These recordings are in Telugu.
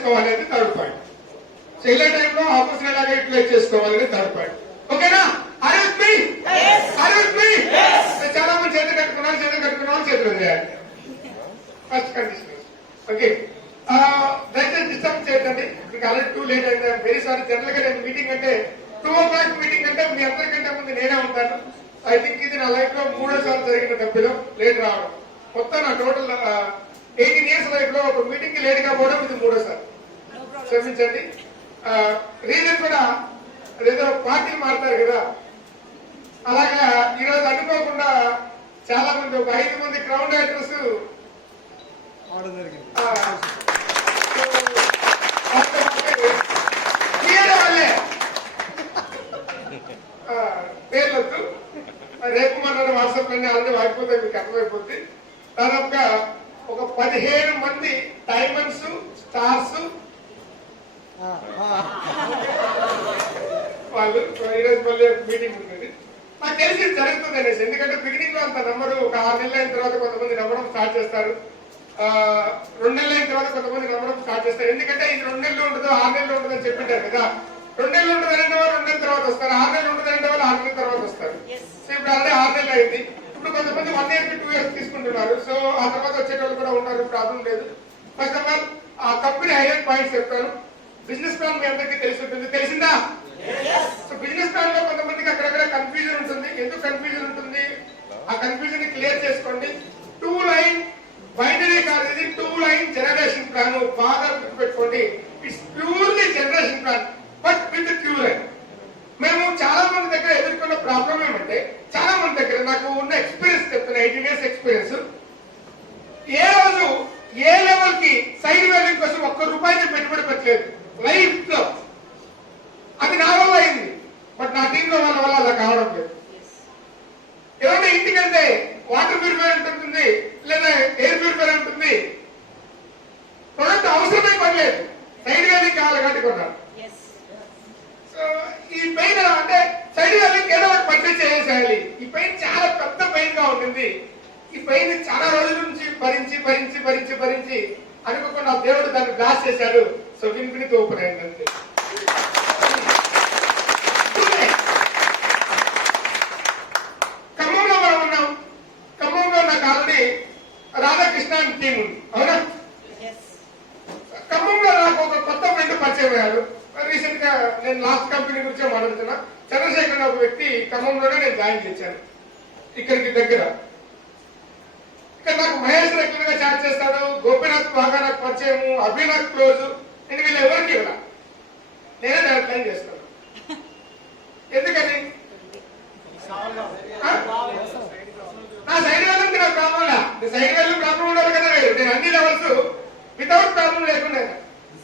చేసుకోవాలి అనేది థర్డ్ పాయింట్. సో ఇలా టైంలో ఆఫీస్ ఎలాగా యూటిలైజ్ చేసుకోవాలి అనేది థర్డ్ పాయింట్. ఓకేనా? చాలా మంది చేతులు కట్టుకున్నాను చేతులు చేయాలి. First condition. ఓకే, దయచేసి డిస్టర్బ్ చేయకండి. మీకు ఆల్రెడీ 2 లేట్ అయింది. Very sorry. జనరల్ గా నేను మీటింగ్ అంటే 2 o'clock మీటింగ్ అంటే మీ అందరికంటే ముందు నేనే ఉంటాను. ఐ థింక్ ఇది నా లైఫ్ లో 3వ సారి జరిగిన తప్పిదం లేట్ రావడం. మొత్తం నా టోటల్ 18 years లైఫ్ లో ఒక మీటింగ్ కి లేట్ గా పోవడం ఇది 3వ సారి. క్షమించండి. రీజన్ కూడా ఏదో పార్టీలు మారుతారు కదా, అలాగా ఈరోజు అనుకోకుండా చాలా మంది ఒక 5 మంది క్రౌడ్ యాక్టర్స్ పేర్లొద్దు, రేపు మన వాట్సాప్ లోనే ఆల్రెడీ వాడిపోతే మీకు అర్థమైపోద్ది. దాదాపుగా ఒక 17 మంది డైమండ్స్ స్టార్స్ వాళ్ళు ఈరోజు మళ్ళీ మీటింగ్ ఉన్నది. నాకు తెలిసి జరుగుతుంది అనేసి, ఎందుకంటే బిగినింగ్ లో అంత నమ్మరు. ఒక 6 నెలలు అయిన తర్వాత కొంతమంది నమ్మడం స్టార్ట్ చేస్తారు, 2 నెలలు అయిన తర్వాత కొంతమంది నమ్మడం స్టార్ట్ చేస్తారు. ఎందుకంటే ఇది 2 నెలలు ఉండదు 6 నెలలు ఉండదు అని చెప్పింటారు కదా. 2 నెలలు ఉండదు అంటే వాళ్ళు 2 నెలల తర్వాత వస్తారు, 6 నెలలు ఉండదు అంటే వాళ్ళు 6 నెలల తర్వాత వస్తారు. సో ఇప్పుడు ఆల్రెడీ 6 నెలలు అయింది. ఇప్పుడు కొంతమంది 1 year కి 2 years తీసుకుంటున్నారు. సో ఆ తర్వాత వచ్చేటోళ్ళు కూడా ఉన్నారు, ప్రాబ్లం లేదు. ఫస్ట్ ఆఫ్ ఆల్ ఆ కంపెనీ హైలైట్ పాయింట్స్ చెప్తాను. బిజినెస్ ప్లాన్ మీ అందరికీ తెలిసి ఉంటుంది, తెలిసిందా? సో బిజినెస్ ప్లాన్ లో కొంతమందికి అక్కడక్కడ కన్ఫ్యూజన్ ఉంటుంది. ఎందుకు కన్ఫ్యూజన్ ఉంటుంది? ఆ కన్ఫ్యూజన్ ని క్లియర్ చేసుకోండి. 2 line బైనరీ కాదు, ఇది 2 line జనరేషన్ ప్లాన్. బాగా గుర్తుపెట్టుకోండి. It's purely generation plan but with queue line. మేము చాలా మంది దగ్గర ఎదుర్కొన్న ప్రాబ్లం ఏమంటే, చాలా మంది దగ్గర నాకు ఉన్న ఎక్స్పీరియన్స్ చెప్తున్నా, 18 years ఎక్స్పీరియన్స్. ఏ రోజు ఏ లెవెల్ కి సైడ్ వాల్యూ కోసం ₹1 పెట్టుబడి పెట్టలేదు లైఫ్ లో. అది నా వల్ల అయింది, బట్ నా టీంలో వాళ్ళ వల్ల అలా కావడం లేదు. ఎవరైనా ఇంటికి వెళ్తే వాటర్ ప్యూరిఫైర్ ఉంటుంది లేదా ఎయిర్ ప్యూరిఫైర్ ఉంటుంది, ప్రొడక్ట్ అవసరమే పడలేదు, సైడ్ వాల్యూ కావాలి కాబట్టి కొన్నాను. సో ఈ పెయిన్ అంటే సైడ్ వాల్యూకి ఏదో ఒకటి పర్చేజ్ చేసేయాలి. ఈ పెయిన్ చాలా పెద్ద పెయిన్ గా ఉంటుంది. ఈ పెయిన్ చాలా రోజుల నుంచి భరించి భరించి భరించి భరించి అనుకోకుండా దేవుడు దాన్ని బ్లాస్ట్ చేశాడు. సో వినిపిణితో ఓపెన్ అయింది అంతే. ఖమ్మంలో మనం ఉన్నాం. ఖమ్మంలో నాకు ఆల్రెడీ రాధాకృష్ణ అని టీం ఉంది, అవునా? ఖమ్మంలో నాకు ఒక కొత్త ఫ్రెండ్ పరిచయం అయ్యాడు. రీసెంట్ గా నేను లాస్ట్ కంపెనీ గురించి మాట్లాడుతున్నా. చంద్రశేఖర్ ఒక వ్యక్తి ఖమ్మంలోనే నేను జాయిన్ చేశాను, ఇక్కడికి దగ్గర. ఇక్కడ నాకు మహేష్ రెగ్యులర్ గా చాట్ చేస్తాడు, గోపీనాథ్ బాగా నాకు పరిచయం, అభినాథ్ క్లోజ్. నేను వీళ్ళు ఎవరికి ఇవ్వడా, నేనే దాని ప్లాన్ చేస్తాను. ఎందుకని? నా సైడ్ వెళ్ళి నాకు ప్రాబ్లం, సైడ్ వెళ్ళి ప్రాబ్లం ఉండాలి కదా. నేను అన్ని లెవెల్స్ వితౌట్ ప్రాబ్లం లేకుండా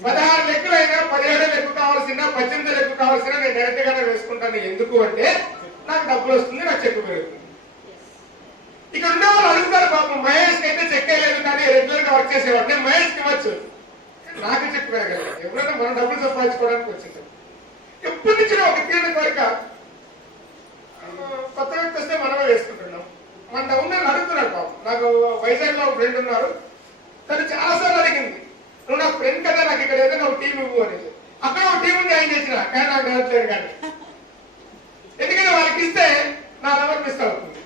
16 లెక్కులు అయినా 17 లెక్కు కావాల్సిన 18 లెక్కు కావాల్సిన నేను డైరెక్ట్ గానే వేసుకుంటాను. ఎందుకు అంటే నాకు డబ్బులు వస్తుంది, నాకు చెక్కు పెరుగుతుంది. ఇక్కడ ఉన్న వాళ్ళు అడుగుతారు, పాపం మహేష్ అయితే చెక్ అయ్యలేదు కానీ రెగ్యులర్ గా వర్క్ చేసేవాడు. నేను మహేష్ ఇవ్వచ్చు, నాకు చెక్ పెరగలేదు. ఎప్పుడైనా మనం డబ్బులు సంపాదించుకోవడానికి వచ్చింది. ఎప్పటి నుంచి ఒక తీరిన కోరిక, కొత్త వ్యక్తి వస్తే మనమే వేసుకుంటున్నాం. మన డౌన్ అడుగుతున్నాడు పాపం. నాకు వైజాగ్ లో ఒక ఫ్రెండ్ ఉన్నారు, తను చాలా సార్లు అడిగింది, నువ్వు నా ఫ్రెండ్ కదా, నాకు ఇక్కడ ఏదైనా ఒక టీం ఇవ్వు అనేది. అక్కడ ఒక టీం జాయిన్ చేసిన, కానీ నాకు డౌట్లేదు. కానీ ఎందుకంటే వాళ్ళకి ఇస్తే నా నెంబర్ మిస్ అవుతుంది,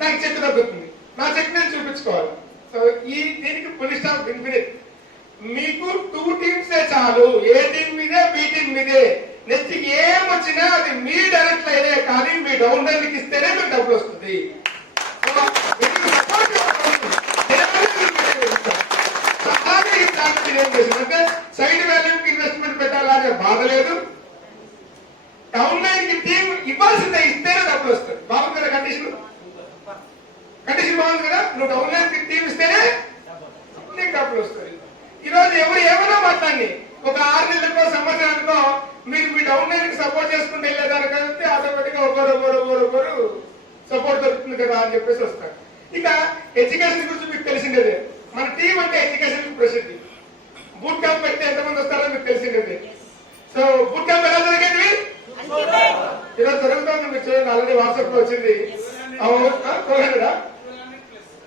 నాకు చెక్ తగ్గుతుంది, నా చెక్ నేను చూపించుకోవాలి. సో దీనికి ఫుల్ స్టాప్ ఇన్ఫినిట్. మీకు 2 టీమ్సే చాలు. ఏ టీం మీదే, బి టీం మీదే. నెక్స్ట్ ఏం వచ్చినా అది మీ డైరెక్ట్ లైనే, కానీ మీ డౌన్ లైన్కి ఇస్తేనే మీకు డబ్బులు వస్తుంది. అంటే సైడ్ వాల్యూకి ఇన్వెస్ట్మెంట్ పెట్టాలనే బాధ లేదు. డౌన్ లైన్ కి టీం ఇవ్వాల్సిందే, ఇస్తేనే డబ్బులు వస్తాయి. బాగుంది కదా కండిషన్? కండిషన్ బాగుంది కదా? నువ్వు డౌన్ లైన్ కి టీం ఇస్తేనే నీకు డబ్బులు వస్తాయి. ఈ రోజు ఎవరు ఏమైనా మాట్లాడి ఒక 6 నెలలకో సంవత్సరానికో మీరు మీ డౌన్ లైన్ కి సపోర్ట్ చేసుకుంటే వెళ్ళేదానికంటే ఆటోమేటిక్ గా ఒకరు సపోర్ట్ దొరుకుతుంది కదా అని చెప్పేసి వస్తారు. ఇక ఎడ్యుకేషన్ గురించి మీకు తెలిసిందే. మన టీం అంటే ఎడ్యుకేషన్ ప్రసిద్ధి. బూట్ క్యాంప్ పెడితే ఎంతమంది వస్తారో మీకు తెలిసిందే. సో బూట్ క్యాంప్ ఎలా జరిగేది? ఈరోజు జరుగుతుంది, మీకు చూడండి, ఆల్రెడీ వాట్సాప్ లో వచ్చింది.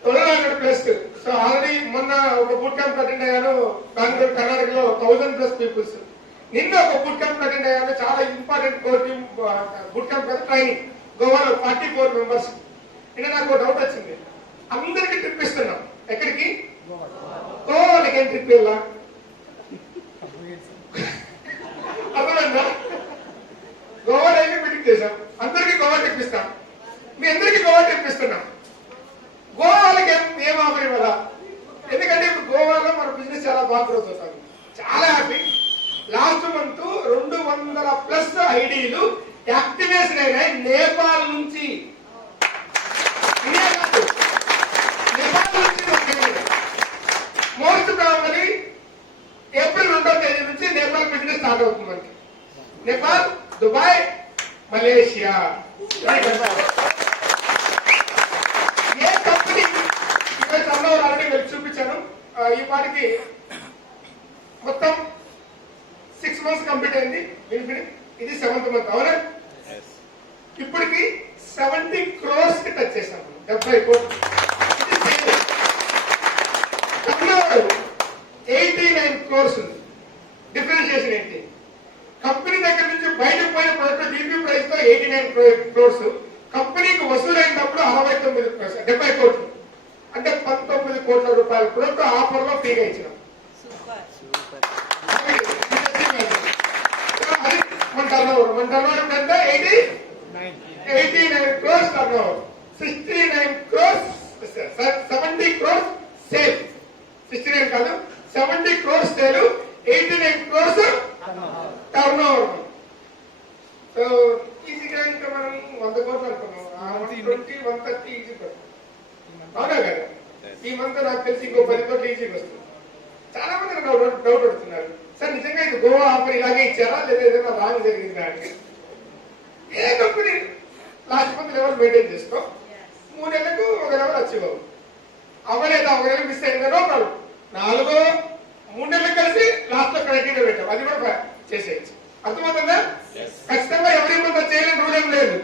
1200 ప్లస్. సో ఆల్రెడీ మొన్న ఒక బూట్ క్యాంప్ అటెండ్ అయ్యాను బెంగళూరు కర్ణాటకలో 1000+ పీపుల్స్. నిన్న ఒక బూట్ క్యాంప్ అటెండ్ అయ్యాను, చాలా ఇంపార్టెంట్ కోచింగ్ బూట్ క్యాంప్ కదా ట్రైనింగ్, గోవాలో 44 మెంబర్స్. నిన్న నాకు డౌట్ వచ్చింది, అందరికి ట్రిప్ ఇస్తున్నాం, ఎక్కడికి? గోవాలకి ఏం ట్రిప్ వెళ్ళా? అర్థమైందా? గోవాలో అయితే మీటింగ్ చేశాం, అందరికి గోవా ట్రిప్ ఇస్తాం, మీ అందరికి గోవా ట్రిప్ ఇస్తున్నాం. గోవాలకి ఏం ఆఫర్ ఇవ్వాలా? ఎందుకంటే ఇప్పుడు గోవాలో మన బిజినెస్ చాలా బాగా గ్రోత్ అవుతుంది, చాలా హ్యాపీ. లాస్ట్ మంత్ 200+ ఐడీలు యాక్టివేషన్ అయినాయి నేపాల్ నుంచి. మోస్ట్ ప్రాబబ్లీ ఏప్రిల్ 2వ తేదీ నుంచి నేపాల్ బిజినెస్ స్టార్ట్ అవుతుంది మనకి. Nepal, Dubai, Malaysia. ఏ కంపెనీ ఇక్కడ టర్నోవర్ ఆల్రెడీ వెళ్ళి చూపించాను. ఈ పాటికి మొత్తం 6 months కంప్లీట్ అయింది. ఇది 7th month, అవునా? ఇప్పటికి 70 crores కి టచ్ చేశాం, 70 కోట్లు. 89 crores ఉంది. డిఫరెన్షియేషన్ ఏంటి? కంపెనీ దగ్గర నుంచి బయటకు పోయిన ప్రొడక్ట్ డీపీ ప్రైస్ తో 89 crores, కంపెనీకి వసూలైనప్పుడు 70 కోట్లు, అంటే 19 కోట్ల రూపాయల ప్రొడక్ట్ ఆఫర్ లో ఫ్రీగా ఇచ్చినాం. అది మన టర్నోవర్ ఎంత? 89 crores turnover, 69 crores, 70 crores sale. 69 కాదు, 70 crores sale, 89 crores turnover. So ఈజీగా ఇంకా మనం 100 కోట్లు అనుకున్నాం, 120, 130 ఈజీ పడుతుంది, అవునా కదా? ఈ మంత్ నాకు తెలిసి ఇంకో 10 కోట్లు ఈజీగా వస్తుంది. చాలా మంది డౌట్ పడుతున్నారు, సార్ నిజంగా ఇది గోవా ఆఫర్ ఇలాగే ఇచ్చారా లేదా ఏదైనా రాంగ్ జరిగిందా అంటే, ఏ company last month level maintain చేసుకో, 3 నెలలకు ఒక లెవెల్ అచీవ్ అవ్వలేదా, ఒక నెల మిస్ అయిందనో కాదు, 3 నెలలకు కలిసి లాస్ట్ లో క్రైటీరియా పెట్టాం, అది కూడా చేసేయచ్చు. అర్థమవుతుందా? ఖచ్చితంగా ఎవరి మంత్ చేయలేని రూల్ ఏం లేదు.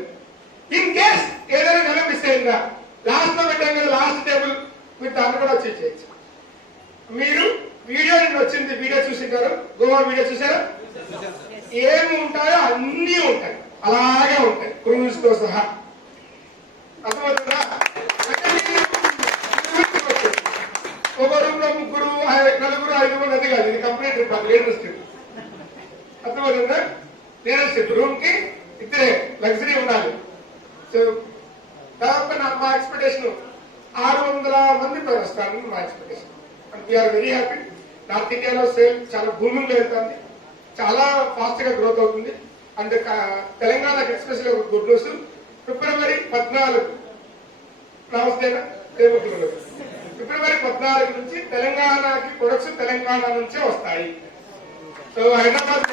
ఇన్ కేస్ ఏదైనా నెల మిస్ అయిందా, లాస్ట్ లో పెట్టాం కదా లాస్ట్ టేబుల్, మీరు దాన్ని కూడా వచ్చి చేయొచ్చు. మీరు వీడియో వచ్చింది, వీడియో చూసింటారు, గోవా వీడియో చూసారా? ఏమి ఉంటాయో అన్నీ ఉంటాయి, అలాగే ఉంటాయి క్రూజ్ తో సహా. అర్థమవుతుందా? ఒక రూమ్ లో 3, 4, 5 మంది, అది కాదు, ఇది కంప్లీట్ ట్రిప్, లీడర్స్ ట్రిప్. అర్థమవుతుందా? లీడర్స్ ట్రిప్, రూమ్ కి 2 లగ్జరీ ఉండాలి. సో దాదాపు మా ఎక్స్పెక్టేషన్ 600 మంది పైన వస్తారని మా expectation. And we're very happy. North ఇండియాలో సేల్ చాలా భూమిలో వెళ్తుంది, చాలా ఫాస్ట్ గా గ్రోత్ అవుతుంది. అండ్ తెలంగాణకి ఎక్స్పెషల్ ఒక గుడ్ న్యూస్, ఫిబ్రవరి 14 నమస్తేనా ఫిబ్రవరి 14 నుంచి తెలంగాణకి ప్రొడక్ట్స్ తెలంగాణ నుంచే వస్తాయి. సో హైదరాబాద్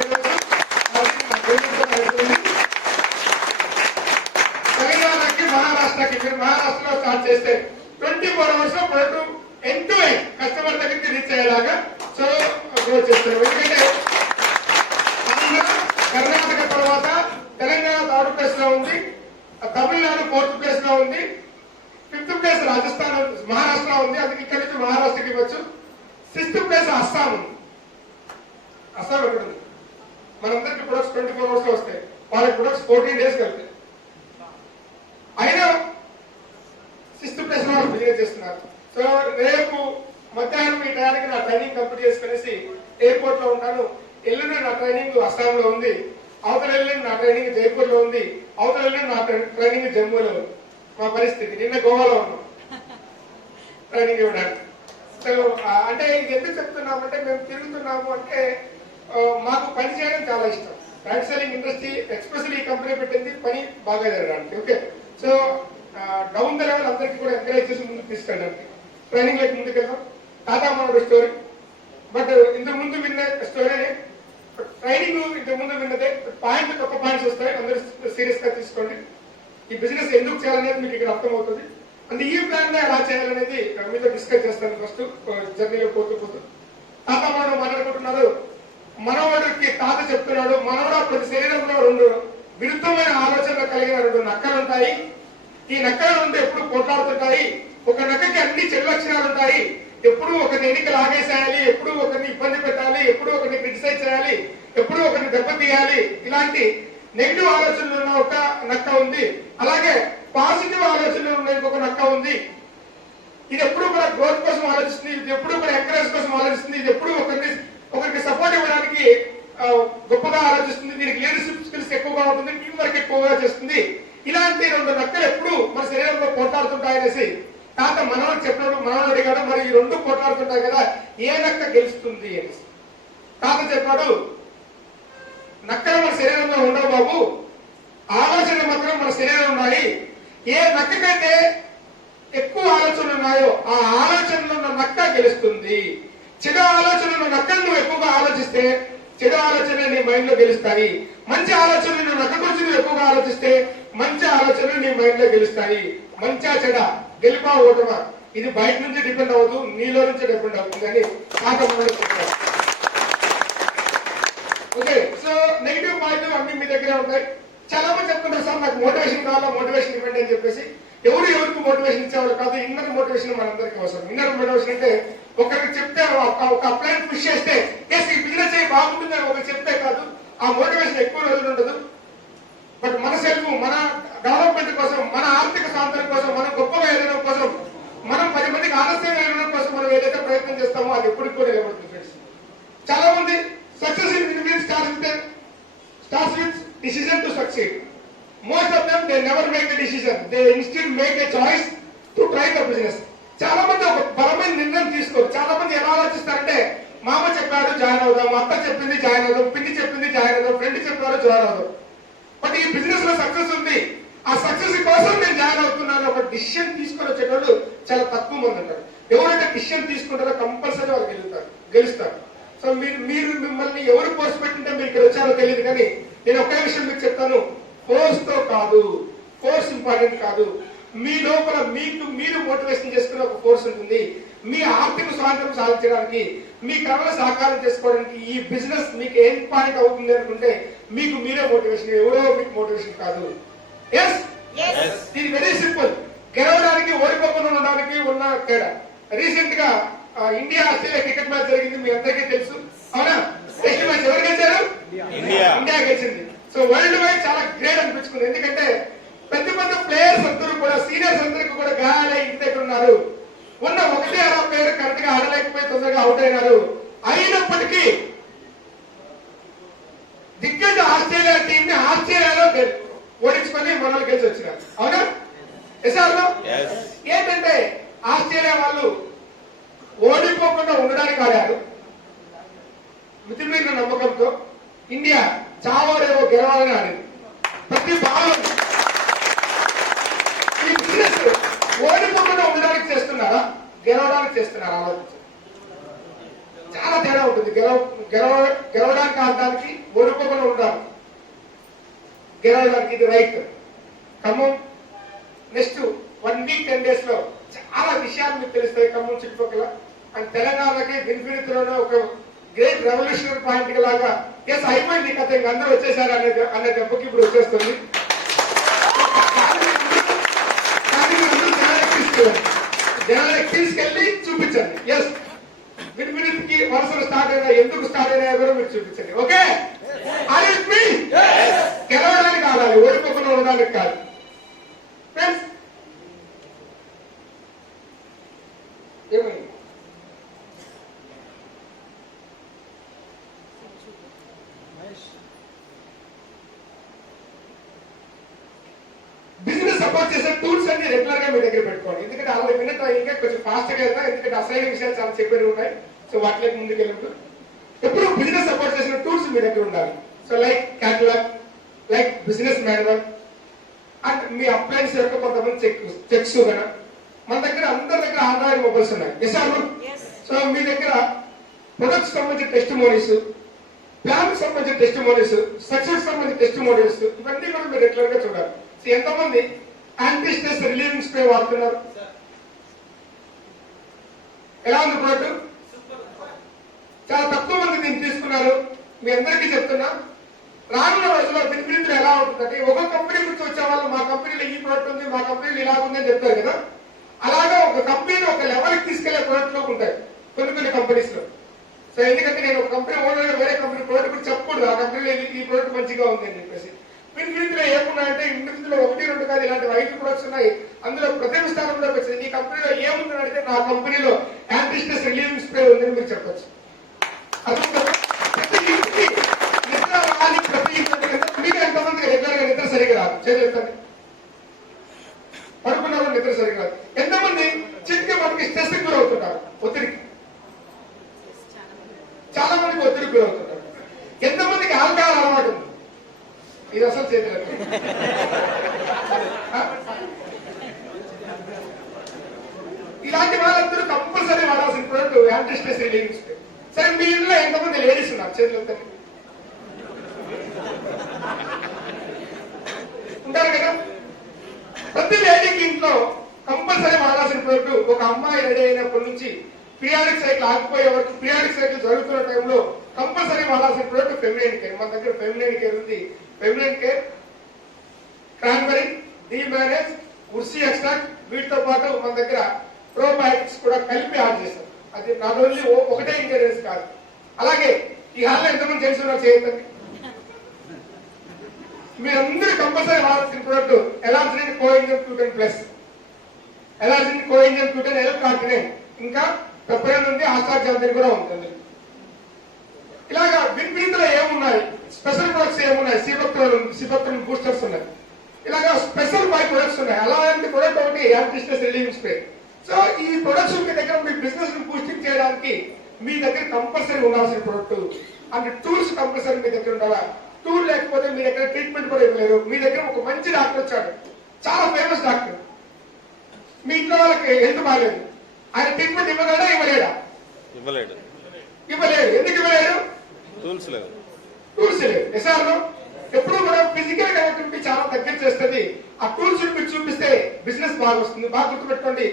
తెలంగాణకి, మహారాష్ట్రకి, మీరు మహారాష్ట్రలో స్టార్ట్ చేస్తే 24 hours లో product end to end customer దగ్గరికి రీచ్ అయ్యేలాగా సో గ్రోత్ చేస్తున్నాం. ఎందుకంటే కర్ణాటక తర్వాత తెలంగాణ 3rd place లో ఉంది, తమిళనాడు 4th place లో ఉంది, 5th place రాజస్థాన్, మహారాష్ట్ర ఉంది, అందుకే ఇక్కడ నుంచి మహారాష్ట్రకి ఇవ్వచ్చు. 6th place అస్సాం ఉంది. అస్సాం ఎక్కడ ఉంది? మనందరికి ప్రొడక్ట్స్ 24 hours లో వస్తాయి, వాళ్ళ ప్రొడక్ట్స్ 14 days వెళ్తాయి. అయినా 6th place లో వాళ్ళు బిజినెస్ చేస్తున్నారు. సో రేపు మధ్యాహ్నం ఈ టయానికి నా ట్రైనింగ్ కంప్లీట్ చేసుకునేసి ఎయిర్పోర్ట్ లో ఉంటాను. ఎల్లుండి నా ట్రైనింగ్ అస్సాంలో ఉంది, అవతల ఎల్లుండి నా ట్రైనింగ్ జైపూర్ లో ఉంది, అవతల ఎల్లుండి నా ట్రైనింగ్ జమ్మూలో ఉంది. మా పరిస్థితి నిన్న గోవాలో ఉన్నాం ట్రైనింగ్ ఇవ్వడానికి. సో అంటే ఇది ఎందుకు చెప్తున్నామంటే, మేము తిరుగుతున్నాము అంటే మాకు పని చేయడం చాలా ఇష్టం. బ్యాంక్ సెల్లింగ్ ఇండస్ట్రీ ఎక్స్పెషల్లీ ఈ కంపెనీ పెట్టింది పని బాగా జరగడానికి. Okay, so down the level అందరికీ కూడా ఎంకరేజ్ చేసి ముందుకు తీసుకెళ్ళడానికి ట్రైనింగ్ లైక్ ముందుకెళ్దాం. టాటా మనోడు స్టోరీ, బట్ ఇంతకు ముందు విన్న స్టోరీనే, ట్రైనింగ్ ఇంతకు ముందు విన్నదే. పాయింట్ ఒక్క పాయింట్స్ వస్తాయి, అందరూ సీరియస్ గా తీసుకోండి. ఈ బిజినెస్ ఎందుకు చేయాలనేది మీకు ఇక్కడ అర్థమవుతుంది. అండ్ ఈ ప్లాన్ ఎలా చేయాలనేది మీతో డిస్కస్ చేస్తాను ఫస్ట్ జర్నీలో పోతూ. తాత మనోడు మాట్లాడుకుంటున్నారు, మనవాడికి తాత చెప్తున్నాడు, మనవాడు ప్రతి శరీరంలో 2 విరుద్ధమైన ఆలోచనలు కలిగిన 2 నక్కలు ఉంటాయి. ఈ నక్కల నుండి ఎప్పుడు కొట్లాడుతుంటాయి. ఒక నక్కకి అన్ని చెడు లక్షణాలు ఉంటాయి, ఎప్పుడు ఒకరిని ఎన్నిక లాగేసేయాలి, ఎప్పుడు ఒకరిని ఇబ్బంది పెట్టాలి, ఎప్పుడు ఒకరిని క్రిటిసైజ్ చేయాలి, ఎప్పుడు ఒకరిని దెబ్బతీయాలి, ఇలాంటి నెగిటివ్ ఆలోచనలు ఉన్న ఒక నక్క ఉంది. అలాగే పాజిటివ్ ఆలోచనలు ఉన్న ఇంకొక నక్క ఉంది. ఇది ఎప్పుడు కూడా గ్రోత్ కోసం ఆలోచిస్తుంది, ఇది ఎప్పుడు కూడా ఎంకరేజ్ కోసం ఆలోచిస్తుంది, ఇది ఎప్పుడు ఒకరికి సపోర్ట్ ఇవ్వడానికి గొప్పగా ఆలోచిస్తుంది. దీనికి లీడర్షిప్ స్కిల్స్ ఎక్కువగా ఉంటుంది, టీం వర్క్ ఎక్కువగా చేస్తుంది. ఇలాంటి రెండు నక్కలు ఎప్పుడు మన శరీరంలో పోట్లాడుతుంటాయనేసి తాత మనవాడు చెప్పినప్పుడు మనవాడు అడిగాడు, మరి ఈ రెండు పోట్లాడుతుంటాయి కదా, ఏ నక్క గెలుస్తుంది అనేసి. తాత చెప్పాడు, నక్కలు మన శరీరంలో ఉండవు బాబు, ఆలోచనలు మాత్రం మన శరీరంలో ఉన్నాయి. ఏ నక్కకైతే ఎక్కువ ఆలోచనలు ఉన్నాయో ఆ ఆలోచనలు ఉన్న నక్క గెలుస్తుంది. చెడు ఆలోచనలు ఉన్న నక్కలు నువ్వు ఎక్కువగా ఆలోచిస్తే చెడు ఆలోచనలు నీ మైండ్ లో గెలుస్తాయి. మంచి ఆలోచనలు నువ్వు నక్క గురించి నువ్వు ఎక్కువగా ఆలోచిస్తే మంచి ఆలోచనలు నీ మైండ్ లో గెలుస్తాయి. మంచా చెడ, గెలుపా ఓటమా, ఇది బయట నుంచి డిపెండ్ అవ్వదు, నీలో నుంచి డిపెండ్ అవుతుంది అని చెప్తారు. ఓకే, సో నెగిటివ్ పాజిటివ్ అన్ని మీ దగ్గరే ఉంటాయి. చాలా మంది చెప్తుంటారు, సార్ నాకు మోటివేషన్ కావాలా, మోటివేషన్ ఇవ్వండి అని చెప్పేసి. ఎవరికి మోటివేషన్ ఇచ్చేవాళ్ళు కాదు, ఇన్నర్ మోటివేషన్ మనందరికీ అవసరం. ఇన్నర్ మోటివేషన్ అంటే ఒకరికి చెప్తే ఒక అప్లైన్ పుష్ చేస్తే ఎస్ ఈ బిజినెస్ అయ్యి బాగుంటుందని ఒకరికి చెప్తే కాదు, ఆ మోటివేషన్ ఎక్కువ రోజులు ఉండదు. బట్ మన సెల్ఫ్, మన డెవలప్మెంట్ కోసం, మన ఆర్థిక స్వాతంత్రం కోసం, మన గొప్పగా ఎదగడం కోసం, మనం 10 మందికి ఆలస్యంగా ఎదగడం కోసం మనం ఏదైతే ప్రయత్నం చేస్తామో అది ఎప్పటికి కూడా నిలబడుతుంది ఫ్రెండ్స్. చాలా మంది success in business starts with decision to succeed. Most of them they never make a decision, they instead make a choice to try the business. చాలా మంది ఒక బలమైన నిర్ణయం తీసుకోరు. చాలా మంది ఎలా ఆలోచిస్తారంటే, మామ చెప్పాడు జాయిన్ అవుదాం, అత్త చెప్పింది జాయిన్ అవుదాం, పిన్ని చెప్పింది జాయిన్ అవుదాం, ఫ్రెండ్ చెప్పారు జాయిన్ అవుదాం. బట్ ఈ బిజినెస్ లో సక్సెస్ ఉంది, ఆ సక్సెస్ కోసం నేను జాయిన్ అవుతున్నాను ఒక డిసిషన్ తీసుకొని వచ్చేటోళ్ళు చాలా తక్కువ మంది ఉంటారు. ఎవరైతే డిసిషన్ తీసుకుంటారో కంపల్సరీ వాళ్ళు గెలుస్తారు. సో మీరు మిమ్మల్ని ఎవరు ఫోర్స్ పెట్టింటే మీరు ఇక్కడ వచ్చారో తెలియదు, కానీ నేను ఒకే విషయం మీకు చెప్తాను, ఫోర్స్ తో కాదు, ఫోర్స్ ఇంపార్టెంట్ కాదు. మీ లోపల మీరు మోటివేషన్ చేసుకునే ఒక ఫోర్స్ ఉంటుంది. మీ ఆర్థిక స్వాతంత్రం సాధించడానికి, మీ కళను సాకారం చేసుకోవడానికి ఈ బిజినెస్ మీకు ఏం పాయింట్ అవుతుంది అనుకుంటే మీకు మీరే మోటివేషన్, ఎవరో మీకు మోటివేషన్ కాదు. ఎస్, ఇది వెరీ సింపుల్. గెలవడానికి ఓడిపోకుండా ఉండడానికి ఉన్న తేడా. రీసెంట్ గా ఇండియా ఆస్ట్రేలియా క్రికెట్ మ్యాచ్ జరిగింది, మీ అందరికీ తెలుసు, అవునా? టెస్ట్ మ్యాచ్ ఎవరు గెలిచారు? ఇండియా గెలిచింది. సో వరల్డ్ వైడ్ చాలా గ్రేట్ అనిపించుకుంది. ఎందుకంటే పెద్ద పెద్ద ప్లేయర్స్ అందరూ కూడా, సీనియర్స్ అందరికీ కూడా గాయాలై ఇంటి దగ్గర ఉన్నారు. ఉన్న ఒకటే అలా ప్లేయర్ కరెక్ట్ గా ఆడలేకపోయి తొందరగా అవుట్ అయినారు. అయినప్పటికీ దిగ్గజ ఆస్ట్రేలియా టీం ని ఆస్ట్రేలియాలో ఓడించుకొని మనల్ని గెలిచి వచ్చినారు, అవునా? ఎసార్లో ఏంటంటే ఆస్ట్రేలియా వాళ్ళు ఓడిపోకుండా ఉండడానికి ఆడారు మితిమీరిన నమ్మకంతో. ఇండియా చావరేవో గెలవాలని ఆడింది. ప్రతి బాల్ ఈ బిజినెస్ ఓడిపోకుండా ఉండడానికి చేస్తున్నారా, గెలవడానికి చేస్తున్నారా? ఆలోచించారు. చాలా తేడా ఉంటుంది. గెలవడానికి ఆడడానికి, ఓడిపోకుండా ఉండడానికి గెలవడానికి. ఇది right. Khammam next 1 week 10 days లో చాలా విషయాలు మీకు తెలుస్తాయి ఖమ్మం చుట్టుపక్కల. అండ్ తెలంగాణకి విన్ఫినిత్లోనే ఒక గ్రేట్ రెవల్యూషనరీ పాయింట్ లాగా ఎస్ అయిపోయింది కథ, ఇంక అందరూ వచ్చేసారు అనే దెబ్బకి ఇప్పుడు వచ్చేస్తుంది. జనాలకి తీసుకెళ్లి చూపించండి. ఎస్, విన్ఫినిట్కి వరుసలు స్టార్ట్ అయినా, ఎందుకు స్టార్ట్ అయినా కూడా మీరు చూపించండి. ఓకే, గెలవడానికి ఆడాలి, ఓడిపోకుండా ఉండడానికి కాదు. ఫ్రెండ్స్ ఏమైంది? బిజినెస్ సపోర్ట్ చేసే టూల్స్ అన్ని రెగ్యులర్ గా మీ దగ్గర పెట్టుకోండి. ఎందుకంటే ఆల్రెడీ మినిట్ ఇంకా కొంచెం ఫాస్ట్ గా వెళ్తా, ఎందుకంటే అసలైన విషయాలు చాలా చెప్పేవి ఉన్నాయి. సో వాటిలోకి ముందుకు వెళ్ళినప్పుడు ఎప్పుడు బిజినెస్ సపోర్ట్ చేసిన టూల్స్ మీ దగ్గర ఉండాలి. So like catalogue, like business manual, and మీ అప్లయన్స్ యొక్క కొంతమంది చెక్స్ కదా. మన దగ్గర అందరి దగ్గర ఆండ్రాయిడ్ మొబైల్స్ ఉన్నాయి. సో మీ దగ్గర ప్రొడక్ట్స్ సంబంధించిన టెస్టిమోనీస్, ప్లాన్ సంబంధించిన టెస్టిమోనీస్, సక్సెస్ సంబంధించిన టెస్టిమోనీస్, ఇవన్నీ కూడా మీరు రెగ్యులర్ గా చూడాలి. సో ఎంతమంది యాంటీ స్ట్రెస్ రిలీవింగ్ స్ప్రే వాడుతున్నారు? ఎలా ఉంది ప్రోడక్ట్? చాలా తక్కువ మంది దీన్ని తీసుకున్నారు. మీ అందరికీ చెప్తున్నా, రానున్న రోజుల్లో వినిపితులు ఎలా ఉంటుందంటే, ఒక కంపెనీ గురించి వచ్చే వాళ్ళు మా కంపెనీలో ఈ ప్రోడక్ట్ ఉంది, మా కంపెనీలో ఇలా ఉంది అని చెప్తారు కదా. అలాగా ఒక కంపెనీని ఒక లెవెల్కి తీసుకెళ్లే ప్రొడక్ట్ లో ఉంటాయి కొన్ని కంపెనీస్ లో. సో ఎందుకంటే నేను ఒక కంపెనీ ఓనర్ వేరే కంపెనీ ప్రొడక్ట్ గురించి చెప్పకూడదు, ఆ కంపెనీలో ఈ ప్రొడక్ట్ మంచిగా ఉంది అని చెప్పేసి. విన్ఫినిటీలో ఏమున్నాయంటే ఇన్ఫినిటీలో 1, 2 కాదు, ఇలాంటి 5 ప్రొడక్ట్స్ ఉన్నాయి. అందులో ప్రథమ స్థానంలో వచ్చింది. ఈ కంపెనీలో ఏముందని అడిగితే నా కంపెనీలో యాంటీ స్ట్రెస్ రిలీవింగ్ స్ప్రే ఉందని మీరు చెప్పచ్చు. ప్రతి ఇంటికి నిద్ర రాని ప్రతి ఇంటి మీరు ఎంతమంది రెగ్యులర్ గా నిద్ర సరిగా రాదు చేయలేదండి, పడుకున్నప్పుడు నిద్ర సరిగా రాదు. ఎంతమంది చిన్న మనకి స్ట్రెస్ గురవుతుంటారు, ఒత్తిడికి, చాలా మందికి ఒత్తిడికి గురవుతుంటారు. ఎంతమందికి ఆల్కహాల్ అలవాటు ఉంది, ఇది అసలు చేయలేదు. ఇలాంటి వాళ్ళందరూ కంపల్సరీ వాడాల్సిన product anti stress relieving spray. సరే మీ ఇంట్లో ఎంతమంది లేడీస్ ఉన్నారు చేతులు ఉంటారు కదా? ప్రతి లేడీకి ఇంట్లో కంపల్సరీ వాడాల్సిన ప్రోడక్ట్, ఒక అమ్మాయి రెడీ అయినప్పటి నుంచి పీరియాడిక్ సైకిల్ ఆగిపోయే వరకు, పీరియాడిక్ సైకిల్ జరుగుతున్న టైంలో కంపల్సరీ వాడాల్సిన ప్రోడక్ట్ ఫెమినైన్ కేర్. మన దగ్గర ఫెమినైన్ కేర్ ఉంది. ఫెమినైన్ కేర్, క్రాన్బెరీ, డి మ్యారేజ్, ఉర్సీ ఎక్స్ట్రాక్ట్, వీటితో పాటు మన దగ్గర ప్రోబయాటిక్స్ కూడా కలిపి యాడ్ చేశారు. అది నాట్ ఓన్లీ ఒకటే ఇంగ్రీడియంట్స్ కాదు. అలాగే ఈ హాల్లో ఎంతమంది తెలుసుకున్నారు చేయొద్దండి. మీరందరూ కంపల్సరీ వాడాల్సిన product L arginine coenzyme Q10 plus, L arginine coenzyme Q10 L-కార్టినైన్, ఇంకా పెప్పరిన్ ఉంది, ఆస్ట్రాజాల్జిన్ కూడా ఉంటుంది. ఇలాగా విన్ఫినిటీలో ఏమున్నాయి, స్పెషల్ ప్రొడక్ట్స్ ఏమున్నాయి, సిబక్ట్రోల్ బూస్టర్స్ ఉన్నాయి. ఇలాగా స్పెషల్ 5 ప్రొడక్ట్స్ ఉన్నాయి. అలాంటి ప్రొడక్ట్ ఒకటి anti stress relieving spray. So ఈ ప్రొడక్ట్స్ మీ దగ్గర మీ బిజినెస్ ని బూస్టింగ్ చేయడానికి మీ దగ్గర కంపల్సరీ ఉండాల్సిన ప్రొడక్ట్. అండ్ టూల్స్ కంపల్సరీ మీ దగ్గర ఉండాలా. టూల్ లేకపోతే మీ దగ్గర ట్రీట్మెంట్ కూడా ఇవ్వలేరు. మీ దగ్గర ఒక మంచి డాక్టర్ వచ్చాడు, చాలా ఫేమస్ డాక్టర్, మీ ఇంట్లో వాళ్ళకి హెల్త్ బాగాలేదు, ఆయన ట్రీట్మెంట్ ఇవ్వగలడా ఇవ్వలేడా? ఇవ్వలేడు. ఎందుకు ఇవ్వలేడు? టూల్స్ లేవు. ఎస్ఆర్లో ఎప్పుడు కూడా ఫిజికల్ కనెక్టివిటీ చాలా దగ్గర చేస్తుంది. ఆ టూల్స్ మీరు చూపిస్తే బిజినెస్ బాగా వస్తుంది. బాగా గుర్తుపెట్టుకోండి,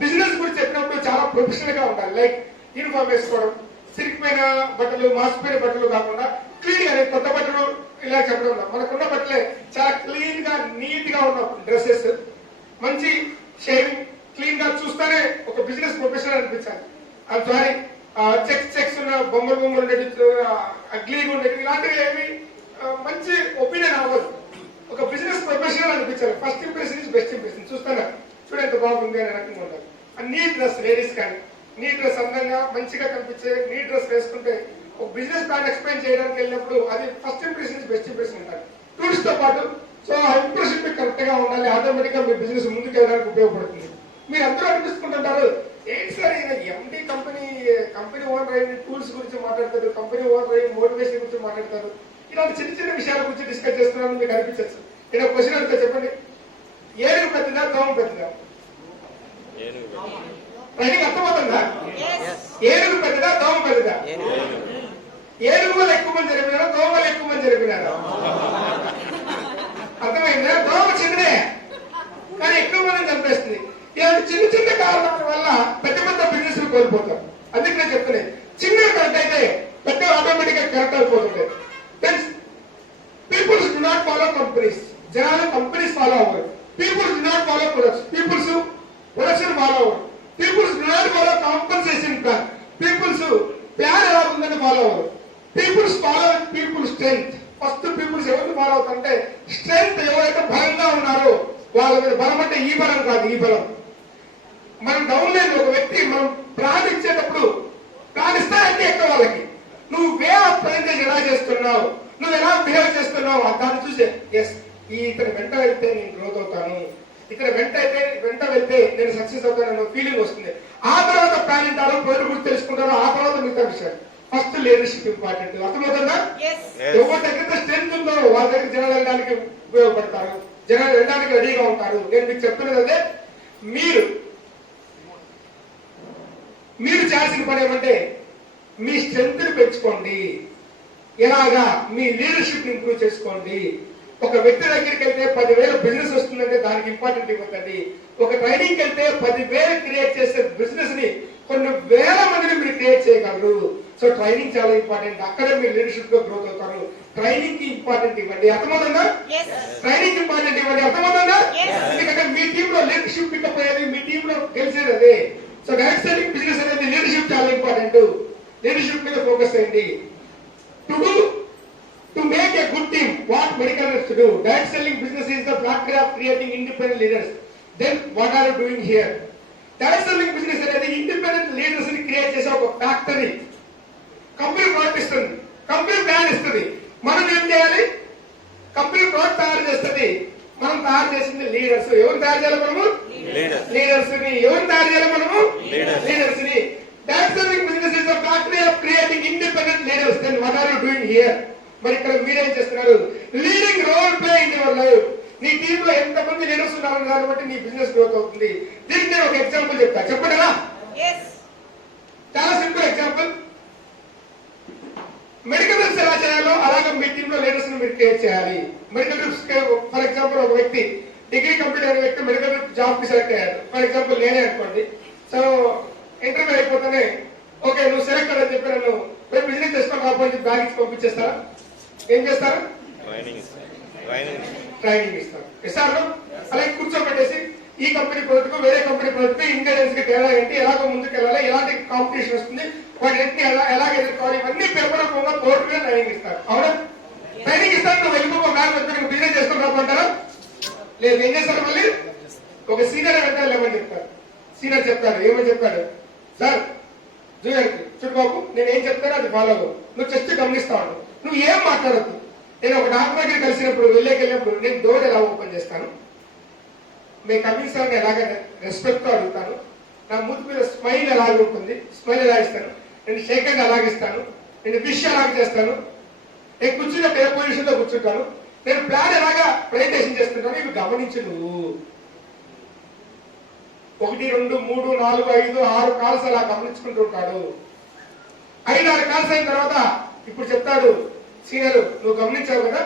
బిజినెస్ గురించి చెప్పినప్పుడు చాలా ప్రొఫెషనల్ గా ఉండాలి. లైక్ యూనిఫామ్ వేసుకోవడం, సిరిగిపోయిన బట్టలు, మాసిపోయిన బట్టలు కాకుండా క్లీన్ గా, కొత్త బట్టలు ఇలా చెప్పడం. మనకున్న బట్టలే చాలా క్లీన్ గా నీట్ గా ఉన్న డ్రెస్సెస్, మంచి షేవింగ్, క్లీన్ గా చూస్తేనే ఒక బిజినెస్ ప్రొఫెషనల్ అనిపించాలి. అది సారీ చెక్స్ ఉన్న బొమ్మలు ఉండేది, అగ్లీగా ఉండేది, ఇలాంటివి ఏమి మంచి ఒపీనియన్ అవ్వదు. ఒక బిజినెస్ ప్రొఫెషనల్ అనిపించాలి. First impression is best impression. చూస్తారా చూడ ఎంత బాగుంది అనే రకంగా ఉండాలి. నీట్ డ్రెస్, లేడీస్ కానీ నీట్ డ్రెస్, అందంగా మంచిగా కనిపించే నీట్ డ్రెస్ వేసుకుంటే ఒక బిజినెస్ ప్లాన్ ఎక్స్ప్లెయిన్ చేయడానికి వెళ్ళినప్పుడు అది first impression is best impression ఉంటారు. టూల్స్ తో పాటు సో ఆ ఇంప్రెషన్ మీకు కరెక్ట్ గా ఉండాలి. ఆటోమేటిక్ గా మీ బిజినెస్ ముందుకు వెళ్ళడానికి ఉపయోగపడుతుంది. మీరు అందరూ అనిపిస్తుంటారు, ఏంటి సార్ ఎండి కంపెనీ ఓనర్ అయ్యి టూల్స్ గురించి మాట్లాడతారు, కంపెనీ ఓనర్ అయ్యి మోటివేషన్ గురించి మాట్లాడతారు, ఇలాంటి చిన్న విషయాల గురించి డిస్కస్ చేస్తున్నారని మీకు అనిపించచ్చు. నేను ఒక క్వశ్చన్ అడుగుతా, చెప్పండి, ఏనుగు పెద్దదా దోమ పెద్దదా? ట్రైనింగ్ అర్థమవుతుందా? ఏనుగు పెద్దదా దోమ పెద్దదా? ఏనుగు వల్ల ఎక్కువ మంది జరిపినారా, దోమ వల్ల ఎక్కువ మంది జరిపినారా? అర్థమైందా? దోమ చిన్నదే కానీ ఎక్కువ మందిని చంపేస్తుంది. ఇలాంటి చిన్న కారణాల వల్ల పెద్ద బిజినెస్ కోల్పోతాం. అందుకే నేను చెప్తున్నాను, చిన్నగా కరెక్ట్ అయితే పెద్ద ఆటోమేటిక్ గా కరెక్ట్ అయిపోతుంది. Peoples do not follow companies. జనాలు కంపెనీస్ ఫాలో అవ్వరు. Peoples do not follow products. Peoples production follow అవ్వరు. Peoples do not follow compensation plan. Peoples plan ఎలా ఉందని ఫాలో అవ్వరు. Peoples follow people strength. First peoples ఎవరిని ఫాలో అవుతారంటే స్ట్రెంగ్త్, ఎవరైతే బలంగా ఉన్నారో వాళ్ళ మీద. బలం అంటే ఈ బలం కాదు, ఈ బలం. మనం డౌన్ లైన్ ఒక వ్యక్తి మనం ప్లాన్ ఇచ్చేటప్పుడు ప్లాన్ ఇస్తారంటే ఎక్కువ వాళ్ళకి నువ్వు వే ఆఫ్ ప్రెజెంటేషన్ ఎలా చేస్తున్నావు, నువ్వు ఎలా బిహేవ్ చేస్తున్నావు దాన్ని చూసే ఎస్ ఇతను వెంట వెళ్తే నేను గ్రోత్ అవుతాను, ఇతను వెంట వెళ్తే నేను సక్సెస్ అవుతాను ఫీలింగ్ వస్తుంది. ఆ తర్వాత ప్లాన్ వింటారు, ప్రజలు గురించి తెలుసుకుంటారు, ఆ తర్వాత మిగతా విషయాలు. First leadership important. అర్థమవుతుందా? ఎవరి దగ్గర స్ట్రెంత్ ఉందో వాళ్ళ దగ్గర జనాలు వెళ్ళడానికి ఉపయోగపడతారు, జనాలు వెళ్ళడానికి రెడీగా ఉంటారు. నేను మీకు చెప్తున్నది అదే, మీరు చేయాల్సిన పని ఏమంటే మీ స్ట్రెంత్ ని పెంచుకోండి. ఎలాగా? మీ లీడర్షిప్ ఇంప్రూవ్ చేసుకోండి. ఒక వ్యక్తి దగ్గరికి వెళ్తే 10,000 బిజినెస్ వస్తుందంటే దానికి ఇంపార్టెంట్ ఇవ్వకండి. ఒక ట్రైనింగ్కి వెళ్తే 10,000 క్రియేట్ చేసే బిజినెస్ ని కొన్ని వేల మందిని మీరు క్రియేట్ చేయగలరు. సో ట్రైనింగ్ చాలా ఇంపార్టెంట్. అక్కడ మీరు లీడర్షిప్ లో గ్రోత్ అవుతారు. ట్రైనింగ్ కి ఇంపార్టెంట్ ఇవ్వండి, అర్థమవుతుందా? ట్రైనింగ్ ఇంపార్టెంట్ ఇవ్వండి, అర్థమవుతుందా? ఎందుకంటే మీ టీమ్ లో లీడర్షిప్ పికప్ అయ్యేది, మీ టీమ్ లో గెలిచేది అదే. సో డైరెక్ట్ సెల్లింగ్ బిజినెస్ అనేది లీడర్షిప్ చాలా ఇంపార్టెంట్. లీడర్షిప్ మీద ఫోకస్ అయ్యండి. To make a good team, what medical reps to do? Direct selling business is the factory of creating independent leaders. Then what are you doing here? Direct selling business అనేది ఇండిపెండెంట్ లీడర్స్ ని క్రియేట్ చేసే ఒక ఫ్యాక్టరీ. కంపెనీ ప్రోడక్ట్ ఇస్తుంది, కంపెనీ ప్లాన్ ఇస్తుంది, మనం ఏం చేయాలి? కంపెనీ ప్రోడక్ట్ తయారు చేస్తుంది, మనం తయారు చేసింది లీడర్స్. ఎవరు తయారు చేయాలి మనము? లీడర్స్ ని. ఎవరు తయారు చేయాలి మనము? లీడర్స్ ని. Direct selling business is the factory of creating independent leaders. Then what are you doing here? మరి ఇక్కడ మీరేం చేస్తున్నారు? Leading role play in your life. నీ టీమ్ లో ఎంతమంది లీడర్స్ ఉన్నారని దాన్ని బట్టి నీ బిజినెస్ గ్రోత్ అవుతుంది. దీనికి నేను ఒక ఎగ్జాంపుల్ చెప్తా, చెప్పండి. చాలా సింపుల్ ఎగ్జాంపుల్. మెడికల్ రిప్స్ ఎలా చేయాలో అలాగే మీ టీమ్ లో లీడర్స్ ని మీరు క్రియేట్ చేయాలి. మెడికల్ రిప్స్ ఫర్ ఎగ్జాంపుల్ ఒక వ్యక్తి డిగ్రీ కంప్లీట్ అయిన వ్యక్తి మెడికల్ రిప్ జాబ్ కి సెలెక్ట్ అయ్యాడు. ఫర్ ఎగ్జాంపుల్ నేనే అనుకోండి. సో ఇంటర్వ్యూ అయిపోతానే ఓకే నువ్వు సెలెక్ట్ అని చెప్పి నన్ను రేపు బిజినెస్ చేసుకొని రాబోయే బ్యాగ్ ఇచ్చి పంపించేస్తారా? ఏం చేస్తారు? ట్రైనింగ్ ఇస్తారు. ఇస్తారు. అలాగే కూర్చోబెట్టేసి ఈ కంపెనీ ప్రొడక్ట్ వేరే కంపెనీ ప్రొడక్ట్ ఇంగ్రీడియంట్స్ కి తేడా ఏంటి, ఎలాగో ముందుకు వెళ్ళాలి, ఎలాంటి కాంపిటీషన్ వస్తుంది, వాటిని ఎలాగ ఎదుర్కోవాలి, ఇవన్నీ పేపర్ రూపంగా బోర్డు మీద ట్రైనింగ్ ఇస్తారు. అవునా? ట్రైనింగ్ ఇస్తారు. నువ్వు వెళ్ళిపో బ్యాగ్ వచ్చి బిజినెస్ చేసుకొని రాబోంటారా? లేదు. ఏం చేస్తారు? మళ్ళీ ఒక సీనియర్ వెంటనే లేమని చెప్తారు. సీనియర్ చెప్తాడు, ఏమని చెప్తాడు? సార్ జూనియర్ కి చూడు బాబు, నేను ఏం చెప్తానో అది ఫాలో అవ్వు, నువ్వు జస్ట్ గమనిస్తావు, నువ్వు ఏం మాట్లాడద్దు. నేను ఒక డాక్టర్ దగ్గర కలిసినప్పుడు వెళ్ళినప్పుడు నేను డోర్ ఎలా ఓపెన్ చేస్తాను, మీ కమింగ్ సార్ని ఎలాగ రెస్పెక్ట్ తో అడుగుతాను, నా మూతి మీద స్మైల్ ఎలాగ ఉంటుంది, స్మైల్ ఎలా ఇస్తాను, నేను షేక్ హ్యాండ్ ఎలాగిస్తాను, నేను విష్ ఎలాగ చేస్తాను, నేను కూర్చున్నప్పుడు ఏ పొజిషన్ లో కూర్చుంటాను, నేను ప్లాన్ ఎలాగా ప్రజెంటేషన్ చేస్తుంటాను, ఇవి గమనించు నువ్వు. 1, 2, 3, 4, 5, 6 కాల్స్ అలా గమనించుకుంటూ ఉంటాడు. 5, 6 కాల్స్ అయిన తర్వాత ఇప్పుడు చెప్తాడు సీనియర్, నువ్వు గమనించావు కదా,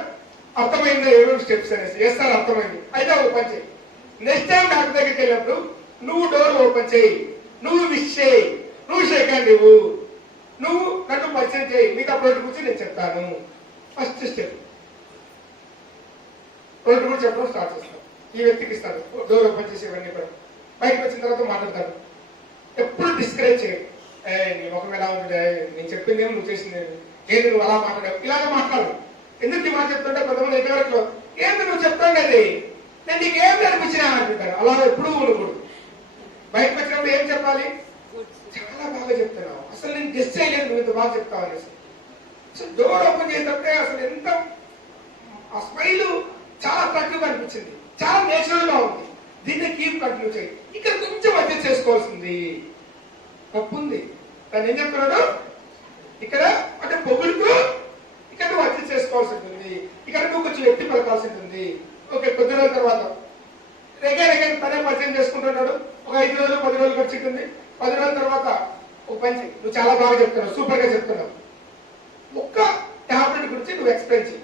అర్థమైందా ఏమేమి స్టెప్స్ అనేసి. చేస్తాను, అర్థమైంది, అయితే ఓపెన్ చేయి. నెక్స్ట్ టైం డాక్టర్ దగ్గరికి వెళ్ళినప్పుడు నువ్వు డోర్ ఓపెన్ చేయి, నువ్వు విష్ చేయి, నువ్వు షేక్ హ్యాండ్ ఇవ్వు, నువ్వు నన్ను పరిచయం చేయి, మిగతా ప్రోడక్ట్ గురించి నేను చెప్తాను. ఫస్ట్ స్టెప్ ప్రోడక్ట్ గురించి చెప్పడం స్టార్ట్ చేస్తాను. ఈ వ్యక్తికి ఇస్తాను, డోర్ ఓపెన్ చేసి ఇవన్నీ కూడా బయటకు వచ్చిన తర్వాత మాట్లాడతాను. ఎప్పుడు డిస్కరేజ్ చేయడు. నీ ముఖం ఎలా ఉంటుంది, నేను చెప్పింది ఏమో నువ్వు చేసింది ఏంటి, నువ్వు అలా మాట్లాడావు, ఇలాగే మాట్లాడు. ఎందుకు ఈ మాట చెప్తుంటే కొంతమంది ఎక్కడట్లో ఏంటి నువ్వు చెప్తాండేది, నేను నీకు ఏం నేర్పించినా అంటుంటారు. అలా ఎప్పుడు ఉండకూడదు. బయటకు వచ్చినప్పుడు ఏం చెప్పాలి, చాలా బాగా చెప్తున్నావు, అసలు నేను గెస్ట్ చేయలేదు నువ్వు ఇంత బాగా చెప్తావు అనేసి. సో డోర్ ఓపెన్ చేసేటప్పుడే అసలు ఎంత ఆ స్మైల్ చాలా అట్రాక్టివ్ గా అనిపించింది, చాలా నేచురల్ గా ఉంది, దీన్ని కీప్ కంటిన్యూ చేయి. ఇక్కడ కొంచెం అడ్జస్ట్ చేసుకోవాల్సింది, తప్పు ఉంది. తను ఏం చెప్తున్నాడు ఇక్కడ అంటే పొగుడుతూ ఇక్కడ నువ్వు అడ్జస్ట్ చేసుకోవాల్సి ఉంటుంది, ఇక్కడ నువ్వు కొంచెం ఎత్తి పలకాల్సి ఉంటుంది. ఓకే, కొద్ది రోజుల తర్వాత రెగైన్ తనే పరిచయం చేసుకుంటున్నాడు. ఒక 5 రోజులు 10 రోజులు ఖర్చుంటుంది. 10 రోజుల తర్వాత ఒక పని చెయ్యి, నువ్వు చాలా బాగా చెప్తున్నావు, సూపర్ గా చెప్తున్నావు, ఒక్క టాబ్లెట్ గురించి నువ్వు ఎక్స్ప్లెయిన్ చేయి.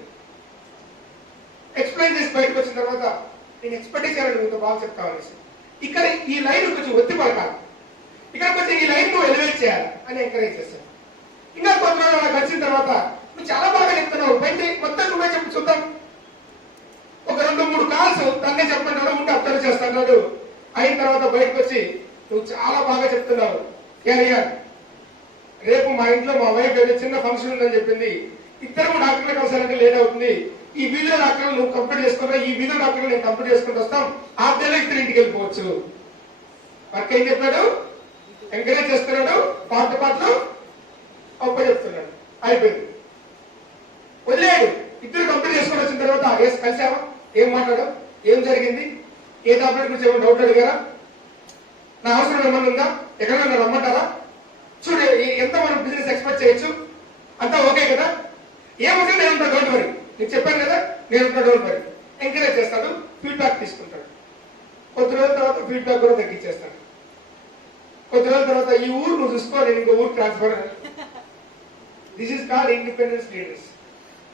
ఎక్స్ప్లెయిన్ చేసి బయటకు వచ్చిన తర్వాత నేను ఎక్స్పెక్ట్ చేయాలని నువ్వు బాగా చెప్తావు అనేసి ఇక్కడ ఈ లైన్ కొంచెం ఒత్తి పలకాలి, ఇక్కడ కొంచెం ఈ లైన్ నువ్వు ఎలివేట్ చేయాలి అని ఎంకరేజ్ చేస్తాను. ఇంకా కొంత రోజులు అలా వచ్చిన తర్వాత నువ్వు చాలా బాగా చెప్తున్నావు, బయట మొత్తం నువ్వే చెప్పి చూద్దాం. ఒక 2-3 కాల్స్ తన్నే చెప్పంటాడు, ఉంటే అబ్జర్వ్ చేస్తాడు. అయిన తర్వాత బయటకు వచ్చి నువ్వు చాలా బాగా చెప్తున్నావు, రేపు మా ఇంట్లో మా వైఫ్ ఏదో చిన్న ఫంక్షన్ ఉందని చెప్పింది, ఇద్దరు డాక్టర్లు కలిసారంటే లేట్ అవుతుంది, ఈ వీడియో డాక్టర్ నువ్వు కంప్లీట్ చేసుకున్నా, ఈ వీడియో డాక్టర్ నేను కంప్లీట్ చేసుకుంటూ వస్తాం, ఆ నెల ఇద్దరు ఇంటికి వెళ్ళిపోవచ్చు. వర్క్ ఏం చెప్పాడు, ఎంకరేజ్ చేస్తున్నాడు, పాటలు అప్ప చెప్తున్నాడు, అయిపోయింది, వదిలేడు. ఇద్దరు కంప్లీట్ చేసుకుని వచ్చిన తర్వాత కలిసావా, ఏం మాట్లాడావు, ఏం జరిగింది, ఏ టాబ్లెట్ గురించి ఏమైనా డౌట్ అడిగారా, నా అవసరం ఏమన్నా ఉందా, ఎక్కడైనా రమ్మంటారా, చూడు ఎంత మనం బిజినెస్ ఎక్స్పెక్ట్ చేయొచ్చు, అంతా ఓకే కదా, ఏమవుతుంది నేను ఉంటా, డోంట్ వరీ, నీకు చెప్పాను కదా నేను ఉంటా, డోంట్ వరీ. ఎంకరేజ్ చేస్తాడు, ఫీడ్బ్యాక్ తీసుకుంటాడు. కొద్ది రోజుల తర్వాత ఫీడ్బ్యాక్ కూడా తగ్గించేస్తాడు. కొద్ది రోజుల తర్వాత ఈ ఊరు నువ్వు చూసుకో, నేను ఇంకో ఊరు transfer. This is called independence leaders.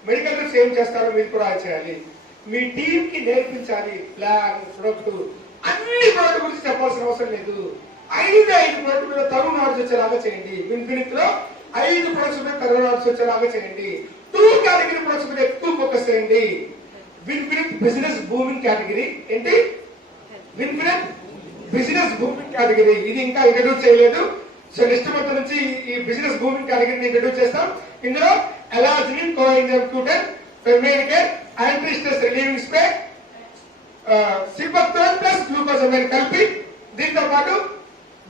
Medical reps ఏం చేస్తారో మీరు కూడా చేయాలి. మీ టీం కి నేర్పించాలి, ప్లాన్, ప్రొడక్ట్, అన్ని ప్రొడక్ట్ గురించి చెప్పాల్సిన అవసరం లేదు. ఐదు ప్రొడక్ట్ మీద తరుణ్ ఆర్డర్స్ వచ్చేలాగా చేయండి. ఇన్ఫినిట్ లో 5 ప్రొడక్ట్స్ మీద తరుణ్ ఆర్డర్స్ వచ్చేలాగా చేయండి. 2 కేటగిరీ ప్రొడక్ట్స్ మీద ఎక్కువ ఫోకస్ చేయండి. ఇన్ఫినిట్ బిజినెస్ బూమింగ్ కేటగిరీ ఏంటి? ఇన్ఫినిట్ బిజినెస్ బూమింగ్ కేటగిరీ ఇది ఇంకా ఇంట్రడ్యూస్ చేయలేదు. సో నెక్స్ట్ మంత్ నుంచి ఈ బిజినెస్ బూమింగ్ కేటగిరీని ఇంట్రడ్యూస్ చేస్తాం. ఇందులో L arginine, coenzyme Q10, feminine care, anti stress relieving spray, sea buckthorn plus glucosamine కలిపి, దీంతో పాటు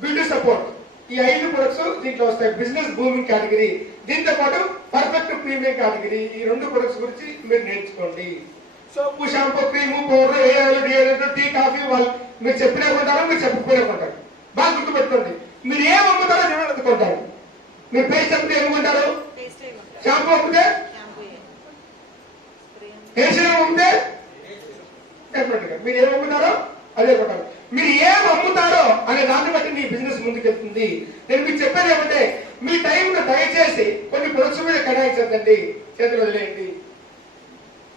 బ్యూటీ సపోర్ట్, ఈ 5 ప్రొడక్ట్స్ దీంట్లో వస్తాయి. బిజినెస్ బూమింగ్ కేటగిరీ, దీంతో పాటు పర్ఫెక్ట్ ప్రీమియం కేటగిరీ. ఈ 2 ప్రొడక్ట్స్ గురించి మీరు నేర్చుకోండి. సోపు, షాంపూ, క్రీము, పౌడర్, ఏ ఆయిల్, డియోడ్రెంట్, టీ, కాఫీ వాళ్ళు మీరు చెప్పినా కొంటారు, మీరు చెప్పకపోయినా కొంటారు. బాగా గుర్తుపెట్టుకోండి. మీరు ఏం అమ్ముతారో జనాలు అందుకుంటారు. మీరు పేస్ట్ అమ్మితే ఏమనుకుంటారు? షాంపూ అమ్మితే, హెయిర్ సీరం అమ్మితే డెఫినెట్ గా మీరు ఏం అమ్ముతారో అదే కొంటారు. మీరు ఏం అమ్ముతారో అనే దాన్ని బట్టి మీ బిజినెస్ ముందుకెళ్తుంది. నేను మీకు చెప్పేది ఏమంటే, మీ టైంను దయచేసి కొన్ని ప్రొడక్ట్స్ మీద కేటాయించద్దండి, చేతులు వదిలేయండి.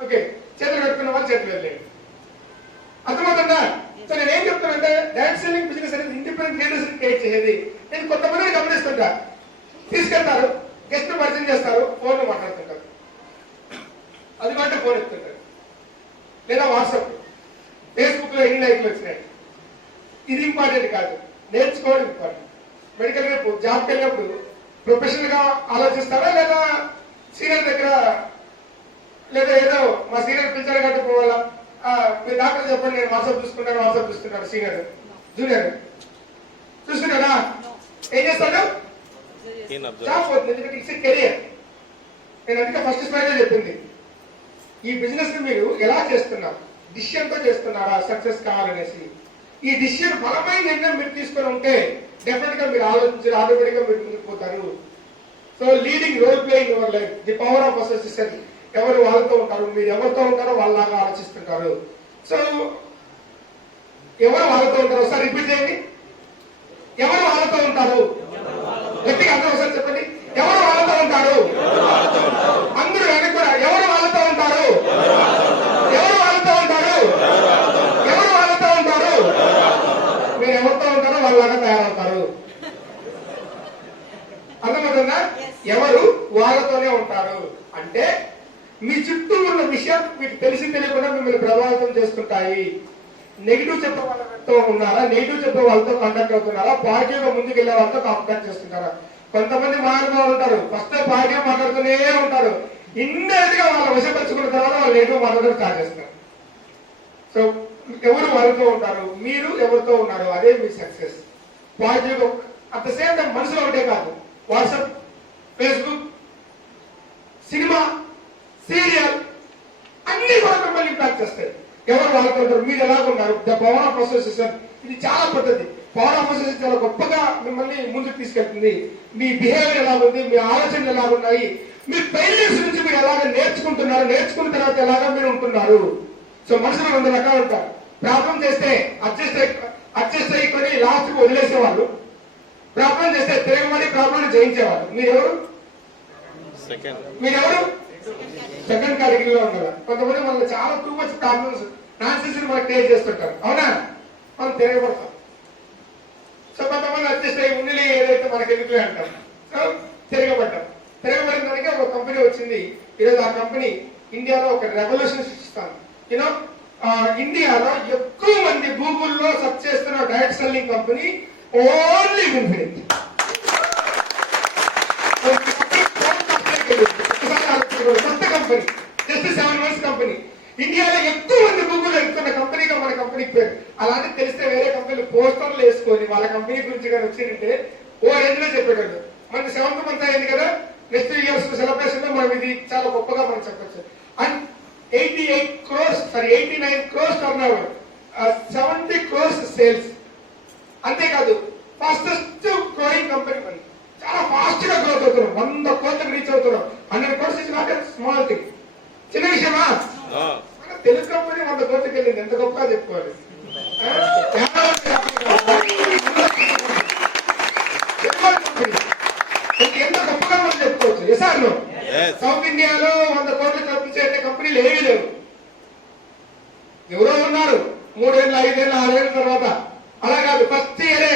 ఓకే, చేతులు పెట్టుకున్న వాళ్ళు చేతులు వదిలేయండి. అర్థమవుతుందా? సో నేను ఏం చెప్తానంటే, డైరెక్ట్ సెల్లింగ్ బిజినెస్ అనేది ఇండిపెండెంట్ లీడర్స్ క్రియేట్ చేసేది. నేను కొంతమందిని గమనిస్తుంటా, తీసుకెళ్తారు, గెస్ట్ పరిచయం చేస్తారు, ఫోన్ మాట్లాడుతుంటారు, అది కంటే ఫోన్ ఎత్తుంటారు, లేదా వాట్సాప్, ఫేస్బుక్ లో ఎన్ని లైక్లు వచ్చినాయి. ఇది ఇంపార్టెంట్ కాదు, నేర్చుకోవడం ఇంపార్టెంట్. మెడికల్ రేపు జాబ్కి వెళ్ళినప్పుడు ప్రొఫెషనల్ గా ఆలోచిస్తారా, లేదా సీనియర్ దగ్గర, లేదా ఏదో మా సీనియర్ పిలిచారు కాబట్టి పోవాలా, మీ డాక్టర్ చెప్పండి నేను వాట్సాప్ చూసుకుంటాను సీనియర్, జూనియర్ చూస్తున్నాడా, ఏం చేస్తాడు? జాబ్ పోతుంది, ఎందుకంటే ఇట్స్ కెరియర్. నేను అందుకే ఫస్ట్ స్లైడ్ చెప్పింది, ఈ బిజినెస్ ని మీరు ఎలా చేస్తున్నారు, డిసిషన్ తో చేస్తున్నారా సక్సెస్ కావాలనేసి. ఈ డిసిషన్ బలమైన నిర్ణయం మీరు తీసుకొని ఉంటే డెఫినెట్ గా మీరు ఆలోచించి ఆటోమేటిక్ గా మీరు ముందుకు పోతారు. So leading role play in your life, the power of association. ఎవరు వాళ్ళతో ఉంటారు, మీరు ఎవరితో ఉంటారో వాళ్ళలాగా ఆలోచిస్తుంటారు. సో ఎవరు వాళ్ళతో ఉంటారు, ఒకసారి రిపీట్ చేయండి. ఎవరు వాళ్ళతో ఉంటారు, గట్టిగా అందరూ ఒకసారి చెప్పండి. ఎవరు వాళ్ళతో ఉంటారు, అందరూ వెనక కూడా ఎవరు వాళ్ళతో ఉంటారు, ఎవరు వాళ్ళతో ఉంటారు, ఎవరు వాళ్ళతో ఉంటారు, మీరు ఎవరితో ఉంటారో వాళ్ళలాగా తయారవుతారు. అర్థమవుతుందా? ఎవరు వాళ్ళతోనే ఉంటారు అంటే మీ చుట్టూ ఉన్న విషయాలు మీకు తెలిసి తెలియకుండా మిమ్మల్ని ప్రభావితం చేస్తుంటాయి. నెగిటివ్ చెప్పే వాళ్ళతో ఉన్నారా, నెగిటివ్ చెప్పే వాళ్ళతో కాంటాక్ట్ అవుతున్నారా, పాజిటివ్ గా ముందుకు వెళ్ళే వాళ్ళతో కాంటాక్ట్ చేస్తున్నారా? కొంతమంది మాట్లాడుతూ ఉంటారు, ఫస్ట్ పాజిటివ్ మాట్లాడుతూనే ఉంటారు, ఇండైరెక్ట్ గా వాళ్ళ వశపరుచుకున్న తర్వాత వాళ్ళు నెగిటివ్ మాట్లాడడం స్టార్ట్ చేస్తారు. సో ఎవరు వాళ్ళతో ఉంటారు, మీరు ఎవరితో ఉన్నారు, అదే మీ success. Positive at the same time మనసులో ఒకటే కాదు, వాట్సాప్, ఫేస్బుక్, సినిమా, సీరియల్ అన్ని కూడా మిమ్మల్ని ఇంపాక్ట్ చేస్తాయి. ఎవరు వాళ్ళతో ఉంటారు, మీరు ఎలాగున్నారు, ద పవర్ ఆఫ్ అసోసియేషన్. ఇది చాలా పద్ధతి. పవర్ ఆఫ్ అసోసియేషన్ చాలా గొప్పగా మిమ్మల్ని ముందుకు తీసుకెళ్తుంది. మీ బిహేవియర్ ఎలా ఉంది, మీ ఆలోచనలు ఎలా ఉన్నాయి, మీ ఫెయిల్యూర్స్ నుంచి మీరు ఎలాగ నేర్చుకుంటున్నారు, నేర్చుకున్న తర్వాత ఎలాగా మీరు ఉంటున్నారు. సో మనుషులు 2 రకాలు ఉంటారు. ప్రాబ్లం చేస్తే అడ్జస్ట్ అయిపోయి లాస్ట్ కు వదిలేసేవాళ్ళు, ప్రాబ్లం చేస్తే తిరగమని ప్రాబ్లం జయించేవాళ్ళు. మీరెవరు? సెకండ్ కేటగిరీలో ఉన్నారు. కొంతమంది మనకు చాలా టూ మచ్ ప్రాబ్లమ్స్, నాన్సెన్స్ మనకు క్రియేట్ చేస్తుంటారు, అవునా? మనం తిరగబడతాం. సో కొంతమంది అడ్జస్ట్ అయ్యి ఉండి ఏదైతే మనకి ఎందుకు అంటాం. సో తిరగబడ్డాం. తిరగబడిన దానికి ఒక కంపెనీ వచ్చింది. ఈరోజు ఆ కంపెనీ ఇండియాలో ఒక రెవల్యూషన్ సృష్టిస్తాను. యూనో ఇండియాలో ఎక్కువ మంది గూగుల్లో సెర్చ్ చేస్తున్న direct selling company only infinite. కొత్త కంపెనీ, జస్ట్ 7 months కంపెనీ. ఇండియాలో ఎక్కువ మంది గూగుల్ ఎక్కుతున్న కంపెనీగా మన కంపెనీకి పేరు. అలానే తెలిస్తే వేరే కంపెనీలు పోస్టర్లు వేసుకొని వాళ్ళ కంపెనీ గురించి కానీ వచ్చిందంటే ఓ రేంజ్ లో చెప్పేటప్పుడు. మనకి 7th month అయింది కదా, నెక్స్ట్ ఇయర్స్ సెలబ్రేషన్ లో మనం ఇది చాలా గొప్పగా మనం చెప్పచ్చు. And 89 crores turn over, 70 crores sales. అంతేకాదు ఫాస్టెస్ట్ గ్రోయింగ్ కంపెనీ మరి, చాలా ఫాస్ట్ గా గ్రోత్ అవుతున్నాం, 100 కోట్లకు రీచ్ అవుతున్నాం. 100 crores is not small thing, చిన్న విషయమా? మన తెలుగు కంపెనీ 100 కోట్లకి వెళ్ళింది, ఎంత గొప్పగా చెప్పుకోవాలి. ఎంత గొప్పగా మనం చెప్పుకోవచ్చు. ఎసార్ సౌత్ ఇండియాలో 100 కోట్లు కల్పించే కంపెనీలు ఏమీ లేవు. ఎవరో ఉన్నారు 3 ఏళ్ళు, 5 ఏళ్ళు, 6 ఏళ్ళ తర్వాత. అలా కాదు, ఫస్ట్ ఇయరే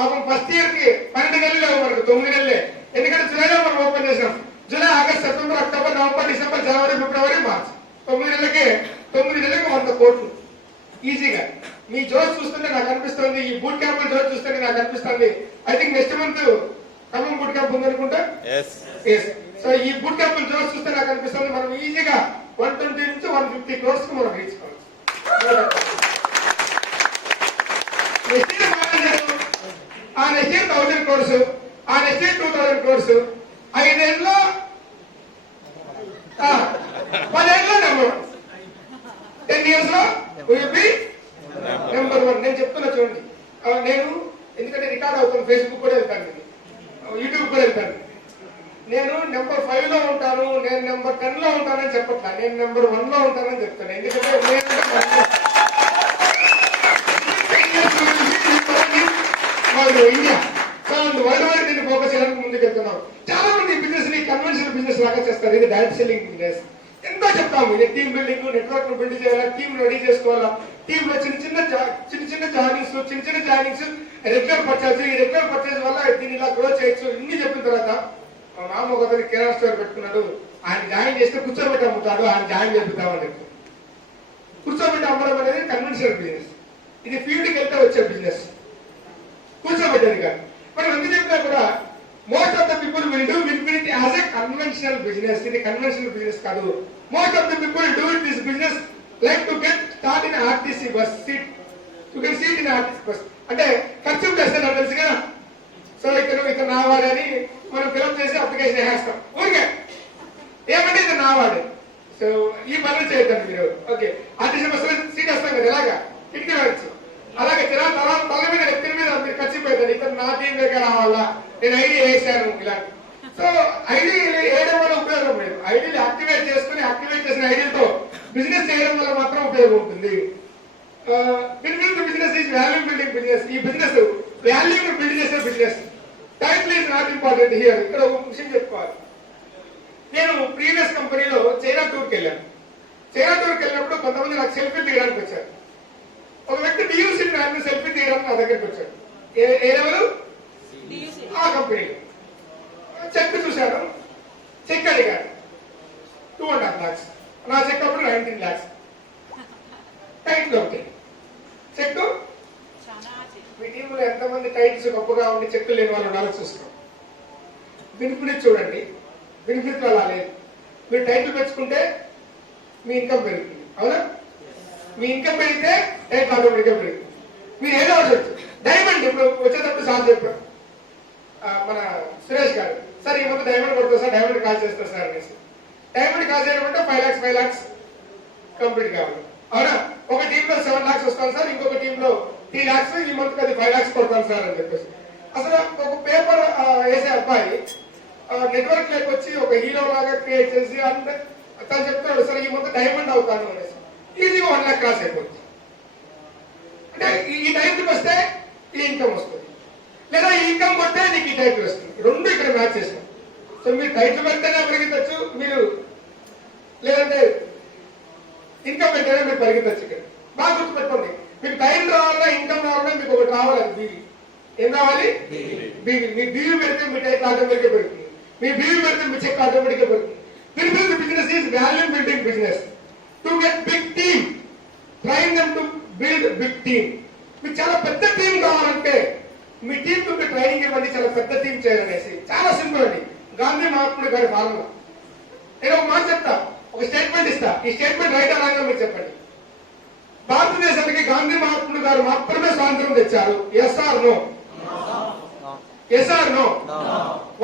పాపం ఫస్ట్ ఇయర్ కి 12 నెలలు లేవు మనకు, 9 నెలలే. ఎందుకంటే జూలైలో మనం ఓపెన్ చేసాం. July, August, September, October, November, December, జనవరి, ఫిబ్రవరి, మార్చ్, 9 నెలలకి 100 కోట్లు ఈజీగా. మీ జోష్ చూస్తుంటే నాకు అనిపిస్తుంది, ఈ బూట్ క్యాంప్ జోష్ చూస్తుంటే నాకు అనిపిస్తుంది, I think next month Khammam boot camp ఉందనుకుంటా. సో ఈ బూట్ క్యాంప్ జోష్ చూస్తే నాకు అనిపిస్తుంది మనం ఈజీగా 120 నుంచి 150 crores కు మనం రీచ్ కావచ్చు. నెక్స్ట్ ఇయర్ మేనేజర్, ఆ నెక్స్ట్ ఇయర్ 1000 crores, ఆ నెక్స్ట్ ఇయర్ 2000 crores, 5 ఏళ్ళలో 10 ఏళ్ళలో నెంబర్ 1, 10 years లో విల్ బి నెంబర్ 1. నేను చెప్తున్నా చూడండి, నేను ఎందుకంటే రికార్డ్ అవుతాను, ఫేస్బుక్ కూడా వెళ్తాను, యూట్యూబ్ కూడా వెళ్తాను. నేను నెంబర్ 5 లో ఉంటాను, నేను నెంబర్ 10 లో ఉంటానని చెప్పట్లా, నేను నెంబర్ 1 లో ఉంటానని చెప్తాను. ఎందుకంటే ఇండియా వరల్డ్ వైడ్ దీన్ని ఫోకస్ చేయడానికి ముందుకు వెళ్తున్నాం. చాలా మంది బిజినెస్ ని కన్వెన్షనల్ బిజినెస్ లాగా చేస్తారు. ఇది డైరెక్ట్ సెల్లింగ్ బిజినెస్. ఎంత చెప్తాము, ఇది టీమ్ బిల్డింగ్, నెట్వర్క్ ను బిల్డ్ చేయాలా, టీమ్ రెడీ చేసుకోవాలా, టీమ్ లో చిన్న చిన్న జాయినింగ్స్, రెగ్యులర్ పర్చేజ్, ఈ రెగ్యులర్ పర్చేజ్ వల్ల దీన్ని ఇలా గ్రో చేయొచ్చు. ఇన్ని చెప్పిన తర్వాత మా మామ ఒకసారి కిరాణా స్టోర్ పెట్టుకున్నాడు, ఆయన జాయిన్ చేస్తే కూర్చోబెట్టి అమ్ముతాడు, ఆయన జాయిన్ చేపిద్దామని చెప్పి. కూర్చోబెట్టి అమ్మడం అనేది కన్వెన్షనల్ బిజినెస్, ఇది ఫీల్డ్కి వెళ్తే వచ్చే బిజినెస్, కూర్చోబెట్టేది కాదు. మనం ఎంత చెప్పినా కూడా most of the people will do infinity as a conventional business. ఇది కన్వెన్షనల్ బిజినెస్ కాదు. Most of the people do it this business like to get start in RTC bus seat, to get seat in RTC bus. అంటే ఖర్చు చేస్తే నాకు తెలుసు కదా, సో ఇక్కడ నావాడని మనం ఫిలప్ చేసి అప్లికేషన్ వేస్తాం ఊరికే, ఏమంటే ఇది నావాడు. సో ఈ పనులు చేయొద్దండి మీరు. ఓకే, ఆర్టీసీ బస్ సీట్ వేస్తాం కదా, ఎలాగా కిటికీ వచ్చి అలాగే తల మీద ఎత్తిన మీద మీరు ఖర్చిపోతుంది, ఇక్కడ నా టీం దగ్గర రావాలా, నేను ఐడి వేసాను ఇలా. సో ఐడి వేయడం వల్ల ఉపయోగం లేదు. ఐడీలు యాక్టివేట్ చేసుకుని యాక్టివేట్ చేసిన ఐడీలతో బిజినెస్ చేయడం వల్ల మాత్రం ఉపయోగం ఉంటుంది. Business is value building business. ఈ బిజినెస్ వాల్యూని బిల్డ్ చేసే business. Title is not important here. ఇక్కడ ఒక విషయం చెప్పుకోవాలి. నేను ప్రీవియస్ కంపెనీలో చైనా టూర్కి వెళ్ళాను. చైనా టూర్కి వెళ్ళినప్పుడు కొంతమంది నాకు సెల్ఫీ తీయడానికి వచ్చారు. ఒక వ్యక్తి డియూసీ సెల్ఫీ తీయడానికి నా దగ్గరికి వచ్చాడు. ఏ లెవెల్? ఆ కంపెనీలో. చెక్ చూశాను, చెక్ అడిగాను 2.5 lakhs. నా చెక్ అప్పుడు 19 lakhs. టైట్ ఒకటి చెక్. మీ టీంలో ఎంతమంది టైట్స్ గొప్పగా ఉండి చెక్కులు లేని వాళ్ళు ఉన్నారో చూసుకో. బెనిఫిట్ చూడండి, బెనిఫిట్ అలా లేదు. మీరు టైటిల్ పెంచుకుంటే మీ ఇన్కమ్ పెరుగుతుంది, అవునా? మీ ఇన్కమ్ పెరిగితే టైటిల్ ఆటోమేటిక్గా పెరుగుతుంది. మీరు ఏదో అడగచ్చు. డైమండ్ ఇప్పుడు వచ్చేటప్పుడు సార్ చెప్పారు మన సురేష్ గారు, సార్ ఈ ముందు డైమండ్ కొడుతుంది సార్, డైమండ్ కాల్ చేస్తారు సార్ అనేసి. డైమండ్ కాల్ చేయడం అంటే 5 lakhs కంప్లీట్ కావాలి, అవునా? ఒక టీంలో 7 lakhs వస్తాను సార్, ఇంకొక టీంలో 3 lakhs, ఈ మంత్ అది 5 lakhs కొడతాను సార్ అని చెప్పేసి. అసలు ఒక పేపర్ వేసే అబ్బాయి నెట్వర్క్ లేక వచ్చి ఒక హీరో లాగా క్రియేట్ చేసి అంటే తను చెప్తున్నాడు సార్ ఈ మంత్ డైమండ్ అవుతాను అనేసి. ఈజీగా 1 lakh క్రాస్ అయిపోతుంది. అంటే ఈ టైంకి వస్తే ఈ ఇన్కమ్ వస్తుంది, లేదా ఈ ఇన్కమ్ కొట్టే నీకు ఈ టైటిల్ వస్తుంది. రెండు ఇక్కడ మ్యాచ్ చేసాం. సో మీరు టైటిల్ పెడితేనే పరిగెత్తచ్చు, మీరు లేదంటే ఇన్కమ్ పెట్టేనే మీరు పరిగెత్తచ్చు. ఇక్కడ బాగా గుర్తుపెట్టుకోండి, మీకు టైం రావాలా ఇన్కమ్ రావాలా మీకు ఒకటి రావాలి, అది బీవీ. ఏం రావాలి? బీవీ. మీ బీవీ పెడితే మీ టైటిల్ ఆటోమేటిక్గా పెరుగుతుంది, మీ బీవీ పెడితే మీ చెక్ ఆటోమేటిక్గా పెరుగుతుంది. Business is value building business. To get big team, train them to build big team. మీకు చాలా పెద్ద టీం కావాలంటే మీ టీం కు ట్రైనింగ్ ఇవ్వండి, చాలా పెద్ద టీం చేయాలనేసి. చాలా సింపుల్ అండి, గాంధీ మహాత్ముడు గారి ఫార్ములా. నేను ఒక మాట చెప్తా, ఒక స్టేట్మెంట్ ఇస్తా, ఈ స్టేట్మెంట్ రైట్ అలాగా మీరు చెప్పండి. భారతదేశానికి గాంధీ మహాత్ముడు గారు మాత్రమే స్వాతంత్రం తెచ్చారు. Yes or no? Yes or no?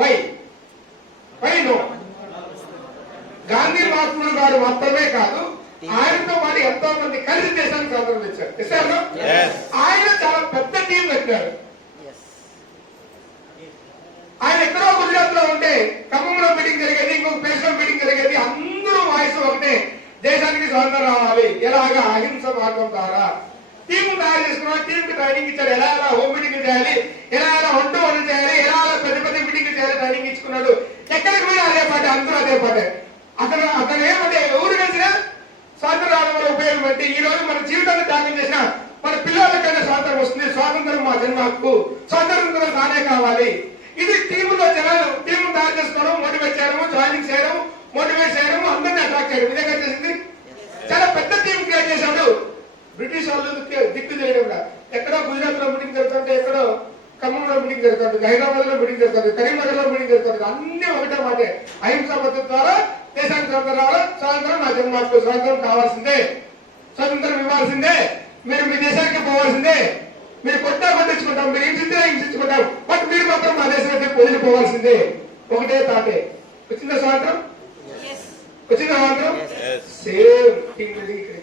Why? Why no? Gandhi మహాత్ముడు గారు మాత్రమే కాదు, ఆయనతో పాటు ఎంతో మంది కలిసి దేశానికి స్వాతంత్రం తెచ్చారు. Yes or no? ఆయన చాలా పెద్ద టీం పెట్టారు. ఆయన ఎక్కడో గుజరాత్ లో ఉంటే ఖమ్మంలో మీటింగ్ జరిగేది, ఇంకొక ప్లేస్ లో మీటింగ్ జరిగేది, అందరూ వాయిస్ ఒకటే, దేశానికి స్వాతంత్రం రావాలి. ఎలాగా? అహింస మార్గం ద్వారా. టీం తయారు చేసుకున్నారు, టీం కి ట్రైనింగ్ ఇచ్చారు, ఎలా హోమ్ మీటింగ్ చేయాలి, ఎలా 1-to-1 చేయాలి, ఎలా పెద్ద పెద్ద మీటింగ్ చేయాలి, ట్రైనింగ్ ఇచ్చుకున్నాడు. ఎక్కడికి పోయినా అదే పాట, అందరూ అదే పాట. అతను ఏమంటే ఎవరు కలిసినా స్వాతంత్రం రావడం వల్ల ఉపయోగం అంటే ఈ రోజు మన జీవితాన్ని త్యాగం చేసిన మన పిల్లలకైనా స్వాతంత్రం వస్తుంది. స్వాతంత్రం మా జన్మ హక్కు, స్వాతంత్రం కానే కావాలి. ఇది టీములో జనాలు టీం తయారు చేసుకోవడం, మోటివేట్ చేయడం, జాయినింగ్ చేయడం, మోటివేట్ చేయడం, అందరినీ అట్రాక్ట్ చేయడం, విధంగా చేసింది. చాలా పెద్ద టీం క్రియేట్ చేశాడు. బ్రిటిష్ వాళ్ళు దిక్కు చేయడం కూడా. ఎక్కడో గుజరాత్ లో మీటింగ్ జరుగుతుంటే, ఎక్కడో ఖమ్మంలో మీటింగ్ జరుగుతుంది, హైదరాబాద్ లో మీటింగ్ జరుగుతుంది, కరీంనగర్ లో మీటింగ్ జరుగుతుంది. అన్ని ఒకటే మాటే, అహింసా పద్ధతి ద్వారా దేశానికి స్వాతంత్రం రావాలి. స్వాతంత్రం నా జన్మ హక్కు, స్వాతంత్రం కావాల్సిందే, స్వాతంత్రం ఇవ్వాల్సిందే, మీరు మీ దేశానికి పోవాల్సిందే. మీరు కొట్టా కొట్టించుకుంటాం, మీరు హింసించుకుంటాం, బట్ మీరు మాత్రం మా దేశం వదిలిపోవాల్సిందే. ఒకటే తాటే. వచ్చిందా స్వాతంత్రం? వచ్చిందా స్వాతంత్రం? సేమ్ టీం బిల్డింగ్ ఇక్కడ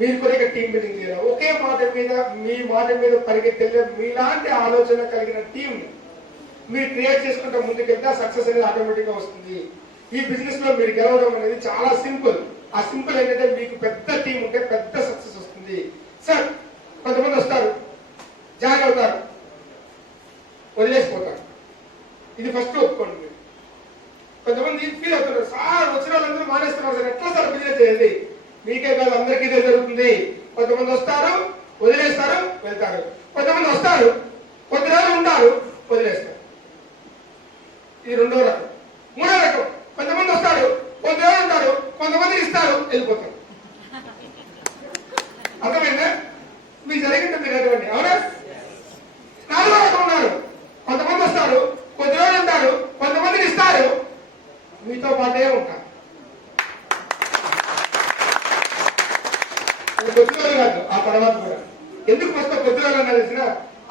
మీరు కూడా ఇక్కడ టీం బిల్డింగ్ చేయాలి. ఒకే మాట మీద, మీ మాట మీద పరిగెత్తే మీలాంటి ఆలోచన కలిగిన టీం మీరు క్రియేట్ చేసుకుంటే ముందుకెళ్తే సక్సెస్ అనేది ఆటోమేటిక్ గా వస్తుంది. ఈ బిజినెస్ లో మీరు గెలవడం అనేది చాలా సింపుల్. ఆ సింపుల్ ఏంటంటే మీకు పెద్ద టీం ఉంటే పెద్ద సక్సెస్ వస్తుంది. సార్ కొంతమంది వస్తారు, జాయిన్ అవుతారు, వదిలేసిపోతారు. ఇది ఫస్ట్ ఒప్పుకోండి. మీరు కొంతమంది ఫీల్ అవుతున్నారు, సార్ వచ్చిన వాళ్ళందరూ మానేస్తున్నారు సార్, ఎట్లా సార్ బిజినెస్ చేయాలి? మీకే కాదు అందరికీ ఇదే జరుగుతుంది. కొంతమంది వస్తారు, వదిలేస్తారు, వెళ్తారు. కొంతమంది వస్తారు, కొద్ది రోజులు ఉంటారు, వదిలేస్తారు. ఇది రెండో రకం. మూడో రకం, కొంతమంది వస్తారు, కొద్ది రోజులు ఉంటారు, కొంతమంది ఇస్తారు, వెళ్ళిపోతారు. అర్థమైందా? మీకు జరిగింది మీరు అటువంటి, అవునా? నాలుగో రకం ఉన్నారు, కొంతమంది వస్తారు, కొద్ది రోజులు ఉంటారు, కొంతమందిని ఇస్తారు, మీతో పాటే ఉంటారు. కొద్ది రోజులు కాదు, ఆ తర్వాత కూడా. ఎందుకు వస్తే కొద్ది రోజులు అన్నా తెలిసిన,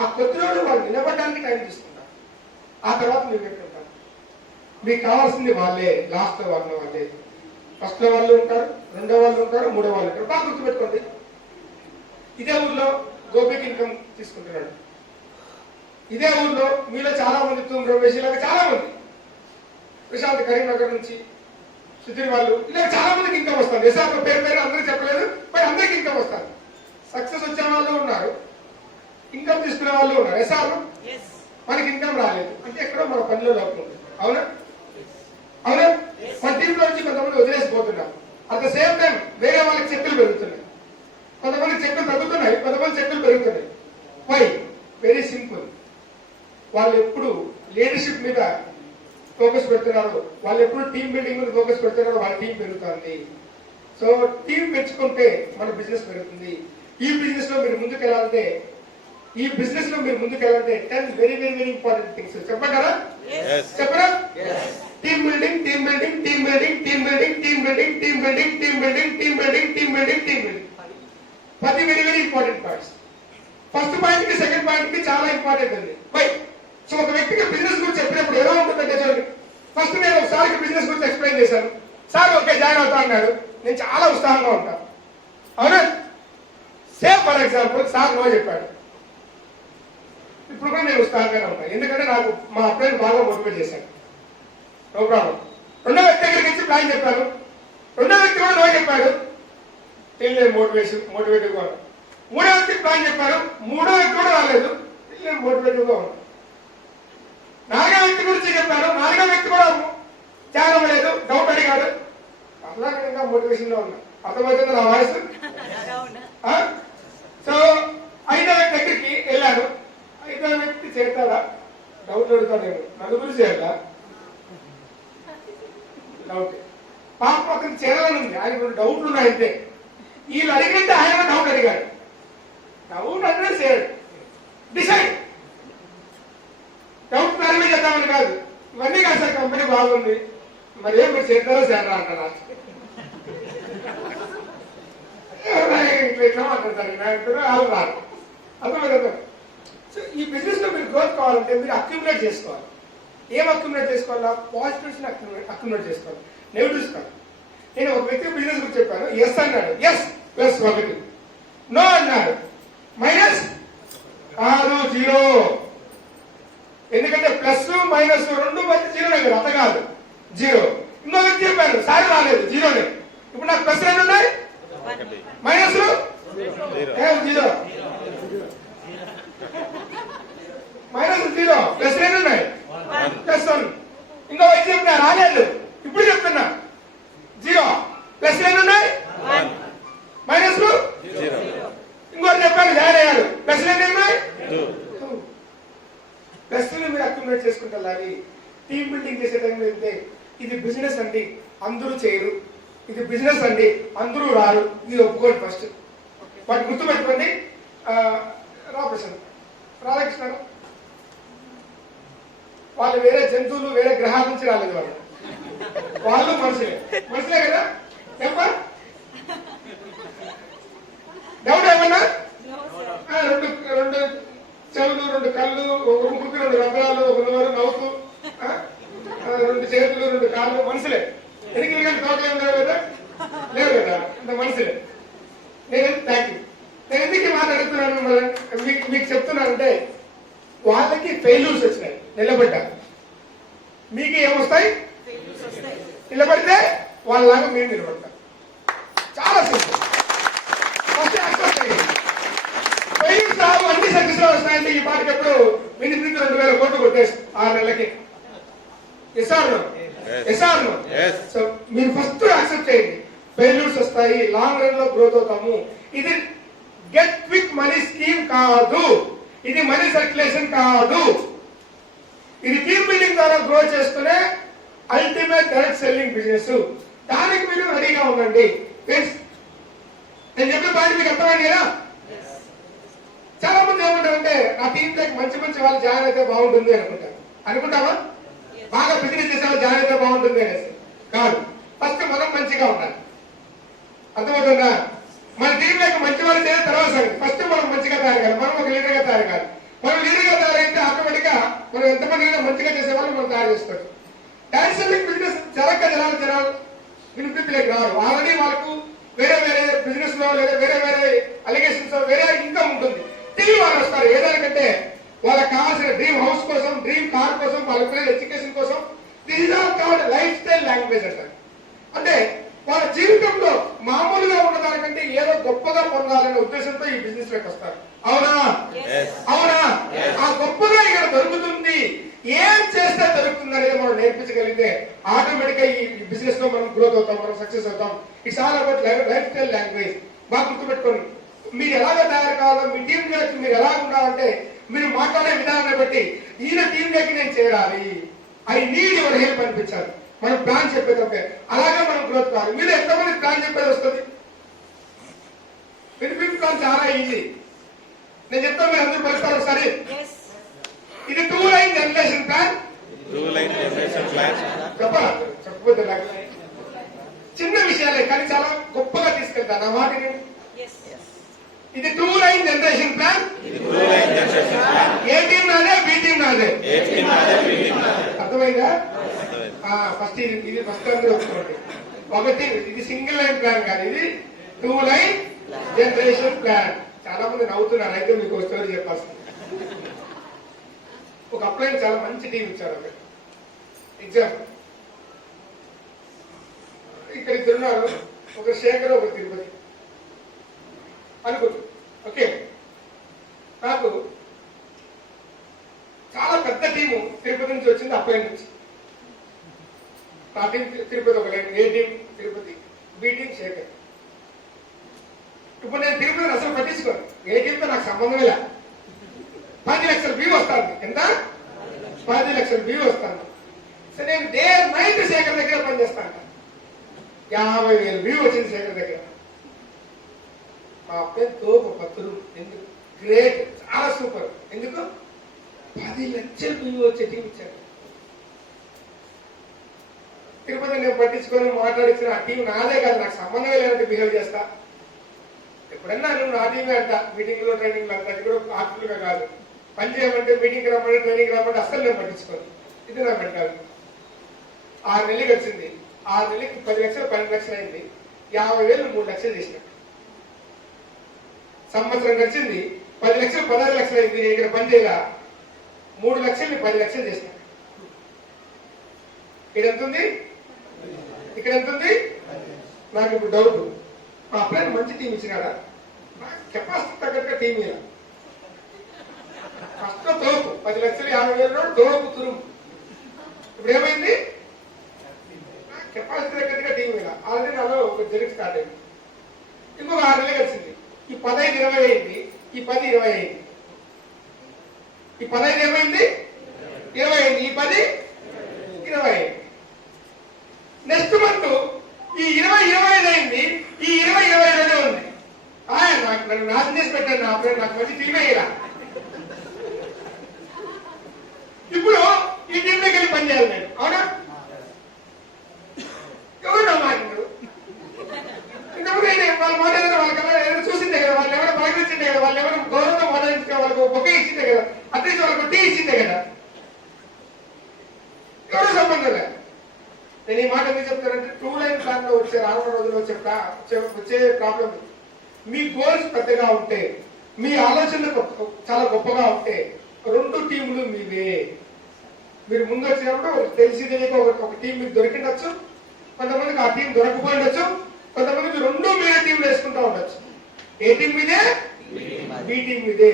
ఆ కొద్ది రోజులు వాళ్ళు నిలబడడానికి టైం తీసుకుంటారు. ఆ తర్వాత మీరు పెట్టుకుంటారు. మీకు కావాల్సింది వాళ్ళే, లాస్ట్ లో వాళ్ళే. ఫస్ట్ లో వాళ్ళు ఉంటారు, రెండో వాళ్ళు ఉంటారు, మూడో వాళ్ళు ఉంటారు. బాగా గుర్తుపెట్టుకోండి. ఇదే ఊర్లో గోపికి ఇన్కమ్ తీసుకుంటున్నాడు. ఇదే ఊర్లో మీలో చాలా మంది, తూమ్ రమేష్ ఇలాగ చాలా మంది, ప్రశాంత్ కరీంనగర్ నుంచి, సుధీర్ వాళ్ళు, ఇలా చాలా మందికి ఇన్కమ్ వస్తారు. ఎస్ఆర్ పేరు అందరికీ చెప్పలేదు, మరి అందరికి ఇన్కమ్ వస్తారు. సక్సెస్ వచ్చిన వాళ్ళు ఉన్నారు, ఇన్కమ్ తీసుకునే వాళ్ళు ఉన్నారు. ఎస్ఆర్ మనకి ఇన్కమ్ రాలేదు అంటే ఎక్కడో మన పనిలో లోపం ఉంది. అవునా? అవునా? మన టీంలో నుంచి కొంతమంది వదిలేసిపోతున్నారు. అట్ ద సేమ్ టైం వేరే వాళ్ళకి చెక్కులు పెరుగుతున్నాయి. కొంతమంది చెక్కులు తగ్గుతున్నాయి, కొంతమంది చెక్కులు పెరుగుతున్నాయి. వై? Very simple. వాళ్ళు ఎప్పుడు లీడర్షిప్ మీద ఫోకస్ పెడుతున్నారు, వాళ్ళు ఎప్పుడు టీం బిల్డింగ్ మీద ఫోకస్ పెడుతున్నారు, వాళ్ళ టీం పెరుగుతుంది. సో టీం పెంచుకుంటే మన బిజినెస్ పెరుగుతుంది. ఈ బిజినెస్ లో మీరు ముందుకెళ్ళాలంటే, 10 very very very important things చెప్పగలరా? చెప్పరా? Team building, team building, team building, team building, team building, team building, team building, team building, team building, team building. 10 very very important points. First point కి సెకండ్ పాయింట్ కి చాలా ఇంపార్టెంట్ ఉంది. బై సో ఒక వ్యక్తికి బిజినెస్ గురించి చెప్పినప్పుడు ఎలా ఉంటుందంటే చూడండి, ఫస్ట్ నేను ఒకసారి బిజినెస్ గురించి ఎక్స్ప్లెయిన్ చేశాను. సార్ ఓకే జాయిన్ అవుతా అన్నాడు, నేను చాలా ఉత్సాహంగా ఉంటాను. అవునా? Same for example sir no చెప్పాడు, ఇప్పుడు కూడా నేను ఉత్సాహంగానే ఉంటాను. ఎందుకంటే నాకు మా అబ్బాయిని బాగా మోటివేట్ చేశాను. No problem. రెండో వ్యక్తి దగ్గరికి ఇచ్చి ప్లాన్ చెప్పాను, రెండో వ్యక్తి కూడా నో చెప్పాడు, నేను మోటివేటివ్గా ఉన్నాను. మూడో వ్యక్తికి ప్లాన్ చెప్పాను, మూడో వ్యక్తి కూడా రాలేదు, నేను మోటివేటివ్గా ఉన్నాను. నాలుగో వ్యక్తి గురించి చెప్పాను, నాలుగో వ్యక్తి కూడా త్యాగం లేదు, డౌట్ అడిగాడు, అట్లా ఇంకా మోటివేషన్ లో ఉన్నా. అర్థమవుతుంది నా వాయిస్? సో 5వ వ్యక్తి దగ్గరికి వెళ్ళాను, 5వ వ్యక్తి చేస్తాడా? డౌట్ అడుగుతాడేమో, నలుగురు చేయాలా? డౌట్. పాప పక్కన చేరాలని ఉంది, ఆయన కొన్ని డౌట్లు ఉన్నాయంటే. వీళ్ళు అడిగితే ఆయన డౌట్ అడిగాడు, డౌట్ అడిగినా చేయడు. డిసైడ్. డౌట్ క్లారిఫై చేద్దామని కాదు, ఇవన్నీ కాదు సార్, కంపెనీ బాగుంది, మరి ఏం మీరు చేస్తారో చేరరా అంటారా? ఇట్లా మాట్లాడతారు, వాళ్ళు రాదు. అర్థమైందా? సో ఈ బిజినెస్ లో మీరు గ్రోత్ కావాలంటే మీరు అక్యుములేట్ చేసుకోవాలి. ఏం అక్యుములేట్ చేసుకోవాలా? పాజిటివ్స్ అక్యుములేట్ చేసుకోవాలి, నెగిటివ్స్ కాదు. నేను ఒక వ్యక్తి బిజినెస్ గురించి చెప్పాను, ఎస్ అన్నాడు, ఎస్ ప్లస్ 1, నో అన్నాడు, మైనస్ 0. ఎందుకంటే ప్లస్ మైనస్ రెండు మధ్య 0 కదా, అర్థం కాదు, 0. ఇంకో వ్యక్తి చెప్పాను, సార్ రాలేదు, 0నే. ఇప్పుడు నాకు ప్లస్ 2 ఉన్నాయి, మైనస్ 0, మైనస్ 0, ప్లస్ 2 ఉన్నాయి, ప్లస్ 1. ఇంకో వ్యక్తి చెప్పినా రాలేదు, ఇప్పుడు చెప్తున్నా 0, ప్లస్ 2 ఉన్నాయి, మైనస్ 0. ఇంకోటి ఇది బిజినెస్ అండి, అందరూ చేయరు. ఇది బిజినెస్ అండి, అందరూ రారు. ఇది ఒప్పుకోండి ఫస్ట్. వాటి గుర్తుపెట్టుకోండి. రామకృష్ణ రాధాకృష్ణ వాళ్ళు వేరే జంతువులు, వేరే గ్రహాల నుంచి రాలేదు. వాళ్ళు మనుషులే కదా. చెప్పా డౌట్ ఏమన్నా? రెండు చెవులు, రెండు కళ్ళు, ఒక ముక్కుకి రెండు రంధ్రాలు, ఒక నోరు నవ్వుతూ, రెండు చేతులు, రెండు కాళ్ళు, మనుషులే. ఎన్నికలు తోటలు ఏం లేవు కదా, లేవు కదా, అంత మనుషులే. Thank you. నేను ఎందుకు మాట్లాడుతున్నాను మిమ్మల్ని మీకు చెప్తున్నానంటే, వాళ్ళకి ఫెయిల్యూర్స్ వచ్చినాయి, నిలబడ్డారు. మీకు ఏమొస్తాయి? నిలబడితే వాళ్ళలాగా మీరు నిలబడతారు. చాలా సింపుల్. ఫస్ట్ యాక్సెప్ట్ చేయండి. ఫెయిల్యూర్స్ రావు, అన్ని సక్సెస్ వస్తాయంటే ఈ పాటకి ఎప్పుడు మినిస్ట్రీకి 2000 కోట్లు కొట్టేసి 6 నెలలకి. సో మీరు ఫస్ట్ యాక్సెప్ట్ చేయండి. ఫెయిల్యూర్స్ వస్తాయి, లాంగ్ రన్ లో గ్రోత్ అవుతాము. ఇది గెట్ క్విక్ మనీ స్కీమ్ కాదు, ఇది మనీ సర్క్యులేషన్ కాదు. ఇది టీమ్ బిల్డింగ్ ద్వారా గ్రో చేసుకునే అల్టిమేట్ డైరెక్ట్ సెల్లింగ్ బిజినెస్. దానికి మీరు రెడీగా ఉండండి. నేను చెప్పిన పాయింట్ మీకు అర్థమైంది కదా? చాలా మంది ఏమంటారంటే, నా టీం దగ్గర మంచి మంచి వాళ్ళు జాయిన్ అయితే బాగుంటుంది అనుకుంటారు. అనుకుంటావా? బాగా బిజినెస్ చేసే వాళ్ళు జాయిన్ అయితే బాగుంటుంది అనేసి కాదు. ఫస్ట్ మనం మంచిగా ఉండాలి. అర్థమవుతుందా? మన టీం దగ్గర మంచి వాళ్ళు చేసిన తర్వాత సంగతి. ఫస్ట్ మనం మంచిగా తయారు కాదు, మనం ఒక లీడర్ గా తయారు కాదు. మనం లీడర్ గా తయారైతే ఆటోమేటిక్ గా మనం ఎంతమంది మంచిగా చేసే వాళ్ళు మనం తయారు చేస్తాం. డైరెక్ట్ సెల్లింగ్ బిజినెస్ జనాలు వినిపించలేక రారు. ఆల్రెడీ వాళ్ళకు వేరే వేరే బిజినెస్ లో లేదా వేరే వేరే అలిగేషన్స్ వేరే ఇన్కమ్ ఉంటుంది. తిరిగి వాళ్ళు వస్తారు. ఏదానికంటే వాళ్ళకి కావాల్సిన డ్రీమ్ హౌస్ కోసం, డ్రీమ్ కార్ కోసం, వాళ్ళ పిల్లల ఎడ్యుకేషన్ కోసం. This is all called life style language అంటారు. అంటే వాళ్ళ జీవితంలో మామూలుగా ఉన్న దానికంటే ఏదో గొప్పగా పొందాలనే ఉద్దేశంతో ఈ బిజినెస్ లోకి వస్తారు. అవునా? అవునా? ఆ గొప్పగా ఇక్కడ దొరుకుతుంది, ఏం చేస్తే దొరుకుతుంది అనేది మనం నేర్పించగలిగితే ఆటోమేటిక్ గా ఈ బిజినెస్ లో మనం గ్రోత్ అవుతాం, మనం సక్సెస్ అవుతాం. It's all about life style language. బాగా గుర్తుపెట్టుకోండి. మీరు ఎలాగ తయారు కావాలో, మీ టీం లోకి మీరు ఎలా ఉండాలంటే, మీరు మాట్లాడే విధానాన్ని బట్టి ఈయన టీం లోకి నేను చేరాలి, ఐ నీడ్ యువర్ హెల్ప్ అనిపించాలి. మనం ప్లాన్ చెప్పేటప్పుడే అలాగే మనం గ్రోత్ కావాలి. మీరు ఎంతమంది ప్లాన్ చెప్పేది వస్తుంది? వినిపించుకోవాలి, చాలా ఈజీ. నేను చెప్తాను, మీరు అందరూ పలుస్తారు ఒకసారి. ఇది 2 లైన్ జనరేషన్ ప్లాన్. చెప్పాలా? చెప్పకపోతే చిన్న విషయాలే కానీ చాలా గొప్పగా తీసుకెళ్తాను నా మాటని. ఇది 2 లైన్ జనరేషన్ ప్లాన్. ఏ టీం నాదే, బి టీం నాదే. అర్థమైందా? ఫస్ట్ ఇది ఫస్ట్ అందరూ ఒప్పుకోండి. ఒకటి, ఇది సింగిల్ లైన్ ప్లాన్ కాదు, ఇది 2 లైన్ జనరేషన్ ప్లాన్. చాలా మంది నవ్వుతున్నారు. అయితే మీకు స్టోరీ చెప్పాల్సింది. ఒక అప్లైన్ చాలా మంచి టీం ఇచ్చారు. ఎగ్జామ్ ఇక్కడ ఇద్దరున్నారు, ఒక శేఖర్, ఒక తిరుపతి అనుకుంటు. ఓకే, నాకు చాలా పెద్ద టీము తిరుపతి నుంచి వచ్చింది, అప్లైన్ నుంచి. నా టీం తిరుపతి ఒక line, A team Tirupati, B team Shekhar. ఇప్పుడు నేను తిరుపతిని అసలు పట్టించుకోను, ఏ టీంతో నాకు సంబంధం ఇలా. 10 లక్షల వ్యూ వస్తాను. ఎంత? 10 లక్షల వ్యూ వస్తాను. సరే, నేను డే నైట్ శేఖర్ దగ్గర పనిచేస్తాను. 50,000 వ్యూ వచ్చింది శేఖర్ దగ్గర. మా అబ్బాయి తోపు పత్తులు. ఎందుకు? గ్రేట్, చాలా సూపర్. ఎందుకు? 10 లక్షల వ్యూ వచ్చే టీం ఇచ్చారు. తిరుపతి నేను పట్టించుకొని మాట్లాడించిన ఆ టీం నాదే కాదు, నాకు సంబంధమే లేదంటే బిహేవ్ చేస్తా. ఎప్పుడన్నా నువ్వు నా టీమే అంట, మీటింగ్ లో ట్రైనింగ్ అంట. అది కూడా ఆర్టిఫుల్గా కాదు. పని చేయమంటే, మీటింగ్ రమ్మంటే, ట్రైనింగ్ రమ్మంటే అస్సలు నేను పట్టించుకోను. ఇది నా మెంటాలిటీ. 6 నెలలు వచ్చింది. 6 నెలలకి 10 లక్షలు 12 లక్షలు అయింది. 50,000 3 లక్షలు చేసిన. సంవత్సరం వచ్చింది 10 లక్షలు 16 లక్షలు అయింది. నేను ఇక్కడ పని చేయగా 3 లక్షల్ని 10 లక్షలు చేసిన. ఇక్కడ ఎంత ఉంది? ఇక్కడ ఎంత ఉంది? నాకు ఇప్పుడు డౌట్, మా అబ్బాయి మంచి టీం ఇచ్చినాడా? కెపాసిటీ తగ్గట్టుగా టీం ఇలా ఫస్ట్ తోపు 10 లక్షలు 50,000 తోపు తురుము. ఇప్పుడు ఏమైంది? కెపాసిటీ తగ్గట్టుగా టీం ఇలా. ఆల్రెడీ నాలో ఒక జరిగి స్టార్ట్ అయింది. ఇంకొక 6 నెలలు వచ్చింది. ఈ 15 20 అయింది. ఈ 10 20 అయింది. ఈ 15 ఏమైంది? 20 అయింది. ఈ 10 20 అయింది. బొకే ఇచ్చిందే కదా, అట్లీస్ట్ వాళ్ళకు టీ ఇచ్చిందే కదా, ఎవరో సంబంధం లేదు. నేను ఈ మాట ఎందుకు చెప్తానంటే 2 లైన్ ప్లాన్ లో వచ్చే రానున్న రోజుల్లో వచ్చే ప్రాబ్లం, మీ గోల్స్ పెద్దగా ఉంటే, మీ ఆలోచనలు చాలా గొప్పగా ఉంటే 2 టీములు మీవే. మీరు ముందు వచ్చినప్పుడు తెలిసి తెలియక ఒక టీం మీకు దొరికిండొచ్చు, కొంతమందికి ఆ టీం దొరకపోయిండొచ్చు, కొంతమందికి 2 మీరే టీంలు వేసుకుంటూ ఉండొచ్చు. ఏ టీం మీదే, బి టీం మీదే.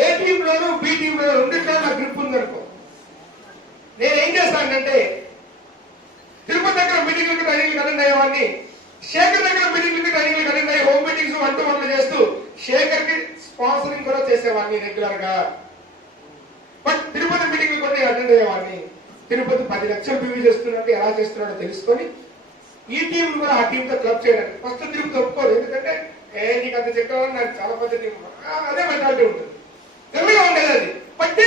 ఏ టీంలోనూ బి టీంలో రెండింటిలో నా గ్రిప్ ఉందనుకో, నేను ఏం చేస్తానంటే తిరుపతి దగ్గర మీటింగ్లకి ట్రైనింగ్లు అటెండ్ అయ్యేవాడిని, శేఖర్ దగ్గర మీటింగ్లకి ట్రైనింగ్లు అటెండ్ అయ్యి హోమ్ మీటింగ్స్ 1-to-1 చేస్తూ శేఖర్ కి స్పాన్సరింగ్ కూడా చేసేవాడిని రెగ్యులర్ గా. బట్ తిరుపతి మీటింగ్ కొన్ని అటెండ్ అయ్యేవాడిని. తిరుపతి 10 లక్షలు బివి చేస్తున్నట్టు ఎలా చేస్తున్నాడో తెలుసుకొని ఈ టీం కూడా ఆ టీంతో క్లబ్ చేయడానికి ఫస్ట్ తిరుపతి ఒప్పుకోదు. ఎందుకంటే నీకు అంత చెప్పాలని నాకు చాలా పద్ధతి, అదే మెంటాలిటీ ఉంటుంది, తెలుగుగా ఉండేది అది. బట్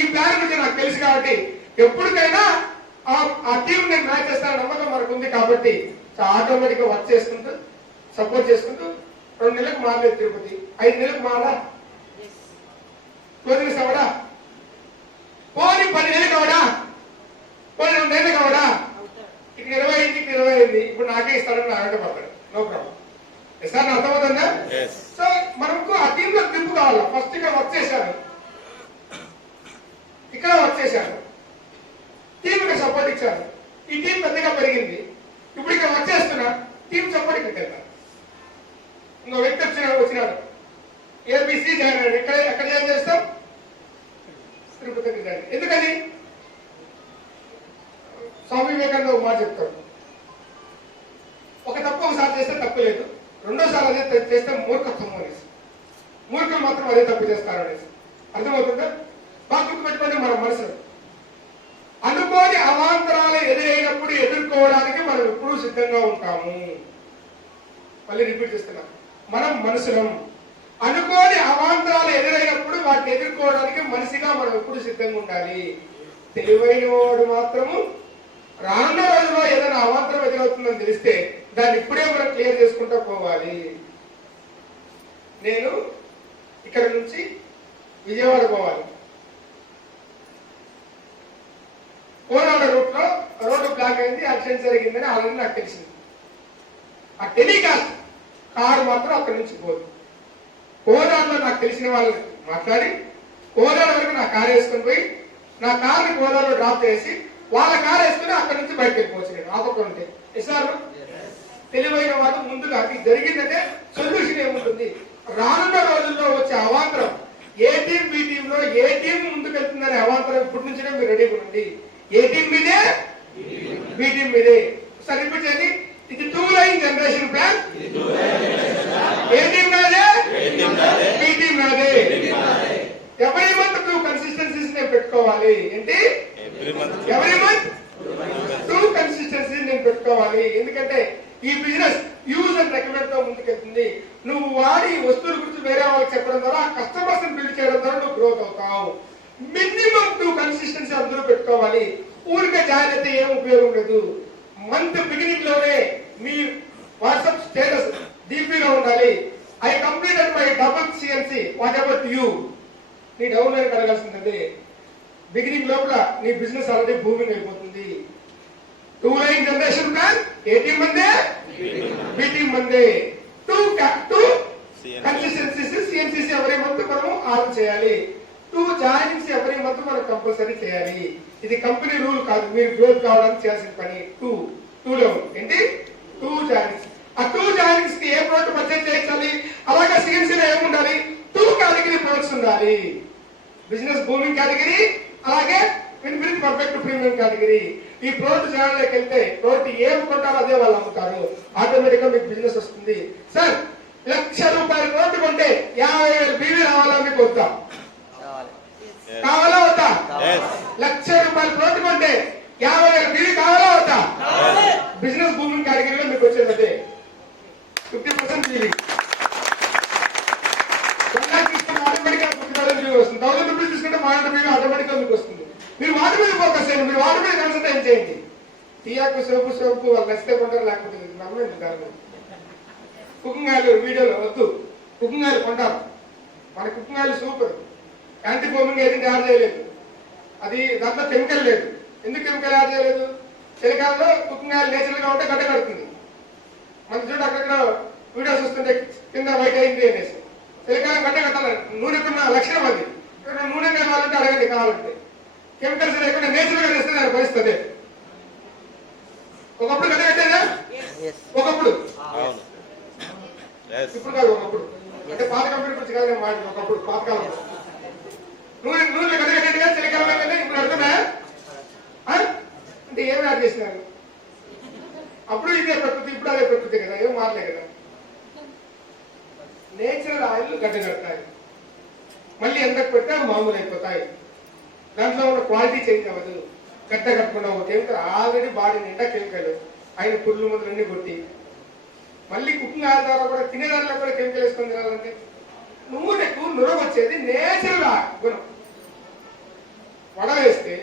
ఈ ప్లాన్ గురించి నాకు తెలుసు కాబట్టి ఎప్పటికైనా ఆ టీం నేను మ్యాచ్ చేస్తాను నమ్మకం మనకు ఉంది కాబట్టి ఆటోమేటిక్ గా వర్క్ చేసుకుంటూ సపోర్ట్ చేసుకుంటూ 2 నెలలకు మారలేదు తిరుపతి, 5 నెలలకు మారా క్లోజింగ్ అవడా, పోనీ 10 నెలలు కావడా, పోనీ 2 నెలలు కావడా, ఇక్కడ 20 అయింది, ఇక్కడ 20 అయింది, ఇప్పుడు నాకే ఇస్తాడని నా వెంట పడతాడు, నో ప్రాబ్లం. సార్ అర్థమవుతుందా? సో మనకు ఆ టీమ్ లో గ్రిప్ కావాలి. ఫస్ట్ ఇక్కడ వర్క్ చేశాను, ఇక్కడ వర్క్ చేశాను, టీమ్ కి సపోర్ట్ ఇచ్చాను, ఈ టీం పెద్దగా పెరిగింది, ఇప్పుడు ఇక్కడ వర్క్ చేస్తున్నా, టీం సపోర్ట్ ఇక్కడ వెళ్తాను. ఇంకో వ్యక్తి వచ్చినాడు ఏబిసి జాయిన్ అయ్యాడు, ఎక్కడ జాయిన్ చేస్తాం, తిరుపతి జాయిన్. ఎందుకని? స్వామి వివేకానంద ఒక మాట చెప్తాడు, ఒక తప్పు ఒకసారి చేస్తే తప్పు లేదు, రెండోసారి అదే చేస్తే మూర్ఖత్వం అనేసి, మూర్ఖులు మాత్రం అదే తప్పు చేస్తారు అనేసి. అర్థమవుతుందా? బాగా గుర్తుపెట్టుకోండి, మన మనసు అనుకోని అవాంతరాలు ఎదురైనప్పుడు ఎదుర్కోవడానికి మనం ఎప్పుడూ సిద్ధంగా ఉంటాము. మళ్ళీ రిపీట్ చేస్తున్నా, మనం మనుషులం. అనుకోని అవాంతరాలు ఎదురైనప్పుడు వాటిని ఎదుర్కోవడానికి మనిషిగా మనం ఎప్పుడు సిద్ధంగా ఉండాలి. తెలివైన వాడు మాత్రము రానున్న రోజుల్లో ఏదైనా అవాంతరం ఎదురవుతుందని తెలిస్తే దాన్ని ఇప్పుడే మనం క్లియర్ చేసుకుంటూ పోవాలి. నేను ఇక్కడ నుంచి విజయవాడ పోవాలి, కోనాడ రూట్ లో రోడ్డు బ్లాక్ అయింది, యాక్సిడెంట్ జరిగిందని ఆల్రెడీ నాకు తెలిసింది. ఆ టెలికాస్ట్ కారు మాత్రం అక్కడి నుంచి పోదు. కోనాడులో నాకు తెలిసిన వాళ్ళని మాట్లాడి కోనాడు వరకు నా కారు వేసుకొని పోయి నా కార్ని కోనాడులో డ్రాప్ చేసి వాళ్ళ కారు వేసుకుని అక్కడి నుంచి బయటకు వెళ్ళిపోవచ్చు. నేను ఆపకుంటే సార్ తెలివైన వాళ్ళు ముందుగా అది జరిగిందంటే సొల్యూషన్ ఏముంటుంది. రానున్న రోజుల్లో వచ్చే అవాంతరం ఏ టీం బి టీం లో ఏ టీం ముందుకు వెళ్తుందనే అవాంతరం ఇప్పటి నుంచినే మీరు రెడీగా ఉండండి. ఏ టీం మీదే, బి టీం మీదే. సరే రిపీట్ చేయండి, ఇది 2 లైన్ జనరేషన్ ప్లాన్. ఏ టీం నాదే, బి టీం నాదే. ఎవరీ మంత్ 2 కన్సిస్టెన్సీస్ నేను పెట్టుకోవాలి. ఏంటి? ఎవరీ మంత్ 2 కన్సిస్టెన్సీస్ నేను పెట్టుకోవాలి. ఎందుకంటే ఈ బిజినెస్ యూజ్ అండ్ రికమెండ్ తో ముందుకెళ్తుంది. నువ్వు వాడి వస్తువుల గురించి వేరే వాళ్ళకి చెప్పడం ద్వారా కస్టమర్స్ బిల్డ్ చేయడం ద్వారా నువ్వు గ్రోత్ అవుతావు. మినిమం 2 కన్సిస్టెన్సీ అందరూ పెట్టుకోవాలి. ఊరికే జాయిన్ అయితే ఏం ఉపయోగం లేదు. మంత్ బిగినింగ్ లోనే మీ వాట్సాప్ స్టేటస్ డిపిలో ఉండాలి, I completed my double CNC, what about you. నీ డౌన్ లైన్ కలగాల్సిందే. బిగినింగ్ లోపల నీ బిజినెస్ ఆల్రెడీ బూమింగ్ అయిపోతుంది. 2 లైన్ జనరేషన్ ప్లాన్. ఏ టీం మందే, బి టీం మందే. 2 కన్సిస్టెన్సీస్ సిఎన్సిసి ఎవరీ మంత్ మనము ఆన్ చేయాలి. 2 జాయినింగ్స్ ఎవరీ మంత్ మనం కంపల్సరీ చేయాలి. ఇది కంపెనీ రూల్ కాదు, మీరు గ్రోత్ కావడానికి చేయాల్సిన పని. 2 లో ఏంటి? 2 జాయినింగ్స్. ఆ 2 జాయినింగ్స్ కి ఏ ప్రోడక్ట్ పర్చేజ్ చేయించాలి, అలాగే సిఎన్సీలో ఏముండాలి, 2 కేటగిరీ ప్రొడక్ట్స్ ఉండాలి. బిజినెస్ బూమింగ్ కేటగిరీ, అలాగే విన్ పర్ఫెక్ట్ ప్రీమియం కేటగిరీ. ఈ ప్రోడక్ట్ ఛానల్లోకి వెళ్తే ప్రోడక్ట్ ఏం కొంటారో అదే వాళ్ళు అమ్ముతారు. ఆటోమేటిక్ గా మీకు బిజినెస్ వస్తుంది. సార్ ₹1,00,000 ప్రోడక్ట్ కొంటే 50,000 బీవీ రావాలా మీకు వద్దా? కావాలా వద్దా? ₹1,00,000 ప్రోడక్ట్ కొంటే 50,000 బీవీ కావాలా వద్దా? బిజినెస్ బూమింగ్ కేటగిరీలో మీకు వచ్చేది అదే 50% బీవీ. ఆటోమేటిక్ గా 50,000 బీవీ వస్తుంది. ₹1,000 తీసుకుంటే 500 బీవీ ఆటోమేటిక్ గా మీకు వస్తుంది. మీరు వాటి మీద ఫోకస్ చేయండి, మీరు వాటి మీద కాన్సన్ట్రేట్ చేయండి. టీఆకు సోపు వాళ్ళు నచ్చితే కొంటారు, లేకపోతే నమ్మేందుకు. కుకింగ్ ఆయిల్ వీడియోలో వద్దు, కుకింగ్ ఆయిల్ కొంటారు, మన cooking oil super, anti foaming agent add చేయలేదు, అది దాంట్లో కెమికల్ లేదు. ఎందుకు కెమికల్ యాడ్ చేయలేదు? చలికాలంలో కుకింగ్ ఆయిల్ నేచురల్ గా ఉంటే గడ్డ కడుతుంది. మన చూడు అక్కడ వీడియోస్ వస్తుంటే కింద వైట్ అయింది అనేసి. చలికాలం గడ్డ కట్టాలి, నూనెకున్న లక్షణం అది. నూనె కావాలంటే అడగండి, కావాలంటే కెమికల్స్ లేకుండా నేచురల్ గా చేస్తే దాని పరిస్థితి. ఒకప్పుడు గడ్డ కట్టేదా? ఒకప్పుడు, ఇప్పుడు కాదు, ఒకప్పుడు. అంటే పాత కంపెనీ గురించి కాదు నేను మాట, ఒకప్పుడు పాతకాలం నూనె గడ్డ కట్టేదిగా చలికాలం అయితే ఇప్పుడు అడుగుతున్నా అంటే ఏమి యాడ్ చేసినారు? అప్పుడు ఇదే ప్రకృతి, ఇప్పుడు అదే ప్రకృతి కదా, ఏం మారలే కదా. నేచురల్ ఆయిల్ గడ్డ కడతాయి, మళ్ళీ ఎండకు పెడితే అవి మామూలు అయిపోతాయి. దాంట్లో ఉన్న క్వాలిటీ చేంజ్ అవ్వదు. గడ్డ కట్టకుండా ఒక కెమికల్ ఆల్రెడీ బాడీ నిండా కెమికల్, ఆయన పుల్లు మందులన్నీ కొట్టి మళ్ళీ కుకింగ్ ఆయిల్ ద్వారా కూడా తినేదానిలో కూడా కెమికల్ వేసుకొని తినాలంటే నూనెకు నురగ వచ్చేది నేచురల్ గుణం. వడ వేస్తే,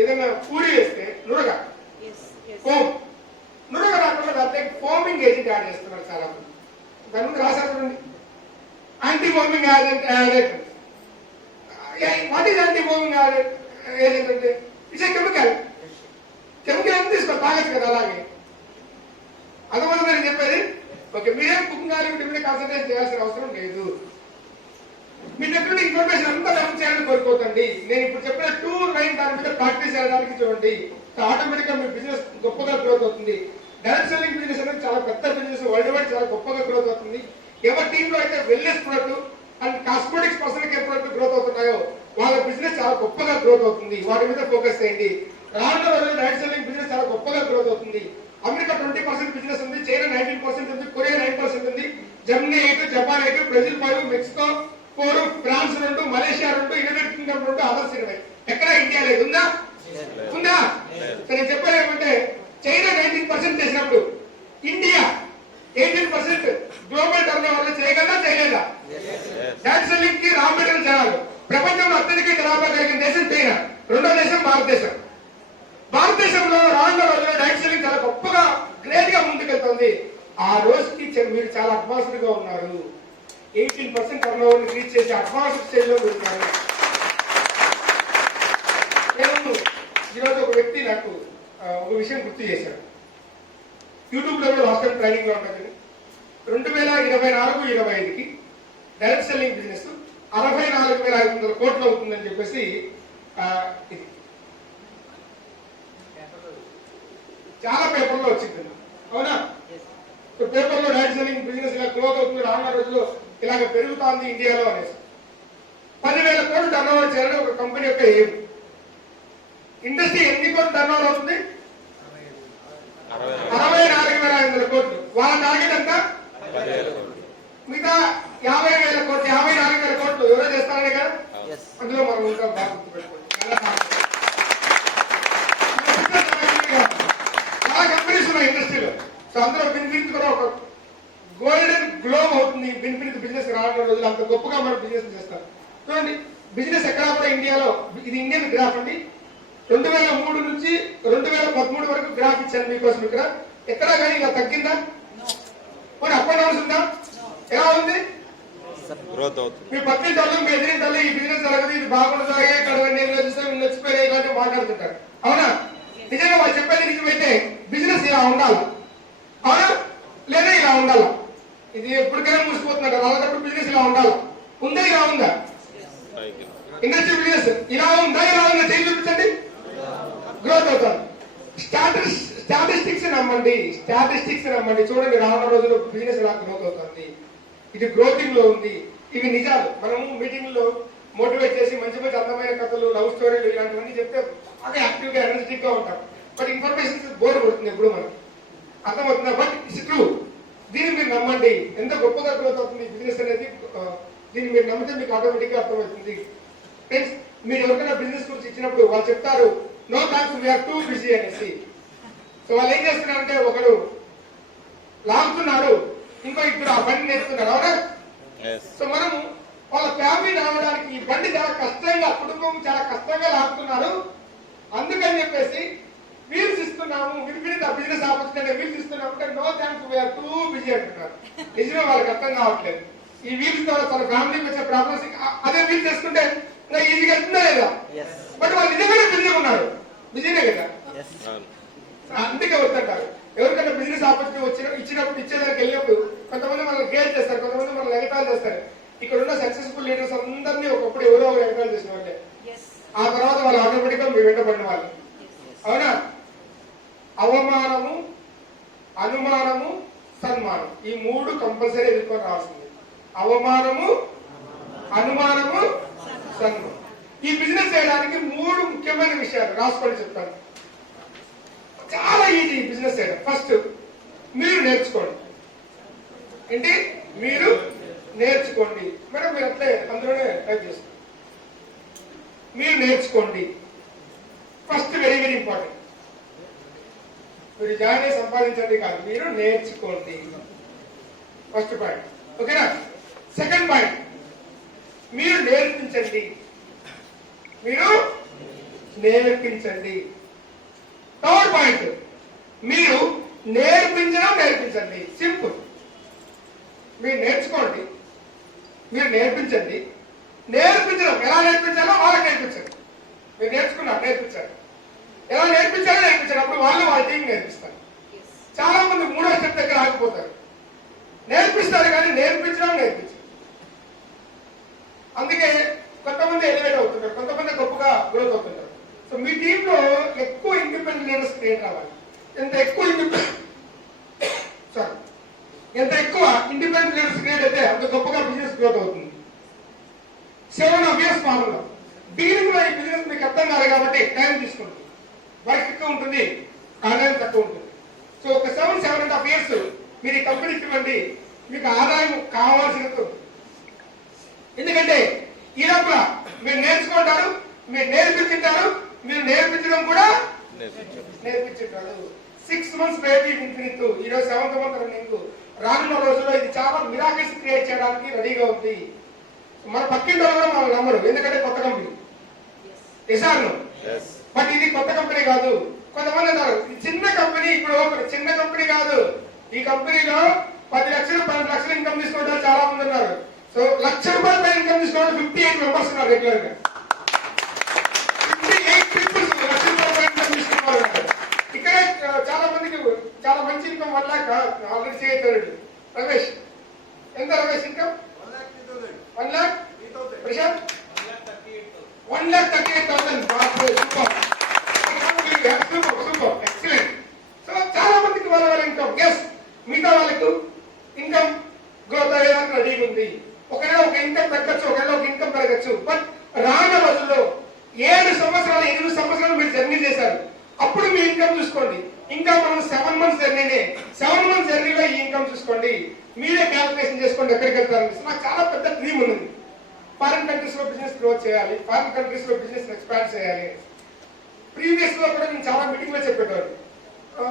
ఏదైనా పూరి వేస్తే నురగ, ఫోమ్, నురగ రాకుండా దాంట్లో ఫోమింగ్ ఏజెంట్ యాడ్ చేస్తున్నారు చాలా మంది. దాని ముందు రాశారు చూడండి, anti foaming agent. What is anti foaming agent అంటే? It's a chemical. కెమికల్ ఏం తీసుకోవాలి, తాగచ్చు కదా అలాగే. అదొకటి నేను చెప్పేది. ఓకే, మీరేం కుకింగ్ ఆయిల్ మీద కాన్సన్ట్రేట్ చేయాల్సిన అవసరం లేదు. మీ దగ్గర ఇన్ఫర్మేషన్ అంతా డెవలప్ చేయాలని కోరుకోతండి. నేను ఇప్పుడు చెప్పిన 2 లైన్ దాని మీద ప్రాక్టీస్ చేయడానికి చూడండి. ఆటోమేటిక్ గా మీ బిజినెస్ గొప్పగా గ్రోత్ అవుతుంది. డైరెక్ట్ సెల్లింగ్ బిజినెస్ అనేది చాలా పెద్ద బిజినెస్, వరల్డ్ వైడ్ చాలా గొప్పగా గ్రోత్ అవుతుంది. ఎవరి టీమ్ లో అయితే wellness product and cosmetics personal care product growth అవుతున్నాయో వాళ్ళ బిజినెస్ చాలా గొప్పగా గ్రోత్ అవుతుంది. వాటి మీద ఫోకస్ చేయండి. రానున్న రోజుల్లో డైరెక్ట్ సెల్లింగ్ బిజినెస్ చాలా గొప్పగా గ్రోత్ అవుతుంది. అమెరికా 20% బిజినెస్ ఉంది, చైనా 19% ఉంది, కొరియా 9% ఉంది, Germany 8, Japan 8, Brazil 5, Mexico 4, France 2, Malaysia 2, United Kingdom 2, others 20. ఎక్కడ ఇండియా లేదు. ఉందా? ఉందా? నేను చెప్పాను ఏమంటే చైనా 19% చేసినప్పుడు ఇండియా 18% గ్లోబల్ టర్న్ ఓవర్ చేయగలదా, చేయలేదా? డైరెక్ట్ సెల్లింగ్ కి రా మెటీరియల్ జనాలు ప్రపంచంలో అత్యధిక జనాభా కలిగిన దేశం చైనా, రెండో దేశం భారతదేశం. భారతదేశంలో రానున్న రోజుల్లో డైరెక్ట్ సెల్లింగ్ చాలా గొప్పగా గ్రేట్ గా ముందుకెళ్తుంది. ఆ రోజుకి మీరు చాలా అడ్వాన్స్డ్ గా ఉన్నారు. 18% టర్న్ ఓవర్ ని రీచ్ చేసి అడ్వాన్స్డ్ స్టేజ్ లో ఉన్నారు. నేను ఈరోజు ఒక వ్యక్తి నాకు ఒక విషయం గుర్తు చేశాడు. యూట్యూబ్ లో కూడా లాస్ట్ టైం ట్రైనింగ్ లో ఉంటుంది. 2024-25కి డైరెక్ట్ సెల్లింగ్ బిజినెస్ 64,500 కోట్లు అవుతుందని చెప్పేసి చాలా పేపర్లో వచ్చింది. అవునా? పేపర్లో డైరెక్ట్ సెల్లింగ్ బిజినెస్ ఇలా గ్రోత్ అవుతుంది, రానున్న రోజుల్లో ఇలాగ పెరుగుతోంది ఇండియాలో అనేసి. 10,000 కోట్లు టర్న్ ఓవర్ చేయాలని ఒక కంపెనీ యొక్క ఎయిమ్. ఇండస్ట్రీ ఎన్ని కోట్లు టర్న్ ఓవర్ అవుతుంది? 64,500 కోట్లు. వాళ్ళ టార్గెట్ ఎంత? మిగతా 50,000 కోట్లు, 54,000 కోట్లు ఎవరో చేస్తారనే కదా. అందులో మనం ఇంకా బాగా గుర్తుపెట్టుకోండి. చాలా కంపెనీస్ ఉన్నాయి ఇండస్ట్రీలో. సో అందులో బిన్ఫినిట్ కూడా ఒక గోల్డెన్ గ్లోబ్ అవుతుంది. బిన్ఫినిట్ బిజినెస్ రానున్న రోజులు అంత గొప్పగా మనం బిజినెస్ చేస్తాం. చూడండి, బిజినెస్ ఎక్కడా కూడా ఇండియాలో, ఇది ఇండియన్ గ్రాఫ్ అండి, 2003 నుంచి 2013 వరకు గ్రాఫ్ ఇచ్చాను మీకోసం. ఇక్కడ ఎక్కడా కానీ ఇలా తగ్గిందా? మరి అప్ అండ్ డౌన్స్ ఉందా? ఎలా ఉంది? మీ పక్కింటి వాళ్ళు, మీ ఎదిరింటి వాళ్ళు ఈ బిజినెస్ జరగదు, ఇది బాగుండదు, నచ్చిపోయి ఇలాంటివి మాట్లాడుతుంటారు. అవునా? నిజంగా వాళ్ళు చెప్పేది నిజమైతే బిజినెస్ ఇలా ఉండాలి. అవునా? లేదా ఇలా ఉండాలా? ఇది ఎప్పటికైనా మూసిపోతున్నారు. అలాంటప్పుడు బిజినెస్ ఇలా ఉండాలి. ఉందా? ఇలా ఉందా? ఇండస్ట్రీ బిజినెస్ ఇలా ఉందా? ఇలా ఉందా? చేసి చూపించండి. గ్రోత్ అవుతారు. స్టాటిస్టిక్స్ నమ్మండి, స్టాటిస్టిక్స్ నమ్మండి. చూడండి, రానున్న రోజుల్లో బిజినెస్ ఎలా గ్రోత్ అవుతుంది. ఇది గ్రోతింగ్ లో ఉంది. ఇవి నిజాలు. మనము మీటింగ్ లో మోటివేట్ చేసి మంచి మంచి అందమైన కథలు, లవ్ స్టోరీలు ఇలాంటివన్నీ చెప్తే బాగా యాక్టివ్ గా ఎనర్జెటిక్ గా ఉంటాం. బట్ ఇన్ఫర్మేషన్ బోర్ కొడుతుంది ఎప్పుడు మనకు. అర్థమవుతుందా? But it's true. దీన్ని మీరు నమ్మండి. ఎంత గొప్పగా గ్రోత్ అవుతుంది బిజినెస్ అనేది. దీన్ని మీరు నమ్మితే మీకు ఆటోమేటిక్ గా అర్థమవుతుంది. ఫ్రెండ్స్, మీరు ఎవరికైనా బిజినెస్ గురించి ఇచ్చినప్పుడు వాళ్ళు చెప్తారు no thanks, we're too busy అనేసి. సో వాళ్ళు ఏం చేస్తున్నారంటే, ఒకడు లాగుతున్నాడు, ఇంకో ఇద్దరు ఆ బండి నేర్చుకున్నారు. అవునా? సో మనము వాళ్ళ ఫ్యామిలీ రావడానికి ఈ బండి చాలా కష్టంగా, కుటుంబం చాలా కష్టంగా లాగుతున్నారు. అందుకని చెప్పేసి వీల్స్ ఇస్తున్నాము, వినిపిడి ఆ బిజినెస్ ఆపర్చునిటీ వీల్స్ ఇస్తున్నాము అంటే no thanks, we're too busy అంటున్నారు. నిజమే, వాళ్ళకి అర్థం కావట్లేదు. ఈ వీల్స్ ద్వారా తన ఫ్యామిలీకి వచ్చే ప్రాబ్లమ్స్ అదే వీల్ చేసుకుంటే ఇంకా ఈజీగా వెళ్తుందా లేదా? బట్ వాళ్ళు నిజంగానే బిజీగా ఉన్నారు, బిజీనే కదా, అందుకే వద్దంటారు. ఎవరికైనా బిజినెస్ ఆపర్చునిటీ ఇచ్చినప్పుడు ఇచ్చేదానికి వెళ్ళినప్పుడు కొంతమంది మనల్ని గేట్ చేస్తారు, కొంతమంది మనల్ని ఎగతాలు చేస్తారు. ఇక్కడ ఉన్న సక్సెస్ఫుల్ లీడర్స్ అందరినీ ఒకప్పుడు ఎవరో ఒకరు ఎగతాలు చేసిన వాళ్ళే, ఆ తర్వాత వాళ్ళు ఆటోమేటిక్ గా మీ వెంటబడిన వాళ్ళు. అవునా? అవమానము, అనుమానము, సన్మానం, ఈ మూడు కంపల్సరీ ఎదుర్కొని రావాల్సింది. అవమానము, అనుమానము, సన్మానం. ఈ బిజినెస్ చేయడానికి మూడు ముఖ్యమైన విషయాలు రాసుకోండి, చెప్తాను. చాలా ఈజీ బిజినెస్ చేయడం. ఫస్ట్ మీరు నేర్చుకోండి. ఏంటి? మీరు నేర్చుకోండి. మేడం మీరు అట్లే అందులోనే టైప్ చేస్తారు. మీరు నేర్చుకోండి ఫస్ట్, వెరీ వెరీ ఇంపార్టెంట్. మీరు జాయిన్ అయ్యి సంపాదించండి కాదు, మీరు నేర్చుకోండి. ఫస్ట్ పాయింట్, ఓకేనా? సెకండ్ పాయింట్, మీరు నేర్పించండి. మీరు నేర్పించండి. థర్డ్ పాయింట్, మీరు నేర్పించండి. సింపుల్. మీరు నేర్చుకోండి, మీరు నేర్పించండి. నేర్పించడం ఎలా నేర్పించాలో వాళ్ళకి నేర్పించండి. మీరు నేర్చుకున్నారు, నేర్పించారు. ఎలా నేర్పించాలో నేర్పించారు, అప్పుడు వాళ్ళు వాళ్ళ టీం నేర్పిస్తారు. చాలా మంది మూడో స్టెప్ దగ్గర ఆగిపోతారు. నేర్పిస్తారు కానీ నేర్పించడం నేర్పించారు. అందుకే కొంతమంది ఎలివేట్ అవుతుంటారు, కొంతమంది గొప్పగా గ్రోత్ అవుతుంటారు. సో మీ టీంలో ఎక్కువ ఇండిపెండెంట్ లీడర్స్ క్రియేట్ అవ్వాలి. ఎంత ఎక్కువ ఇండిపెండెంట్ లీడర్స్ క్రియేట్ అయితే అంత గొప్పగా బిజినెస్ గ్రోత్ అవుతుంది. 7.5 years ఫార్ములా. బిగినింగ్ లో ఈ బిజినెస్ మీకు అర్థం కాదు కాబట్టి టైం తీసుకుంటుంది, వర్క్ ఎక్కువ ఉంటుంది, ఆదాయం తక్కువ ఉంటుంది. సో ఒక 7.5 years మీరు ఈ కంపెనీకి ఇవ్వండి, మీకు ఆదాయం కావాల్సినంత ఉంటుంది. ఎందుకంటే ఈ లోపల మీరు నేర్చుకుంటారు, మీరు నేర్పించుంటారు, మీరు నేర్పించడం కూడా నేర్పించుంటారు. 6 months బేబీ ఇన్ఫినిట్, ఈరోజు 7th month రన్నింగ్. రానున్న రోజుల్లో ఇది చాలా మిరాకిల్స్ క్రియేట్ చేయడానికి రెడీగా ఉంది. మన పక్కింటి వాళ్ళు మనం నమ్మరు, ఎందుకంటే కొత్త కంపెనీ ఎసార్ను. బట్ ఇది కొత్త కంపెనీ కాదు. కొంతమంది అన్నారు చిన్న కంపెనీ. ఇప్పుడు చిన్న కంపెనీ కాదు, ఈ కంపెనీలో 10 లక్షలు 12 లక్షలు ఇన్కమ్ తీసుకోవడం చాలా మంది ఉన్నారు. సో ₹1,00,000 ఇన్కమ్ తీసుకోవడం 58 మెంబర్స్ ఉన్నారు రెగ్యులర్ గా. 58 పీపుల్స్ ₹1,00,000 ఇన్కమ్ తీసుకున్నారు. ఇక్కడే చాలా మందికి చాలా మంచి ఇన్కమ్ 1 lakh ఆల్రెడీ చేయగలడు. రమేష్ ఎంత? Ramesh income 1 lakh. Prashant 1,38,000. Super, excellent. So చాలా మందికి వాళ్ళ ఇన్కమ్. ఎస్, మిగతా వాళ్ళకు ఇన్కమ్ గ్రోత్ అయ్యేదానికి రెడీగా ఉంది. ఒకవేళ ఒక ఇన్కమ్ తగ్గచ్చు, ఒకవేళ ఒక ఇన్కమ్ పెరగచ్చు. బట్ రానున్న రోజుల్లో 7 సంవత్సరాలు 8 సంవత్సరాలు మీరు జర్నీ చేశారు, అప్పుడు మీ ఇన్కమ్ చూసుకోండి. ఇంకా మనం 7 months జర్నీనే. 7 months జర్నీలో ఈ ఇన్కమ్ చూసుకోండి. మీరే క్యాల్కులేషన్ చేసుకోండి ఎక్కడికి వెళ్తారని. నాకు చాలా పెద్ద డ్రీమ్ ఉంది, ఫారిన్ కంట్రీస్ లో బిజినెస్ గ్రోత్ చేయాలి, ఫారిన్ కంట్రీస్ లో బిజినెస్ ఎక్స్పాండ్ చేయాలి. ప్రీవియస్ లో కూడా నేను చాలా మీటింగ్ లో చెప్పేవారు.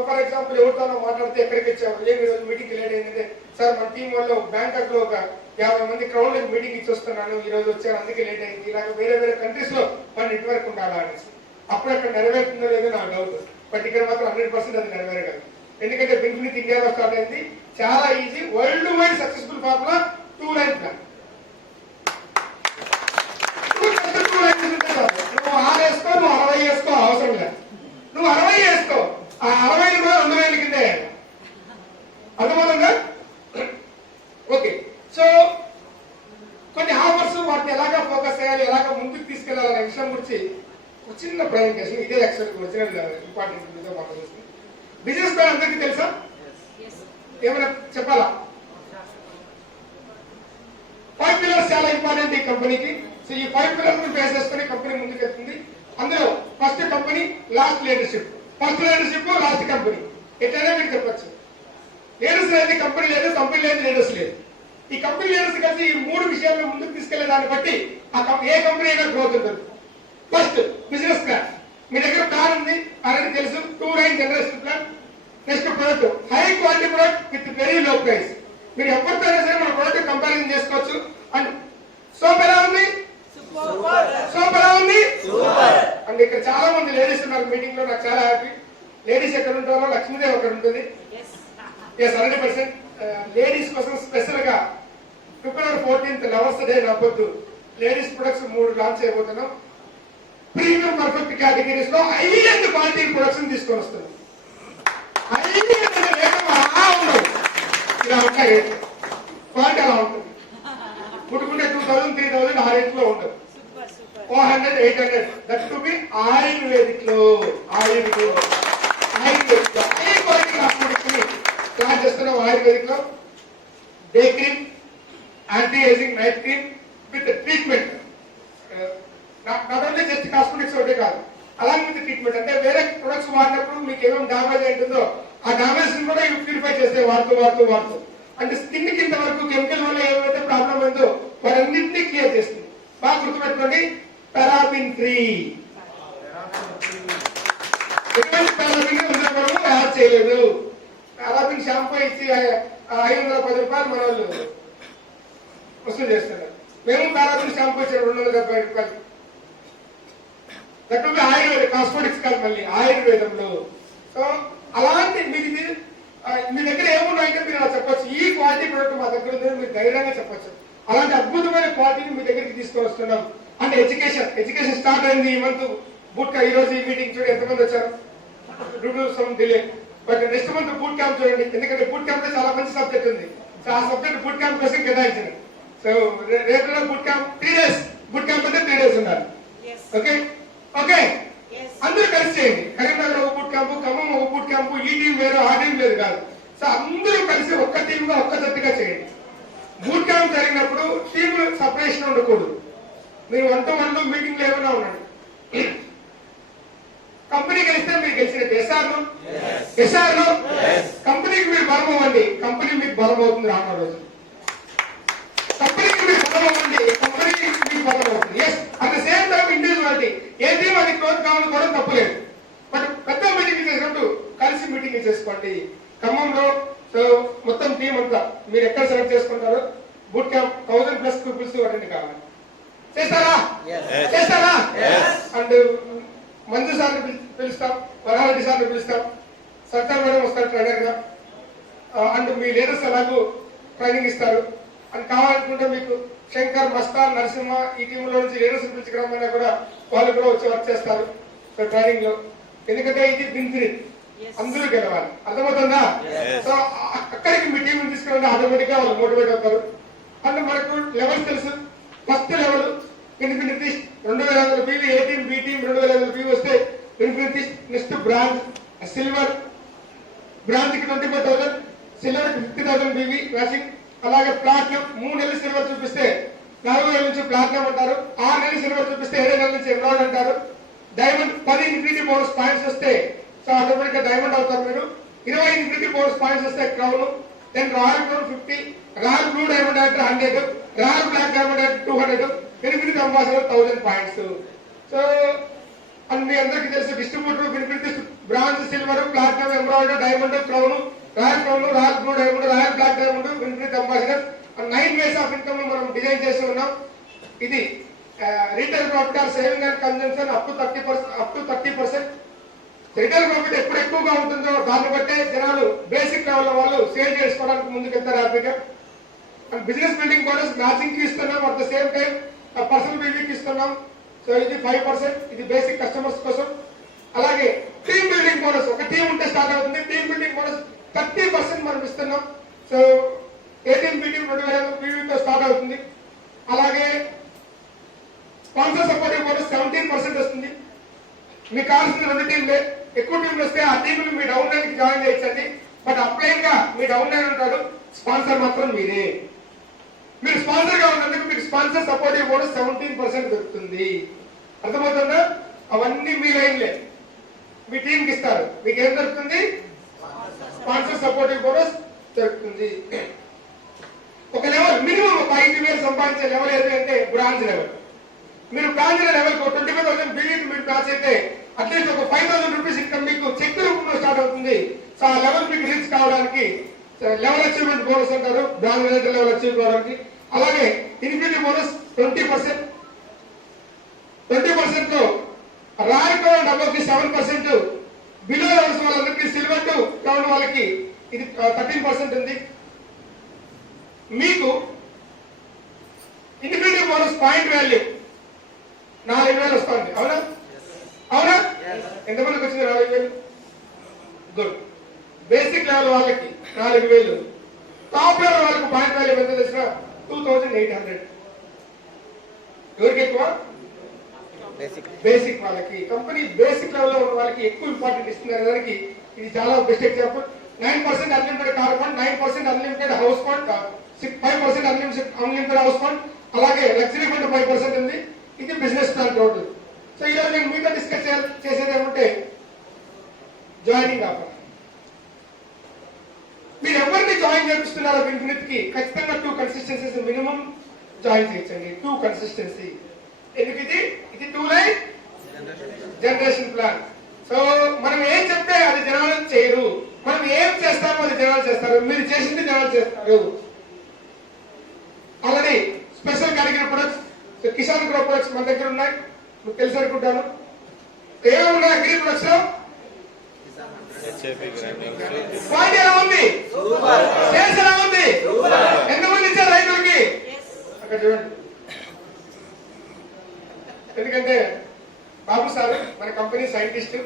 ఫర్ ఎగ్జాంపుల్ ఎవరితోనో మాట్లాడితే ఎక్కడికి వచ్చాము, ఏమి రోజు మీటింగ్ లేట్ అయిందంటే, సార్ మన టీం వాళ్ళు బ్యాంకాక్ లో ఒక 50 మంది క్రౌడ్ మీటింగ్ ఇచ్చి వస్తున్నాను, ఈ రోజు వచ్చాను అందుకే లేట్ అయింది. ఇలాగ వేరే వేరే కంట్రీస్ లో మన నెట్వర్క్ ఉండాలా అనేసి. అప్పుడు అక్కడ నెరవేరుతుందో లేదో నాకు డౌట్. బట్ ఇక్కడ మాత్రం 100% అది నెరవేరగలదు. ఎందుకంటే బిన్ఫినిట్ ఇండియాలో స్టార్ట్ అయింది. చాలా easy, world wide successful formula 2 line plan. నువ్వు 6 వేసుకో, నువ్వు 60 వేసుకో, అవసరం లేదు. నువ్వు 60 వేసుకో, ఆ 60 కూడా 2,000 కింద అర్థమవుతుందా? ఓకే. సో కొన్ని ఆఫర్స్, వాటిని ఎలాగా ఫోకస్ చేయాలి, ఎలాగా ముందుకు తీసుకెళ్లాలనే విషయం గురించి ఒక చిన్న ప్రజెంటేషన్. ఇదే యాక్చువల్ ఒరిజినల్ ఇంపార్టెంట్ మాట్లాడుతుంది. బిజినెస్ ప్లాన్ అందరికీ తెలుసా? ఏమైనా చెప్పాలా? 5 pillars చాలా ఇంపార్టెంట్ ఈ కంపెనీకి. సో ఈ 5 pillars బేస్ చేసుకుని కంపెనీ ముందుకు వెళ్తుంది. అందులో first company, last leadership. First leadership, last company. ఎట్లయినా మీరు చెప్పచ్చు. లీడర్స్ లేదు కంపెనీ లేదు, కంపెనీ లేదు లీడర్స్ లేదు. ఈ కంపెనీ లీడర్స్ కలిసి ఈ 3 విషయాలను ముందుకు తీసుకెళ్లే దాన్ని బట్టి ఏ కంపెనీ అయినా గ్రోత్ ఉంటుంది. First business plan. మీ దగ్గర ప్లాన్ ఉంది ఆల్రెడీ తెలుసు, 2 line generation plan. Next product, high quality product with very low price. మీరు ఎవరితో అయినా సరే మన ప్రొడక్ట్ కంపారిజన్ చేసుకోవచ్చు. అండ్ సోప్ ఎలా ఉంది? సోప్ ఎలా ఉంది? అండ్ ఇక్కడ చాలా మంది లేడీస్ ఉన్నారు మీటింగ్ లో, నాకు చాలా హ్యాపీ. లేడీస్ ఎక్కడ ఉంటారో లక్ష్మీదేవి అక్కడ ఉంటుంది. 100% లేడీస్ కోసం స్పెషల్ గా February 14th లవర్స్ డే నవ్వొద్దు లేడీస్ ప్రొడక్ట్స్ 3 లాంచ్ చేయబోతున్నాం. ప్రీమియం పర్ఫెక్ట్ కేటగిరీస్ లో హై అండ్ క్వాలిటీ ప్రొడక్ట్స్ తీసుకొని వస్తున్నాం. హై అండ్ రేటు అలా ఉండవు, ఇలా ఉంటాయి రేటు, క్వాలిటీ అలా ఉంటుంది. ముట్టుకుంటే 2000, 3000 ఆ రేట్ లో ఉండదు. 400, 800 దట్ టు బి ఆయుర్వేదిక్ లో హై క్వాలిటీ కాస్మెటిక్స్ ని ప్లాన్ చేస్తున్నాం. ఆయుర్వేదిక్ లో day cream, anti ageing night cream with treatment. Not only just cosmetics ఒకటే కాదు, అలాగే విత్ ట్రీట్మెంట్. అంటే వేరే ప్రొడక్ట్స్ వాడినప్పుడు మీకు ఏమేమి డామేజ్ అవుతుందో ఆ డామేజ్ ని కూడా ఇవి ప్యూరిఫై చేస్తాయి వాడుతూ. అంటే స్కిన్ కింద వరకు కెమికల్ వల్ల ఏమైతే ప్రాబ్లం అయిందో వారన్నింటినీ క్లియర్ చేస్తుంది. బాగా గుర్తుపెట్టుకోండి, పారాబిన్ ఫ్రీ. ఎటువంటి పారాబిన్ మనము యాడ్ చేయలేదు. పారాబిన్ షాంపూ ఇచ్చి 510 రూపాయలు మన వాళ్ళు వసూలు చేస్తున్నారు. మేము పారాబిన్ షాంపూ ఇచ్చారు 270 రూపాయలు. దట్ బి ఆయుర్వేద కాస్మెటిక్స్ కాదు, మళ్ళీ ఆయుర్వేదంలో. సో అలాంటి మీకు మీ దగ్గర ఏమున్నాయంటే మీరు అలా చెప్పొచ్చు, ఈ క్వాలిటీ ప్రొడక్ట్ మా దగ్గర ఉందని మీరు ధైర్యంగా చెప్పొచ్చు. అలాంటి అద్భుతమైన క్వాలిటీని మీ దగ్గరికి తీసుకొని వస్తున్నాం. అంటే ఎడ్యుకేషన్ స్టార్ట్ అయింది ఈ మంత్. బూట్ ఈ రోజు ఈ మీటింగ్ చూడండి ఎంతమంది వచ్చారు, due to some delay. But next month boot camp చూడండి, ఎందుకంటే బూట్ క్యాంప్ లో చాలా మంచి సబ్జెక్ట్ ఉంది. సో ఆ సబ్జెక్ట్ బూట్ క్యాంప్ కోసం కేటాయించారు. సో రేపు boot camp 3 days, boot camp అంటే 3 days ఉండాలి. ఓకే అందరూ కలిసి చేయండి. కరీంనగర్ ఒక బూట్ క్యాంపు, ఖమ్మం ఒక బూట్ క్యాంపు, ఈ టీం వేరు ఆ టీం లేదు కాదు. సో అందరూ కలిసి ఒక్క టీమ్ గా ఒక్క జట్టుగా చేయండి. బూట్ క్యాంప్ జరిగినప్పుడు టీమ్ సపరేషన్ ఉండకూడదు. మీరు 1-to-1 మీటింగ్ లో ఏమైనా ఉండండి. కంపెనీ గెలిస్తే మీరు గెలిచినట్టు. ఎస్ఆర్ కంపెనీకి మీరు బలం అవ్వండి, కంపెనీ మీకు బలం అవుతుంది. రానున్న రోజు కంపెనీకి మీరు బలం అవ్వండి, కంపెనీకి మీకు బలం అవుతుంది. At the same time individuality A team అది క్లోజ్ కావాలని కూడా తప్పలేదు. బట్ పెద్ద మీటింగ్ చేసినప్పుడు కలిసి మీటింగ్ చేసుకోండి. ఖమ్మంలో సో మొత్తం టీం అంతా మీరు ఎక్కడ సెలెక్ట్ చేసుకుంటారో బూట్ క్యాంప్ 1000+ పీపుల్స్ అటెండ్ కావాలి. చేస్తారా? అండ్ మంజు సార్ని పిలుస్తాం, వరారెడ్డి సార్ని పిలుస్తాం, సర్కార్ మేడం వస్తారు ట్రైనర్ గా. అండ్ మీ లీడర్స్ ఎలాగూ ట్రైనింగ్ ఇస్తారు. అండ్ కావాలనుకుంటే మీకు శంకర్, మస్తాన్, నరసింహ ఈ టీంలో నుంచి లీడర్స్ పిలుచుకురామన్నా కూడా వాళ్ళు కూడా వచ్చి వర్క్ చేస్తారు ట్రైనింగ్ లో. ఎందుకంటే ఇది బెనిఫిట్, అందరూ గెలవాలి. అర్థమవుతుందా? సో అక్కడికి మీ టీం తీసుకురండి, ఆటోమేటిక్ గా వాళ్ళు మోటివేట్ అవుతారు. అండ్ మనకు లెవెల్స్ తెలుసు. ఫస్ట్ లెవెల్ ఇన్ఫినిటీ 2500 PV, ఏ టీం బి టీం 2500 PV వస్తే infinity. Next bronze, silver, bronze కి 25,000, సిల్వర్ 50,000 PV మ్యాచింగ్. అలాగే ప్లాటినం 3 నెలలు సిల్వర్ చూపిస్తే 4 నెలల నుంచి ప్లాటినం అంటారు. 6 నెలలు సిల్వర్ చూపిస్తే 7 నెలల నుంచి ఎమరాల్డ్ అంటారు. డైమండ్ 10 ఇన్ఫినిటీ బోనస్ పాయింట్స్ వస్తే సో ఆటోమేటిక్ గా డైమండ్ అవుతారు మీరు. 20 ఇన్ఫినిటీ బోనస్ పాయింట్స్ వస్తే crown. Then royal crown 50, royal blue diamond అంటే 100, రాయల్ బ్లాక్ డైమండ్ అంటే 200, infinity ambassador 1000 points. So and మీ అందరికీ తెలుసు distributor infinity bronze, silver, platinum, emerald, diamond, crown, royal crown, royal blue diamond, royal black diamond, infinity ambassador. 9 ways of income మనం డిజైన్ చేసి ఉన్నాం. ఇది retail profit or saving and consumption up to 30%. Retail profit ఎప్పుడు ఎక్కువగా ఉంటుందో దాన్ని బట్టే జనాలు బేసిక్ లెవెల్ వాళ్ళు సేల్ చేసుకోవడానికి ముందుకెళ్తారు హ్యాపీగా. And business building bonus matching కి ఇస్తున్నాం, at the same time personal building ఇస్తున్నాం. సో ఇది 5%, ఇది బేసిక్ కస్టమర్స్ కోసం. అలాగే టీమ్ బిల్డింగ్ బోనస్, ఒక టీం ఉంటే స్టార్ట్ అవుతుంది. టీమ్ బిల్డింగ్ బోనస్ 30% మనం ఇస్తున్నాం. సో 18 మీటింగ్ 2000 PV తో స్టార్ట్ అవుతుంది. అలాగే స్పాన్సర్ సపోర్టివ్ బోనస్ 17% వస్తుంది. మీకు కావాల్సిన 2 టీంలే. ఎక్కువ టీంలు వస్తే ఆ టీంలు మీ డౌన్ లైన్ కి జాయిన్ చేయొచ్చండి. బట్ అప్లైన్ గా మీ డౌన్ లైన్ ఉంటాడు, స్పాన్సర్ మాత్రం మీరే. మీరు స్పాన్సర్ గా ఉన్నందుకు మీకు స్పాన్సర్ సపోర్టివ్ బోనస్ 17% దొరుకుతుంది. అర్థమవుతుందా? అవన్నీ మీ లైన్లే, మీ టీంకి ఇస్తారు. మీకు ఏం దొరుకుతుంది? స్పాన్సర్ సపోర్టివ్ బోనస్ దొరుకుతుంది. ఒక లెవెల్ మినిమం ఒక 5,000 సంపాదించే లెవెల్ ఏది అంటే బ్రాంజ్ లెవెల్. మీరు బ్రాంజ్ లెవెల్ 25,000 BV మీరు బ్రాంచ్ అయితే అట్లీస్ట్ ఒక 5,000 రూపీస్ ఇన్కమ్ మీకు చెక్ రూపంలో స్టార్ట్ అవుతుంది. సో ఆ లెవెల్ మీకు రీచ్ కావడానికి లెవెల్ అచీవ్మెంట్ బోనస్ అంటారు, బ్రాంజ్ లెవెల్ అచీవ్ కావడానికి. అలాగే ఇన్ఫినిటీ బోనస్ 20%. 20% లో royal crown above 7%, below levels వాళ్ళందరికీ సిల్వర్ టు క్రౌన్ వాళ్ళకి ఇది 13% ఉంది. మీకు ఇన్ఫినిటీ బోనస్ పాయింట్ వాల్యూ 4,000 వస్తుంది. అవునా అవునా? ఎంతమందికి వచ్చింది 4,000? గుడ్. బేసిక్ లెవెల్ వాళ్ళకి 4,000. టాప్ లెవెల్ వాళ్ళకి పాయింట్ వాల్యూ ఎంత తెలిసిన 2,800. ఎవరికి ఎక్కువ? బేసిక్ వాళ్ళకి. కంపెనీ బేసిక్ లెవెల్ లో ఉన్న వాళ్ళకి ఎక్కువ ఇంపార్టెంట్ ఇస్తున్నారు. దానికి ఇది చాలా best example. 9% unlimited car fund, 9% unlimited house fund, 5% unlimited house fund, అలాగే లగ్జరీ ఫండ్ 5% ఉంది. ఇది బిజినెస్ ప్లాన్ టోటల్. సో ఈరోజు నేను మీతో డిస్కస్ చేసేది ఏమంటే జాయినింగ్ ఆఫర్. మీరు ఎవరిని జాయిన్ చేపిస్తున్నారో ఇన్ఫినిటీకి ఖచ్చితంగా 2 కన్సిస్టెన్సీస్ మినిమం జాయిన్ చేయించండి. 2 కన్సిస్టెన్సీ. ఎందుకు ఇది 2 లైన్ జనరేషన్ ప్లాన్. సో మనం ఏం చెప్తే అది జనాలు చేయరు, మనం ఏం చేస్తామో అది జనాలు చేస్తారు, మీరు చేసింది జనాలు చేస్తారు. Already special category products, Kisan grow products మన దగ్గర ఉన్నాయి, మీకు తెలుసు అనుకుంటాను. ఏమున్నాయి అగ్రి ప్రొడక్ట్స్ లో? క్వాలిటీ ఎలా ఉంది? సేల్స్ ఎలా ఉంది? ఎంతమంది ఇచ్చారు రైతులకి? అక్కడ చూడండి. ఎందుకంటే బాబు సార్ మన కంపెనీ సైంటిస్ట్.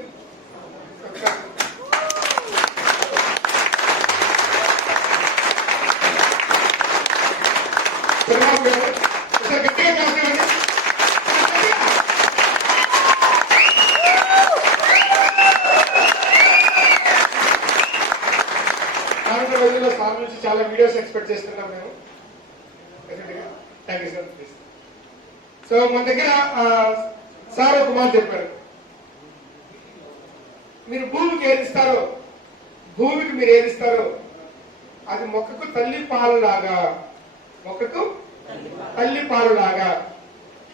గట్టిగా కాదండి. రోజుల్లో సార్ నుంచి చాలా వీడియోస్ ఎక్స్పెక్ట్ చేస్తున్నాం మేము. Thank you sir. సో మన దగ్గర సార్ ఒక మాట చెప్పారు, మీరు భూమికి ఏదిస్తారో, భూమికి మీరు ఏదిస్తారో అది మొక్కకు తల్లి పాలులాగా, మొక్కకు తల్లి పాలులాగా.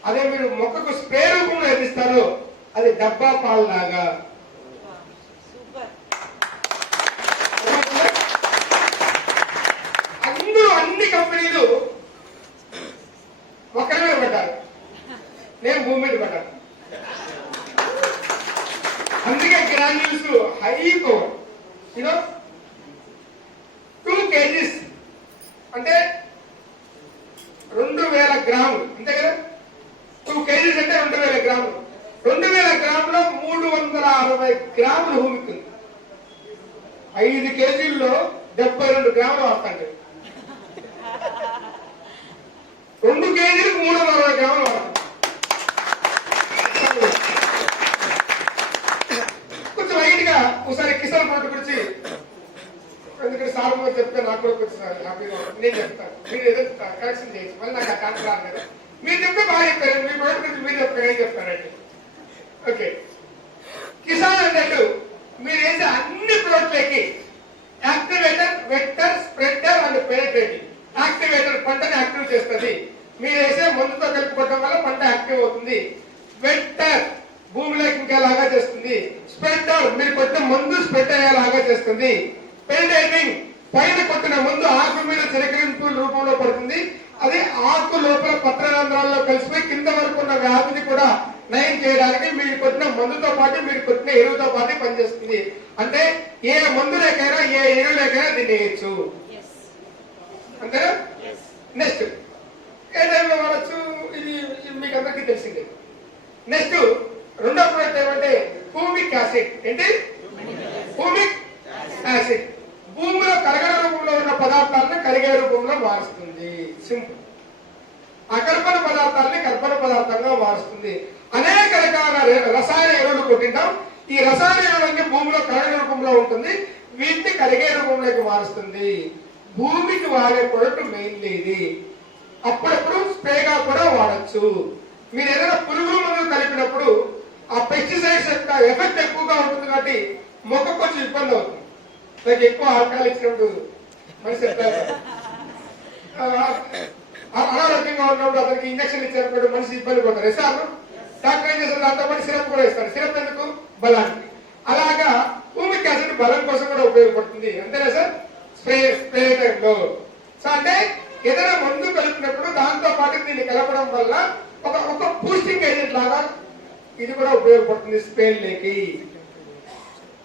అదే మీరు మొక్కకు స్ప్రే రూపంలో ఏదిస్తారో అది డబ్బా పాలులాగా. అందరూ అన్ని కంపెనీలు ఒకరి మీద పడ్డారు, నేను భూమి మీద పడ్డాను. అందుకే granules high power, you know 2 kgs అంటే 2,000 గ్రాములు, అంతే కదా? 2 kgs అంటే 2,000 గ్రాములు. 2,000 గ్రాములో 360 గ్రాములు భూమికి ఉంది. 5 kgల్లో 72 గ్రాములు వాడతాండి. 2 kgలకు 360 గ్రాములు వాడతాం. కొంచెం లైట్ గా ఒకసారి కిసాన్ ప్రోడక్ట్ గురించి, ఎందుకంటే సార్ కూడా చెప్తే నాకు కూడా కొంచెం హ్యాపీగా ఉంటుంది. నేను చెప్తాను, మీరు ఏదో కరెక్షన్ చేయొచ్చు, మళ్ళీ నాకు ఆ కాన్సర్ రాదు కదా. మీరు చెప్తే బాగా చెప్తారు, మీ ప్రోడక్ట్ గురించి మీరు చెప్తారు, ఏం చెప్తారంటే ఓకే. కిసాన్ అన్నట్టు మీరు వేసే అన్ని ప్రోడక్ట్లకి activator, vector, spreader and penetrating. Activator పంటని యాక్టివ్ చేస్తుంది, మీరు వేసే మందుతో కలుపుకోవడం వల్ల పంట యాక్టివ్ అవుతుంది. వెక్టర్ భూమిలోకి ఇంకేలాగా చేస్తుంది. స్ప్రెడర్ మీరు కొట్టిన మందు స్ప్రెడ్ అయ్యేలాగా చేస్తుంది. పెనిట్రేటింగ్ పైన కొట్టిన మందు ఆకు మీద చిరకరింపు రూపంలో పడుతుంది, అది ఆకు లోపల పత్రరంధ్రాల్లో కలిసిపోయి కింద వరకు ఉన్న వ్యాధిని కూడా నయం చేయడానికి మీరు కొట్టిన మందుతో పాటు మీరు కొట్టిన ఎరువుతో పాటు పనిచేస్తుంది. అంటే ఏ మందు లేకైనా ఏ ఎరువు లేకైనా దీన్ని వేయచ్చు, అంతేనా? నెక్స్ట్ ఏ టైంలో వాడచ్చు, ఇది మీకు అందరికీ తెలిసిందే. నెక్స్ట్ రెండో ప్రోడక్ట్ ఏమంటే హ్యూమిక్ యాసిడ్. ఏంటి? Humic acid. భూమిలో కరగడ రూపంలో ఉన్న పదార్థాలను కరిగే రూపంలో మారుస్తుంది. సింపుల్. అకర్బన పదార్థాలని కర్బన పదార్థంగా మారుస్తుంది. అనేక రకాల రసాయన ఎరువులు కొట్టింటాం. ఈ రసాయన ఎరువులన్నీ భూమిలో కరగడ రూపంలో ఉంటుంది, వీటిని కరిగే రూపంలోకి మారుస్తుంది. భూమికి వాడే ప్రొడక్ట్ మెయిన్లీ ఇది. అప్పుడప్పుడు స్ప్రేగా కూడా వాడచ్చు. మీరు ఏదైనా పురుగుల మందులు కలిపినప్పుడు ఆ పెస్టిసైడ్స్ యొక్క ఎఫెక్ట్ ఎక్కువగా ఉంటుంది కాబట్టి మొక్క కొంచెం ఇబ్బంది అవుతుంది. లైక్ ఎక్కువ ఆల్కహాల్ ఇచ్చినప్పుడు మనిషి అనారోగ్యంగా ఉన్నప్పుడు అతనికి ఇంజక్షన్ ఇచ్చినప్పుడు మనిషి ఇబ్బంది పడతారు. సార్ డాక్టర్ ఏం చేస్తారు, దాంతో పాటు సిరప్ కూడా ఇస్తారు. సిరప్ ఎందుకు? బలానికి. అలాగా హ్యూమిక్ యాసిడ్ బలం కోసం కూడా ఉపయోగపడుతుంది, అంతేనా సార్? స్ప్రే టైంలో. సో అంటే ఏదైనా మందు కలిపినప్పుడు దాంతో పాటు దీన్ని కలపడం వల్ల ఒక బూస్టింగ్ ఏజెంట్ లాగా ఇది కూడా ఉపయోగపడుతుంది స్ప్రేలకి.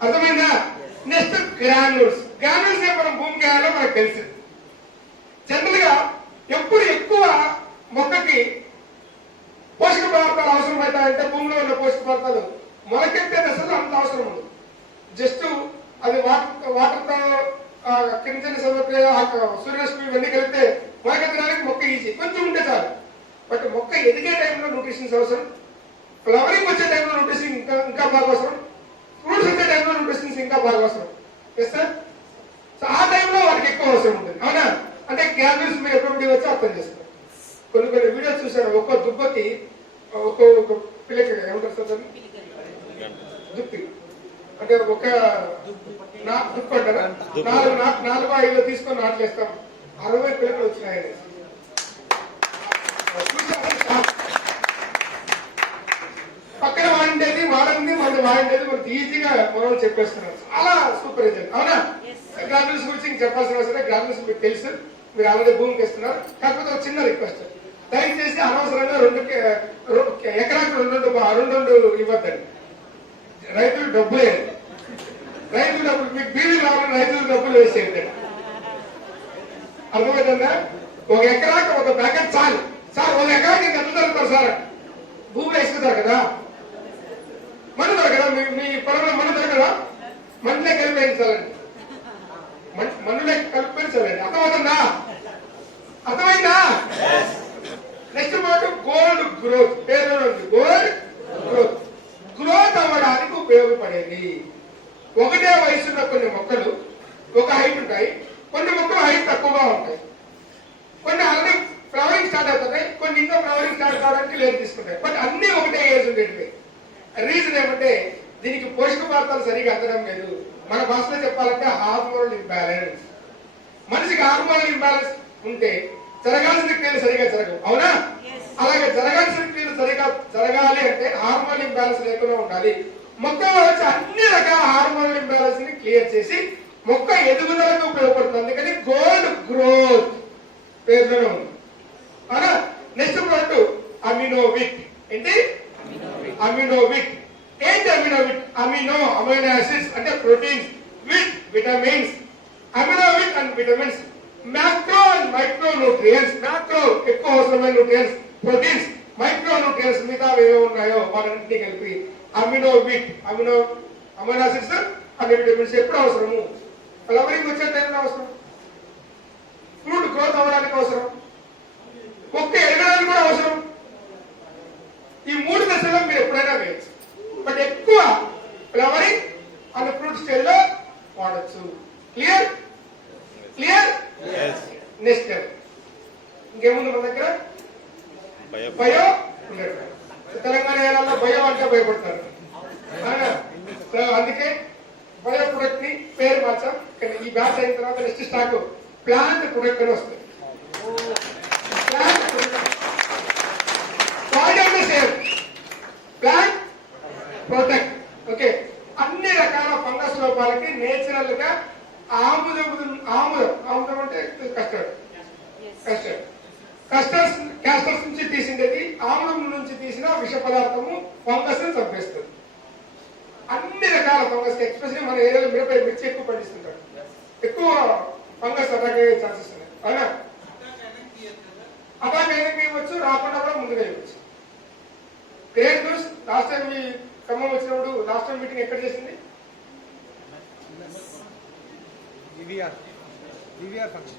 అర్థమైందా? Next granules. గ్రాన్యూల్స్ మనం భూమికి వేయాలో మనకు తెలుసు. జనరల్ గా ఎప్పుడు ఎక్కువ మొక్కకి పోషక పదార్థాలు అవసరం అవుతాయంటే భూమిలో ఉన్న పోషక పదార్థాలు మొలకెత్తే దశలో అంత అవసరం ఉంది. జస్ట్ అది వాటర్తో కింద సూర్యరశ్మి ఇవన్నీ కలిపితే మొలకెత్తడానికి మొక్క ఈజీ, కొంచెం ఉంటే చాలు. బట్ మొక్క ఎదిగే టైంలో న్యూట్రిషన్స్ అవసరం, ఫ్లవరింగ్ వచ్చే టైంలో న్యూట్రిషన్ ఇంకా బాగా అవసరం, ఫ్రూట్స్ వచ్చే టైంలో న్యూట్రిషన్స్ ఇంకా బాగా అవసరం. Yes sir. సో ఆ టైంలో వాటికి ఎక్కువ అవసరం ఉంటుంది. అవునా? అంటే క్యాలరీస్ మీరు ఎప్పుడు వచ్చి అర్థం చేస్తారు. కొన్ని వీడియోస్ చూసాను, ఒక్కో దుబ్బకి ఒక్కొక్క పిల్లకి ఏమంటారు సార్ దుప్పి అంటే ఒక దుప్పు అంటారా, 4-5 తీసుకొని నాట్లేస్తాం, 60 పిల్లలు వచ్చినాయని పక్కన వాడిండేది వాడండి మనకి ఈజీగా మనం చెప్పేస్తున్నారు. చాలా సూపర్ రిజల్ట్. అవునా? గ్రాడ్యుయేట్స్ గురించి చెప్పాల్సిన అవసరం, గ్రాడ్యుయేట్స్ మీకు తెలుసు, మీరు ఆల్రెడీ భూమికి ఇస్తున్నారు. కాకపోతే ఒక చిన్న రిక్వెస్ట్, దయచేసి అనవసరంగా ఎకరాకు 2 ఇవ్వద్దండి. రైతులు డబ్బులే, రైతులు డబ్బులు మీకు బీడీ రావాలని రైతులు డబ్బులు వేసేయండి. అర్థమవుతుందా? ఒక ఎకరాకు ఒక ప్యాకెట్ చాలు సార్. ఒక ఎకరాకి ఎంత దొరుకుతారు సార్? భూమిలో ఇసుకుతారు కదా, మన్ను దొరకదా? మీ పొలంలో మన్ను దొరకదా? మన్నులే కలిపేయించాలండి, మన్నులే కలిపేయించాలండి. అర్థమవుతుందా? అర్థమైందా? నెక్స్ట్ పాటు గోల్డ్ గ్రోత్. పేరు గోల్డ్ గ్రోత్. గ్రోత్ అవ్వడానికి ఉపయోగపడేది. ఒకటే వయసున్న కొన్ని మొక్కలు ఒక హైట్ ఉంటాయి, కొన్ని మొక్కలు హైట్ తక్కువగా ఉంటాయి, కొన్ని ఆల్రెడీ ఫ్లవరింగ్ స్టార్ట్ అవుతున్నాయి, కొన్ని ఇంకా ఫ్లవరింగ్ స్టార్ట్ కావడానికి లేట్ తీసుకుంటాయి. బట్ అన్ని ఒకటే ఏజ్ ఉండేటివి. రీజన్ ఏమంటే దీనికి పోషక పదార్థాలు సరిగా అందడం లేదు. మన భాషలో చెప్పాలంటే హార్మోనల్ ఇంబ్యాలెన్స్. మనిషికి హార్మోనల్ ఇంబ్యాలెన్స్ ఉంటే జరగాల్సిన క్రియలు సరిగా జరగవు. అవునా? అలాగే జరగాల్సిన క్రియలు సరిగా జరగాలి అంటే హార్మోనల్ ఇంబ్యాలెన్స్ లేకుండా ఉండాలి. మొక్కలో వచ్చి అన్ని రకాల హార్మోనల్ ఇంబ్యాలెన్స్ ని క్లియర్ చేసి మొక్క ఎదుగుదలకు ఉపయోగపడుతుంది. అందుకని గోల్డ్ గ్రోత్ పేరులోనే ఉంది. అవునా? Next point Aminovit. ఏంటి? అమినోవిట్. ఏంటి అమినోవిట్? అమినో యాసిడ్స్ అంటే proteins, with vitamins. Aminovit and vitamins. Macro and micro nutrients. Macro ఎక్కువ అవసరమైన న్యూట్రియంట్స్, ప్రోటీన్స్, మైక్రో న్యూట్రియంట్స్ మిగతా ఏవో ఉన్నాయో వాటన్నింటినీ కలిపి అమినోవిట్. అమినో యాసిడ్స్ అండ్ విటమిన్స్ ఎప్పుడు అవసరము? ఫ్లవరింగ్ వచ్చే టైంలో అవసరం, ఫ్రూట్ గ్రోత్ అవ్వడానికి అవసరం, మొక్క ఎదగడానికి కూడా అవసరం. ఈ 3 దశలో మీరు ఎప్పుడైనా వేయచ్చు. బట్ ఎక్కువ ఫ్లవరింగ్ అండ్ ఫ్రూట్ స్టేజ్ లో వాడచ్చు. క్లియర్? నెక్స్ట్ ఇంకేముంది మన దగ్గర? బయో. తెలంగాణ ఏరియాలో బయో అంటే భయపడతారు. అందుకే బయో ప్రొడక్ట్ ని పేరు మార్చాం. ఈ బ్యాచ్ అయిన తర్వాత నెక్స్ట్ స్టాక్ ప్లాంట్ ప్రొడక్ట్ అని వస్తుంది. Plant protect. ఓకే, అన్ని రకాల ఫంగస్ లోపాలకి నేచురల్ గా ఆముదం అంటే క్యాస్టర్స్ నుంచి తీసిండేది, ఆముదం నుంచి తీసిన విష పదార్థము ఫంగస్ ని చంపేస్తుంది. అన్ని రకాల ఫంగస్, ఎక్స్పెషల్లీ మన ఏరియాలో మిర్చి ఎక్కువ పండిస్తుంటారు, ఎక్కువ ఫంగస్ అటాక్ అయ్యే ఛాన్సెస్ ఉన్నాయి. అవునా? అటాక్ అయినా వేయవచ్చు, రాకుండా కూడా ముందుగా వేయవచ్చు. Great news. లాస్ట్ టైం మీ ఖమ్మం వచ్చినప్పుడు లాస్ట్ టైం మీటింగ్ ఎక్కడ చేసింది?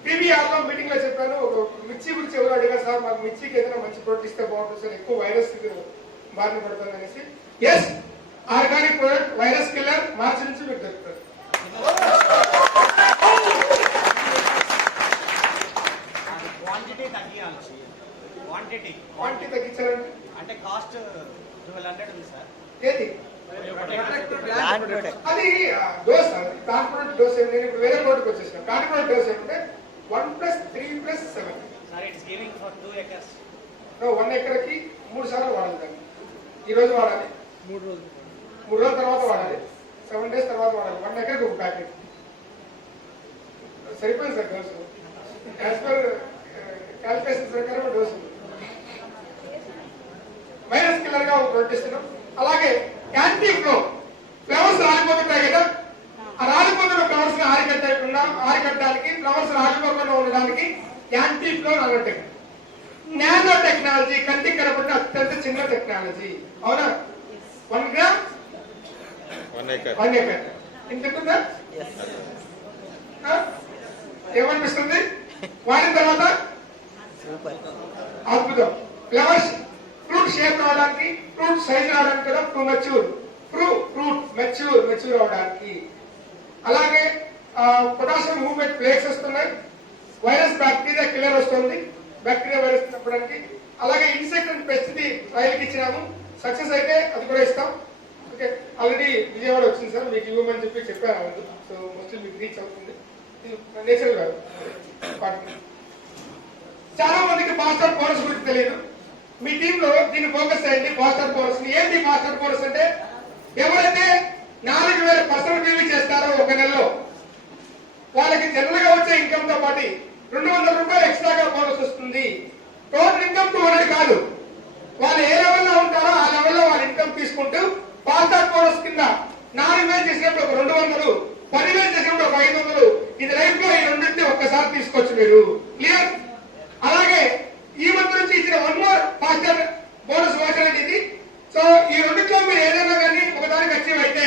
పీవీఆర్ లో మీటింగ్ లో చెప్పాను. మిర్చి గురించి ఎవరు అడిగారు సార్, మాకు మిర్చికి ఏదైనా మంచి ప్రోడక్ట్ ఇస్తే బాగుంటుంది సార్, ఎక్కువ వైరస్ బారిన పడుతుంది అనేసి. Yes, organic product virus killer మార్చి నుంచి మీకు దొరుకుతుంది. క్వాంటిటీ తగ్గించాలంటే అంటే కాస్ట్ 1200 ఉంది సార్. ఏది అది డోస్, దాని ప్రోడక్ట్ డోస్ ఏమి? నేను ఇప్పుడు వేరే ప్రోడక్ట్ వచ్చేసాను. దాని ప్రోడక్ట్ డోస్ ఏమంటే 1+3+7 sir. It's giving for 2 acres. 1 ఎకర్కి 3 సార్లు వాడాలి. దాన్ని ఈ రోజు వాడాలి, 3 రోజుల తర్వాత వాడాలి, 7 days తర్వాత వాడాలి. 1 ఎకర్కి 1 ప్యాకెట్ సరిపోయింది sir dose. As per calculation ప్రకారం డోసు. వైరస్ కిల్లర్ గా ప్రకటిస్తున్నాం. అలాగే యాంటీ ఫ్లో, ఫ్లవర్స్ రాలిపోతుంటాయి కదా, ఆ రాలిపోతున్న ఫ్లవర్స్ ని ఆరికట్టడానికి, ఫ్లవర్స్ రాలిపోకుండా ఉండడానికి యాంటీ ఫ్లో అన్నట్టు నానో టెక్నాలజీ, కంటికి కనపడిన అత్యంత చిన్న టెక్నాలజీ. అవునా? 1 గ్రామ్ 1 ఎకర్ ఇంత ఉంటుందా? ఏమనిపిస్తుంది వాడిన తర్వాత? అద్భుతం. ఫ్లవర్స్ ఫ్రూట్ షేప్ రావడానికి, ఫ్రూట్ సైజ్ రావడానికి కూడా ఫ్రూట్ మెచ్యూర్ అవడానికి. అలాగే పొటాషియం మూవ్మెంట్ ప్లేక్స్ వస్తున్నాయి. వైరస్ బ్యాక్టీరియా కిల్లర్ వస్తుంది, బ్యాక్టీరియా వైరస్ చెప్పడానికి. అలాగే ఇన్సెక్ట్ అండ్ పెస్ట్ ది ట్రయల్కి ఇచ్చినాము. సక్సెస్ అయితే అది కూడా ఇస్తాం. ఓకే, ఆల్రెడీ విజయవాడ వచ్చింది సార్, మీకు ఇవ్వమని చెప్పారు వాళ్ళు. సో మోస్ట్లీ మీకు రీచ్ అవుతుంది. ఇది నేచురల్ కాదు. చాలా మందికి ఫాస్టర్ బోనస్ గురించి తెలియదు. మీ టీంలో దీన్ని ఫోకస్ చేయండి. ఫాస్టర్ బోనస్ ఏంటి? ఫాస్టర్ బోనస్ అంటే ఎవరైతే 4,000 పర్సనల్ బిల్ చేస్తారో ఒక నెలలో, వాళ్ళకి జనరల్ గా వచ్చే ఇన్కమ్ తో పాటు 200 రూపాయలు ఎక్స్ట్రాగా బోనస్ వస్తుంది. టోటల్ ఇన్కమ్ 200 కాదు. వాళ్ళు ఏ లెవెల్లో ఉంటారో ఆ లెవెల్లో వాళ్ళ ఇన్కమ్ తీసుకుంటూ ఫాస్టర్ బోనస్ కింద 4,000 చేసినప్పుడు ఒక 200, 10,000 చేసినప్పుడు ఒక 500. ఇది లైఫ్ లో ఈ రెండింటిని ఒక్కసారి తీసుకోవచ్చు మీరు. క్లియర్? అలాగే ఈ మంత్ నుంచి ఇచ్చిన 1 మోర్ ఫాస్టర్ బోనస్ వాచర్ అంటే ఇది. సో ఈ రెండింటిలో మీరు ఏదైనా కానీ ఒకదానికి అచీవ్ అయితే,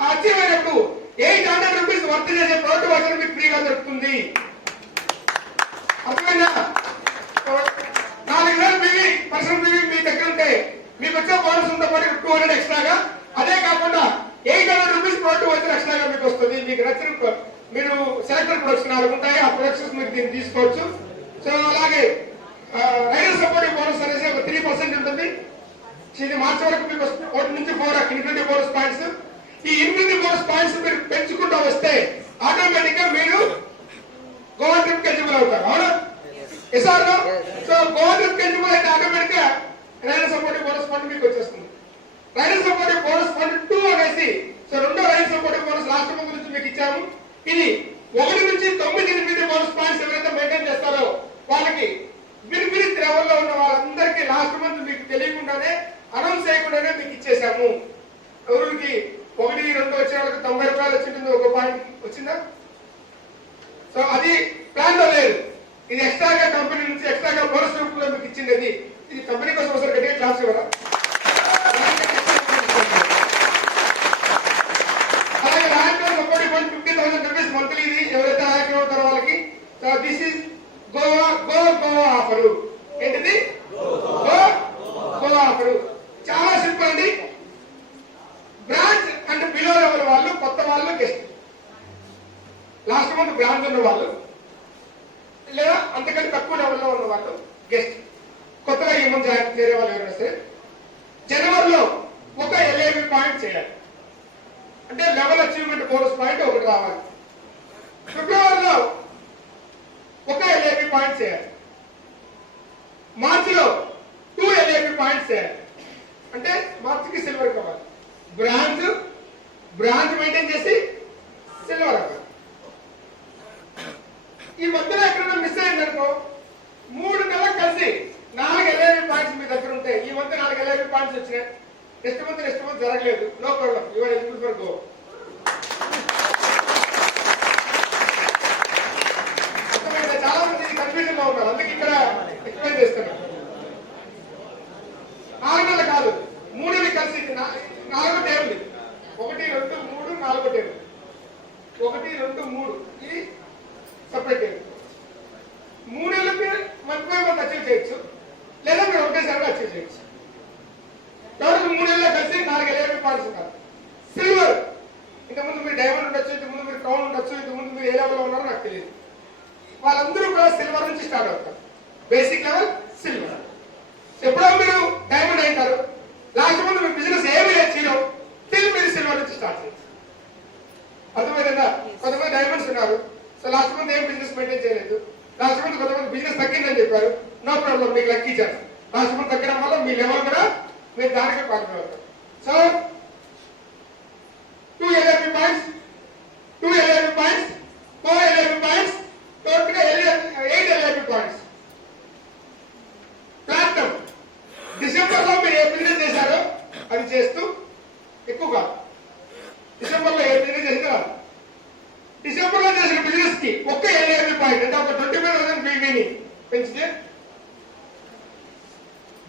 ఆ అచీవ్ అయినప్పుడు 800 రూపీస్ వర్త్ చేసే ప్రోడక్ట్ వాచర్ మీకు ఫ్రీగా దొరుకుతుంది. అర్థమైందా? 4,000 బివి పర్సనల్ బివి మీ దగ్గర ఉంటే మీకు వచ్చే బోనస్ ఉంటే పాటు 200 ఎక్స్ట్రాగా, అదే కాకుండా 800 రూపీస్ ప్రోడక్ట్ వాచర్ ఎక్స్ట్రాగా మీకు వస్తుంది. మీకు నచ్చిన మీరు సెలెక్టెడ్ ప్రొడక్ట్స్ 4 ఉంటాయి. ఆ ప్రొడక్ట్స్ మీరు దీన్ని తీసుకోవచ్చు. సో అలాగే రైడర్ సపోర్టివ్ బోనస్ అనేసి ఒక 3% ఉంటుంది. ఇది మార్చి వరకు మీకు 1 నుంచి 4 ఇన్ఫినిటీ బోనస్ పాయింట్స్. ఈ ఇన్ఫినిటీ బోనస్ పాయింట్స్ మీరు పెంచుకుంటూ వస్తే ఆటోమేటిక్ గా మీరు గోవా ట్రిప్ ఎలిజిబుల్ అవుతారు. అవునా? Yes or? So Goa trip eligible అయితే ఆటోమేటిక్ గా రైడర్ సపోర్టివ్ బోనస్ ఫండ్ మీకు వచ్చేస్తుంది. రైడర్ సపోర్టివ్ బోనస్ ఫండ్ 2 అనేసి, సో 2వ rider supportive bonus last month నుంచి మీకు ఇచ్చాము. ఇది 1 నుంచి 9 ఇన్ఫినిటీ బోనస్ పాయింట్స్ ఎవరైతే మెయింటైన్ చేస్తారో వాళ్ళకి విరివిరి లెవెల్లో ఉన్న వాళ్ళందరికీ లాస్ట్ మంత్ మీకు తెలియకుండానే, అనౌన్స్ చేయకుండానే మీకు ఇచ్చేసాము. ఎవరికి 1, 2 వచ్చిన వాళ్ళకి 90 రూపాయలు వచ్చింటుంది. ఒక పాయింట్ వచ్చిందా? సో అది ప్లాన్ లో లేదు. ఇది ఎక్స్ట్రాగా కంపెనీ నుంచి ఎక్స్ట్రాగా బోనస్ రూపంలో మీకు ఇచ్చింది. ఇది కంపెనీ కోసం ఒకసారి గట్టిగా క్లాస్ ఇవ్వరా? అలాగే royal supportive fund 50,000 rupees monthly. ఇది ఎవరైతే రాయల్ అవుతారో వాళ్ళకి. So this is Goa offer. ఏంటిది? గోవా ఆఫరు. చాలా సింపుల్ అండి. బ్రాంచ్ అంటే బిలో లెవెల్ వాళ్ళు, కొత్త వాళ్ళు, గెస్ట్. లాస్ట్ మంత్ బ్రాంచ్ ఉన్న వాళ్ళు లేదా అంతకంటే తక్కువ లెవెల్లో ఉన్న వాళ్ళు గెస్ట్. కొత్తగా ఈ మంత్ చేరే వాళ్ళు ఎవరైనా సరే జనవరిలో ఒక LAB పాయింట్ చేయాలి. అంటే లెవెల్ అచీవ్మెంట్ బోనస్ పాయింట్ ఒకటి రావాలి. ఫిబ్రవరిలో ఒక LAB పాయింట్ చేయాలి. మార్చిలో 2 LAB పాయింట్స్ చేయాలి. అంటే మార్చికి సిల్వర్ కావాలి. బ్రాంచ్ మెయింటైన్ చేసి సిల్వర్ అవ్వాలి. ఈ మధ్యలో ఎక్కడైనా మిస్ అయిందనుకో 3 నెలలకు కలిసి 4 LAB పాయింట్స్ మీ దగ్గర ఉంటాయి. ఈ మధ్య 4 LAB పాయింట్స్ వచ్చినాయి. నెక్స్ట్ మంత్ జరగలేదు. No problem, you are eligible for go. చాలా మంది కన్ఫ్యూజన్ లో ఉన్నారు, అందుకే ఇక్కడ ఎక్స్ప్లెయిన్ చేస్తున్నారు. 4 నెలలు కాదు, 3 నెలలు కలిసి 4వ టేబుల్. 1, 2, 3 4వ టేబుల్. 1, 2, 3 ఇది సపరేట్ టేబుల్. 3 నెలలకి మంత్ అచీవ్ చేయొచ్చు, లేదా మీరు ఒకటేసారి అచీవ్ చేయొచ్చు. టోటల్ 3 నెలలు కలిసి 4 LAB పాయింట్స్ ఉంటారు. సిల్వర్, ఇంతకుముందు మీరు డైమండ్ ఉండొచ్చు, ఇంతకుముందు మీరు క్రౌన్ ఉండొచ్చు, ఇంతకుముందు మీరు ఏ లెవెల్లో ఉన్నారో నాకు తెలియదు. వాళ్ళందరూ కూడా సిల్వర్ నుంచి స్టార్ట్ అవుతారు. Basic level silver. ఎప్పుడో మీరు డైమండ్ అవుతారు. లాస్ట్ మంత్ మీ బిజినెస్ ఏమి చేయో తిరిగి మీరు సిల్వర్ నుంచి స్టార్ట్ చేయొచ్చు. అర్థమైందా? కొంతమంది డైమండ్స్ ఉన్నారు. సో లాస్ట్ మంత్ ఏం బిజినెస్ మెయింటైన్ చేయలేదు. లాస్ట్ మంత్ కొంతమంది బిజినెస్ తగ్గిందని చెప్పారు. నో ప్రాబ్లం, మీకు లక్కీ ఛాన్స్. లాస్ట్ మంత్ తగ్గడం వల్ల మీ లెవెల్ కూడా మీరు దానికి క్వాలిఫై అవుతారు. So 2 LAB points, 2 LAB points, 4 LAB points, total గా 8 LAB పాయింట్స్. ప్లాటినం డిసెంబర్ లో మీరు ఏ బిజినెస్ చేశారో అది చేస్తూ ఎక్కువ కాదు. డిసెంబర్ లో ఏ బిజినెస్ చేసినా డిసెంబర్ లో చేసిన బిజినెస్ కి ఒక్క LAB పాయింట్ అంటే ఒక 25,000 BVని పెంచితే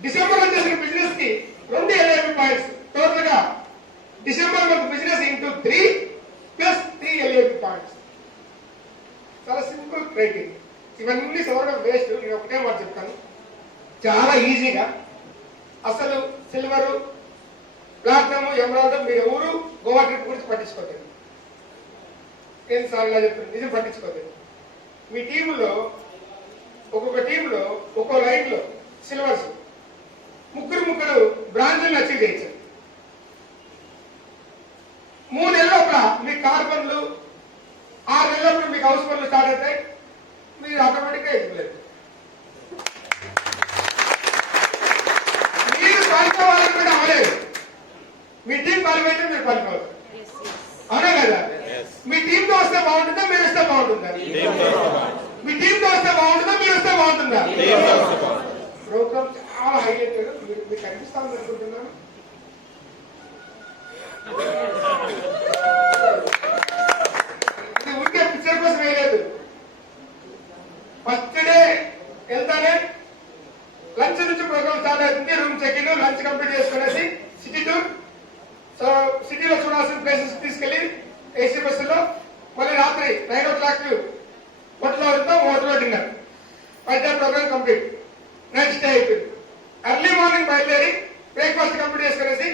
డిసెంబర్ లో చేసిన బిజినెస్ కి 2 LAP పాయింట్స్. టోటల్ గా December month business into 3 plus 3 LAP points. చాలా సింపుల్ క్రైటీరియా. ఇవన్నీ చదవడం వేస్ట్. నేను ఒకటే మాట చెప్తాను, చాలా ఈజీగా. అసలు సిల్వర్, ప్లాటినం, ఎమరాల్డ్ మీరు ఎవరు గోవా ట్రిప్ గురించి పట్టించుకోలేదు. ఏం సార్ ఇలా చెప్తాను, నిజం పట్టించుకోలేదు. మీ టీంలో ఒక్కొక్క టీంలో ఒక్కో లైన్ లో సిల్వర్స్ ముగ్గురు బ్రాంచ్లను అచీవ్ చేయించారు. 3 నెలల లోపల మీకు కార్ పనులు, 6 నెలల లోపల మీకు హౌస్ పనులు స్టార్ట్ అవుతాయి. మీరు ఆటోమేటిక్ గా ఎదుగులేదు. మీరు క్వాలిఫై అవ్వాలని కూడా అవ్వలేదు. మీ టీం క్వాలిఫై అయితే మీరు క్వాలిఫై అవుతారు. అవునా కదా? మీ టీంతో వస్తే బాగుంటుందా, మీరు వస్తే బాగుంటుందా? మీ టీంతో వస్తే బాగుంటుందా, మీరు వస్తే బాగుంటుందా? ప్రోగ్రామ్ చాలా హైలైట్. మీకు కనిపిస్తామని అనుకుంటున్నాను. ఇది ఊరికే పిక్చర్ కోసం వేయలేదు. ఫస్ట్ డే వెళ్తానే లంచ్ నుంచి ప్రోగ్రామ్ స్టార్ట్ అవుతుంది. Room check in, lunch complete చేసుకునేసి సిటీ టూర్. సో సిటీలో చూడాల్సిన ప్లేసెస్ తీసుకెళ్లి ఏసీ బస్సులో మళ్ళీ రాత్రి 9 o'clock హోటల్లో వెళ్తాం. హోటల్లో dinner. 5 programme complete. Next day అయిపోయింది. ఎర్లీ మార్నింగ్ బయలుదేరి బ్రేక్ఫాస్ట్ కంప్లీట్ చేసుకునేసి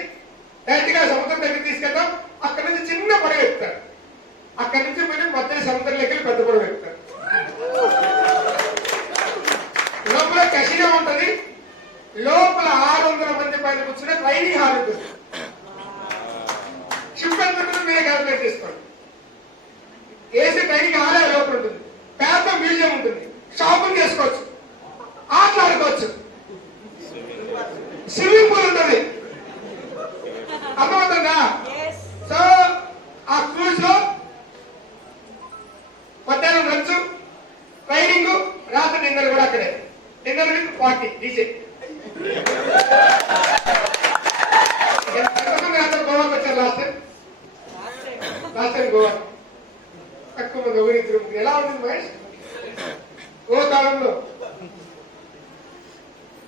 డైరెక్ట్ గా సముద్రం దగ్గర తీసుకెళ్తాం. అక్కడ నుంచి చిన్న పడవ ఎక్కుతారు. అక్కడి నుంచి మీరు మధ్య సముద్రంలోకి పెద్ద పడవ ఎక్కుతారు. లోపల కసిగా ఉంటది. లోపల 600 మంది పైన కూర్చున్న ట్రైనింగ్ హాల్ ఉంటుంది. షిప్ ఎంత ఉంటుందో మీరే క్యాల్కులేట్ చేసుకోండి. ఏసీ ట్రైనింగ్ హాల్ లోపల ఉంటుంది. పెద్ద మ్యూజియం ఉంటుంది. షాపింగ్ చేసుకోవచ్చు, ఆటలాడుకోవచ్చు, స్విమ్మింగ్ పూల్ ఉంటుంది. అర్థమవుతుందా? సో ఆ క్రూజ్ లో మధ్యాహ్నం లంచ్, ట్రైనింగ్, రాత్రి డిన్నర్ కూడా అక్కడే. Dinner with party, DJ. ఎంతమంది అందరూ గోవాకి వచ్చారు లాస్ట్ టైం? గోవా తక్కువ మంది, ఒకరిద్దరు. ఎలా ఉంటుంది మహేష్ గోవా కాలంలో?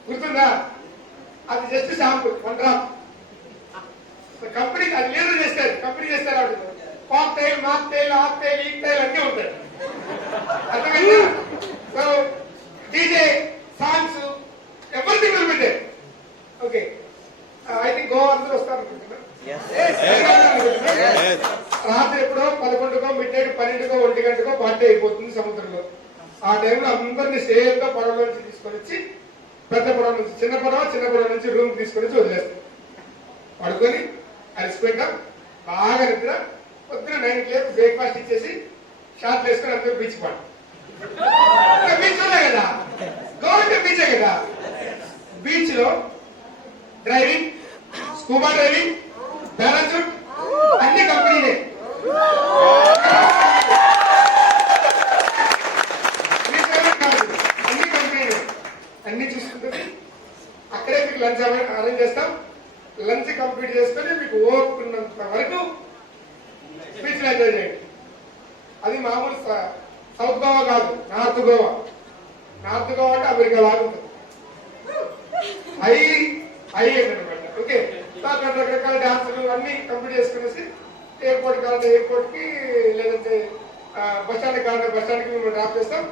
గుర్తుందా? అది జస్ట్ షాంపూ, 1 డ్రాప్. కంపెనీకి అది లీడర్ చేస్తారు. కంపెనీ చేస్తారు. ఆవిడ కాక్టైల్, మాక్టైల్, ఆక్టైల్, ఈక్టైల్ అన్నీ ఉంటాయి. అర్థమైందా? So DJ, songs, everything will be there. Okay, I think Goa అందరూ వస్తారు అనుకుంటున్నా. రాత్రి ఎప్పుడో 11కో, మిడ్ నైట్ 12కో, 1 గంటకో పార్టీ అయిపోతుంది సముద్రంలో. ఆ టైంలో అందరినీ సేఫ్ గా పడవలో నుంచి తీసుకొని వచ్చి పెద్ద పడవ నుంచి చిన్న పడవ నుంచి రూమ్ తీసుకొని వచ్చి వదిలేస్తాం. పడుకొని అలసిపోయినాం, బాగా నిద్ర. పొద్దున 9కి లేపు బ్రేక్ఫాస్ట్ ఇచ్చేసి షార్ట్లు వేసుకొని అందరూ బీచ్ పడ. బీచ్ లోనే కదా, గవర్నమెంట్ బీచే కదా. బీచ్ లో డ్రైవింగ్, స్కూబా డ్రైవింగ్, పారాచూట్ అన్ని కంపెనీనే. అన్ని కంపెనీలు అన్ని చూసుకుంటుంది. అక్కడే మీకు లంచ్ అరేంజ్ చేస్తాం. లంచ్ కంప్లీట్ చేసుకొని మీకు ఓపుకున్నంత వరకు బీచ్ లో ఎంజాయ్ చేయండి. అది మామూలు సౌత్ గోవా కాదు, నార్త్ గోవా. నార్త్ గోవా అంటే అమెరికా లాగా ఉంటుంది. హై అనమాట. ఓకే, అక్కడ రకరకాల డాన్సులు అన్ని కంప్లీట్ చేసుకునేసి ఎయిర్పోర్ట్ కావాలంటే ఎయిర్పోర్ట్ కి, లేదంటే బస్ స్టాండ్ కావాలంటే బస్ స్టాండ్ కి మేము డ్రాప్ చేస్తాం.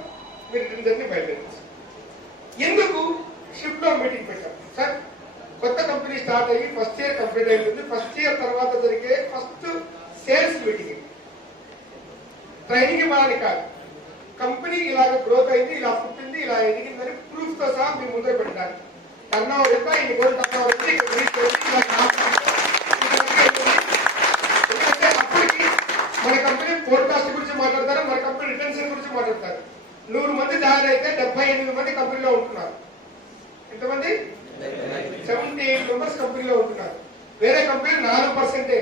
మీరు రిటర్న్ జర్నీ బయలుదేరచ్చు. ఎందుకు షిప్ లో మీటింగ్ పెట్టాం సార్? కొత్త కంపెనీ స్టార్ట్ అయ్యి ఫస్ట్ ఇయర్ కంప్లీట్ అయిపోతుంది. ఫస్ట్ ఇయర్ తర్వాత జరిగే ఫస్ట్ సేల్స్ మీటింగ్. ట్రైనింగ్ ఇవ్వడానికి కాదు, కంపెనీ ఇలాగ గ్రోత్ అయింది, ఇలా పుట్టింది, ఇలా ఎదిగిందని ప్రూఫ్ తో సహా మీ ముందర పెట్టడానికి. టర్న్ ఓవర్ ఎంత, ఇన్ని కోట్లు టర్న్ ఓవర్ వచ్చి ఎందుకంటే అప్పటికి మన కంపెనీ పోడ్కాస్ట్ గురించి మాట్లాడతారు, మన కంపెనీ రిటెన్షన్ గురించి మాట్లాడతారు. 100 మంది జాయిన్ అయితే 78 మంది కంపెనీలో ఉంటున్నారు. ఎంతమంది? 78 మెంబర్స్ కంపెనీలో ఉంటున్నారు. వేరే కంపెనీలు 4%,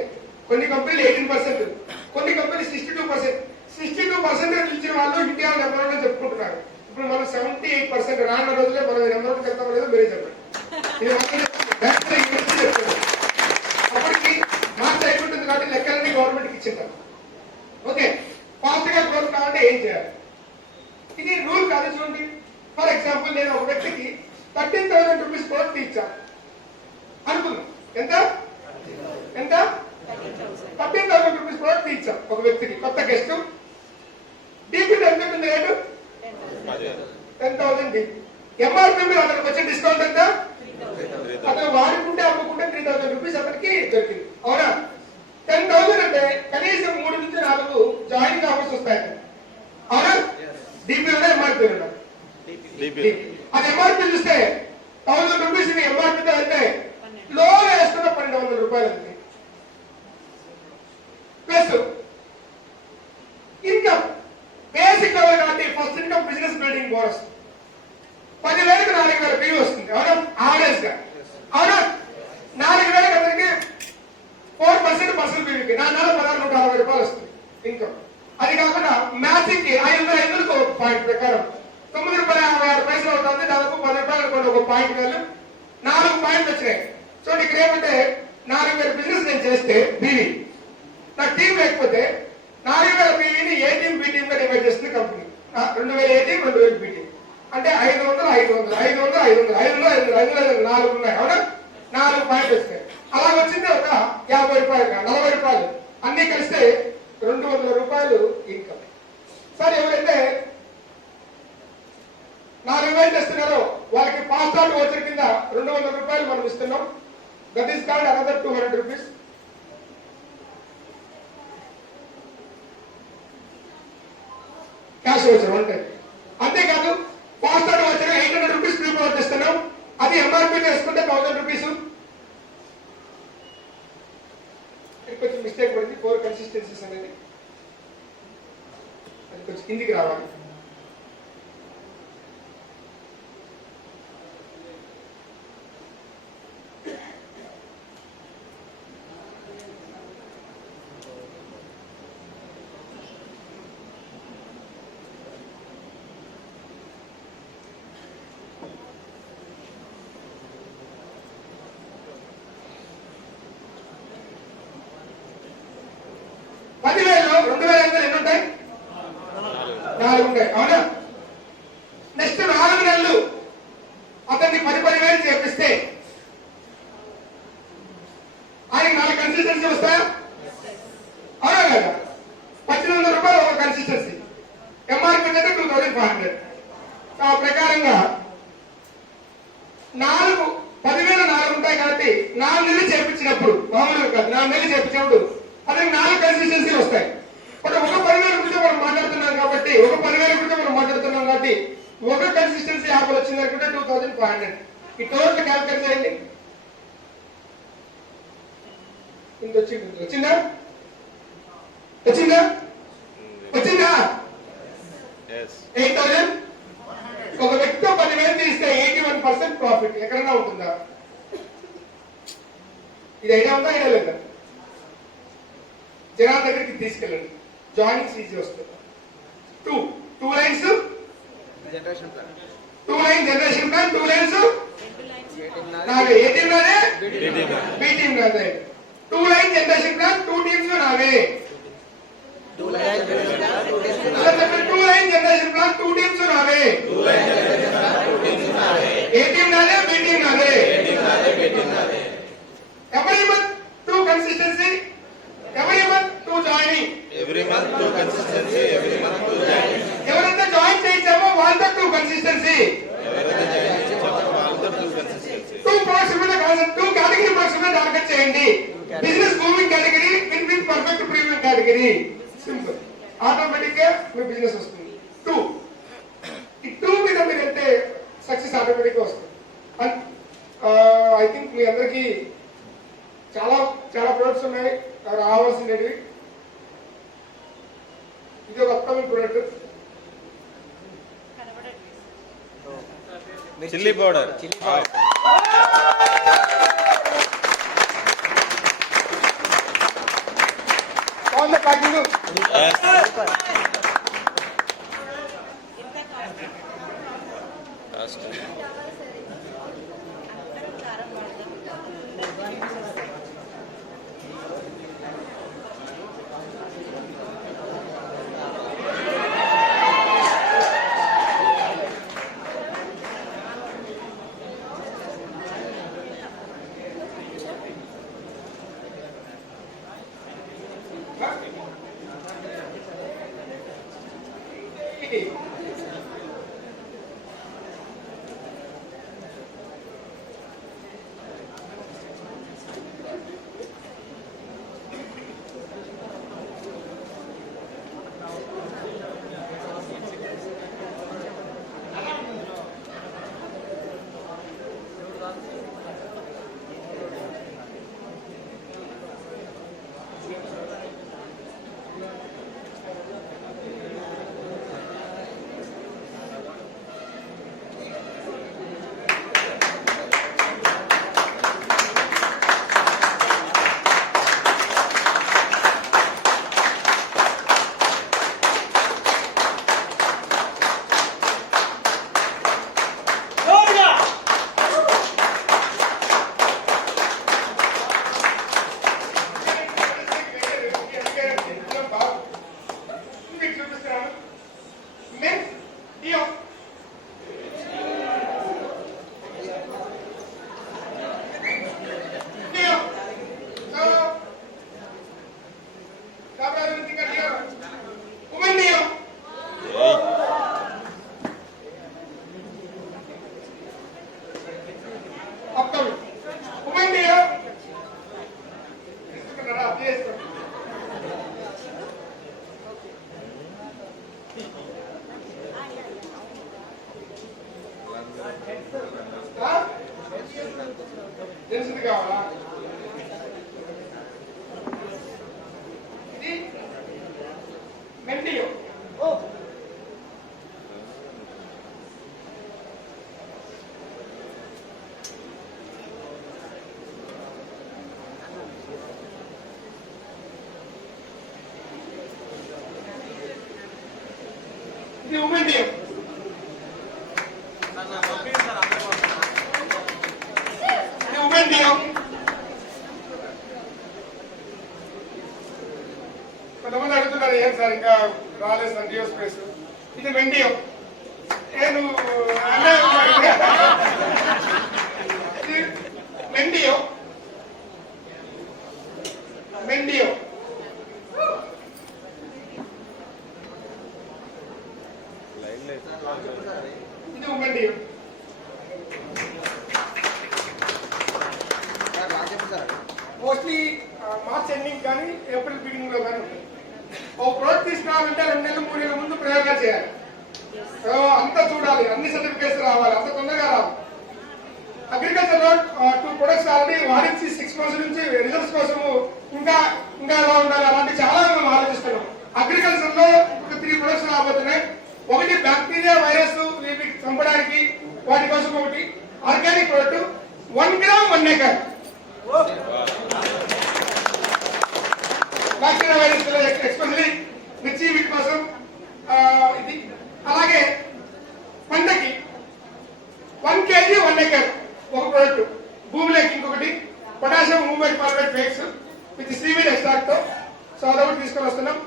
కొన్ని కంపెనీలు 18%, కొన్ని కంపెనీలు 62%. 62% ఇచ్చిన వాళ్ళు ఇండియా నెంబర్ 1 చెప్పుకుంటున్నారు. ఇప్పుడు మనం 78%. రానున్న రోజులే మనం నెంబర్ 1 చెప్తాం లేదో మీరే చెప్పండి. అప్పటికి మార్చి అయిపోతుంది కాబట్టి లెక్కలన్నీ గవర్నమెంట్కి ఇచ్చింటారు. ఓకే, ఫాస్ట్ గా గ్రోత్ కావాలంటే ఏం చేయాలి? ఇది రూల్ కాదు చూడండి. ఫర్ ఎగ్జాంపుల్, నేను ఒక వ్యక్తికి 13,000 రూపీస్ ప్రోడక్ట్ ఇచ్చాం అనుకుందాం. ఎంత ఎంత 13,000 రూపీస్ ప్రోడక్ట్ ఇచ్చాం ఒక వ్యక్తికి, కొత్త గెస్ట్. డీపీ ఎంత ఉంటుంది రేటు? 10,000 డీపీ. ఎంఆర్పీ మీద అతనికి వచ్చే డిస్కౌంట్ ఎంత? అతను వాడుకుంటే అమ్ముకుంటే 3,000 రూపీస్ అతనికి దొరికింది. అవునా? 10,000 అంటే కనీసం 3 నుంచి 4 జాయినింగ్ ఆఫర్స్ వస్తాయి. అవునా? డీపీలోనే ఎంఆర్పీ ఉండాలి. అది ఎంఆర్పీ చూస్తే 1,000 రూపీస్ ఎంఆర్పీతో అయితే లోన్ వేసుకున్న 1,200 రూపాయలు అంతే. ప్లస్ ఇన్కమ్ బేసిక్ లెవెల్ కాబట్టి first income business building bonus 10,000కి 4,000 పీవీ వస్తుంది. అవునా? యావరేజ్ గా. అవునా? 4,000 అతనికి 4% పర్సనల్ పీవీకి 4,160 రూపాయలు వస్తుంది ఇన్కమ్. అది కాకుండా మ్యాచింగ్ కి 500 ఒక పాయింట్ ప్రకారం ₹9.56 అవుతుంది. దాదాపు ₹10 ఒక పాయింట్ వేలు 4 పాయింట్లు వచ్చినాయి. సో ఇక్కడ ఏమంటే 4,000 బిజినెస్ నేను చేస్తే బీవీ, నా టీం లేకపోతే 4,000 బీవీని ఏ టీం బి టీం గా డివైడ్ చేస్తుంది కంపెనీ. 2,000 ఏ టీం, 2,000 బి టీం అంటే 500 4 ఉన్నాయి. అవునా? 4 పాయింట్లు వచ్చినాయి. అలా వచ్చింది ఒక ₹50, ₹40 అన్ని కలిస్తే ₹200 ఇన్కమ్. సార్ ఎవరైతే 4,000 చేస్తున్నారో వాళ్ళకి ఫాస్ట్ ఆర్ట్ వచ్చర్ కింద ₹200 మనం ఇస్తున్నాం. That is called another ₹200 cash voucher ఉంటాయి. అంతేకాదు fast art voucher ₹800 free provide చేస్తున్నాం. అది ఎంఆర్పీ వేసుకుంటే ₹1,000. కొంచెం మిస్టేక్ పడింది. 4 కన్సిస్టెన్సీస్ అనేది అది కొంచెం కిందికి రావాలి. ఎన్ని ఉంటాయి? 4 ఉంటాయి. అవునా? నెక్స్ట్ 4 నెలలు అతన్ని 10,000 చేపిస్తే ఆయనకి 4 కన్సిస్టెన్సీ వస్తాయా? అవునా కదా? ₹1,800 ఒక కన్సిస్టెన్సీ. ఎంఆర్పీ అయితే 2,500. ఆ ప్రకారంగా 10,000 4 ఉంటాయి కాబట్టి 4 నెలలు చేపించినప్పుడు, మామూలుగా కాదు, 4 నెలలు చేపించినప్పుడు అతనికి 4 కన్సిస్టెన్సీ వస్తాయి. ఒక 10,000 గురించి మనం మాట్లాడుతున్నాం కాబట్టి ఒక కన్సిస్టెన్సీ ఆఫర్ వచ్చింది అనుకుంటే 2,500. ఈ టోటల్ క్యాల్కులేట్ చేయండి. ఇంత వచ్చిందా? వచ్చిందా? 8,000. ఒక వ్యక్తితో 10,000 తీస్తే 81% ప్రాఫిట్ ఎక్కడన్నా ఉంటుందా? ఇది ఐడియా ఉందా? ఐడియా లేదా? జనాల దగ్గరికి తీసుకెళ్ళండి. జాయినింగ్స్ ఈజీ వస్తుంది. 2 లైన్స్ జనరేషన్ ప్లాన్, 2 లైన్స్ నావే. ఏ టీం నాదే? బి టీం నాదే. 2 లైన్ జనరేషన్ ప్లాన్, 2 టీమ్స్ నావే. 2 లైన్ జనరేషన్ ప్లాన్, 2 టీమ్స్ నావే. ఏ టీం నాదే? బి టీం నాదే. Every month 2 consistency, every month 2 joining. ఎవరైతే జాయిన్ చేయించామో వాళ్ళతో 2 కన్సిస్టెన్సీ. 2 ప్రొడక్ట్స్ మీద కాన్సెప్ట్, 2 కేటగిరీ ప్రొడక్ట్స్ మీద టార్గెట్ చేయండి. Business moving category, with perfect premium category. Simple. Automatic గా మీ బిజినెస్ వస్తుంది. 2 మీద మీరు వెళ్తే సక్సెస్ ఆటోమేటిక్ గా వస్తుంది. ఐ థింక్ మీ అందరికి చాలా ప్రొడక్ట్స్ ఉన్నాయి రావాల్సినవి. ఇది ఒక అప్కమింగ్ ప్రొడక్ట్. Chilli powder. బాగుందా ప్యాకింగ్? అందరికీ మీకు చూపిస్తున్నాను. మెన్స్ డియో డియో సో కాబట్టి ఇంకా డియో ఉమెన్ డియో అప్పుడు ఉమెన్ డియో తీసుకున్నారా తీసుకోండి. తెలిసింది కావాలా? ఇది మెండియో ఇది ఉమెన్ డియో ఉమెన్ డియో కొంతమంది అడుగుతున్నారు ఏం సార్ ఇంకా రాలేదు సార్ డియో స్పేస్. ఇది వెండియో నేను ఇది మెండియో మెండియో ఇది ఉమెన్ డియో మోస్ట్లీ మార్చ్ ఎండింగ్ కానీ ఏప్రిల్ బిగినింగ్ లో కానీ ఉంటుంది. ఓ ప్రోడక్ట్ తీసుకురావాలంటే 2 నెలలు 3 నెలల ముందు ప్రయోగాలు చేయాలి. సో అంతా చూడాలి, అన్ని సర్టిఫికేట్స్ రావాలి, అంత తొందరగా రావాలి. అగ్రికల్చర్ లో 2 ప్రొడక్ట్స్ ఆల్రెడీ వాడించి 6 months నుంచి రిజల్ట్స్ కోసము ఇంకా ఇంకా ఎలా ఉండాలి అలాంటి చాలా మనం ఆలోచిస్తున్నాం. అగ్రికల్చర్ లో ఒక 3 ప్రొడక్ట్స్ రాబోతున్నాయి. ఒకటి బ్యాక్టీరియా వైరస్ వీటిని చంపడానికి వాటి కోసం, ఒకటి organic product 1 gram 1 acre bacteria virus especially మిర్చి వీటి కోసం ఇది. అలాగే పంటకి 1 kg 1 acre ఒక ప్రోడక్ట్. భూమిలోకి ఇంకొకటి potassium movement format fakes with seaweed extract తో. సో అదొకటి తీసుకొని వస్తున్నాం.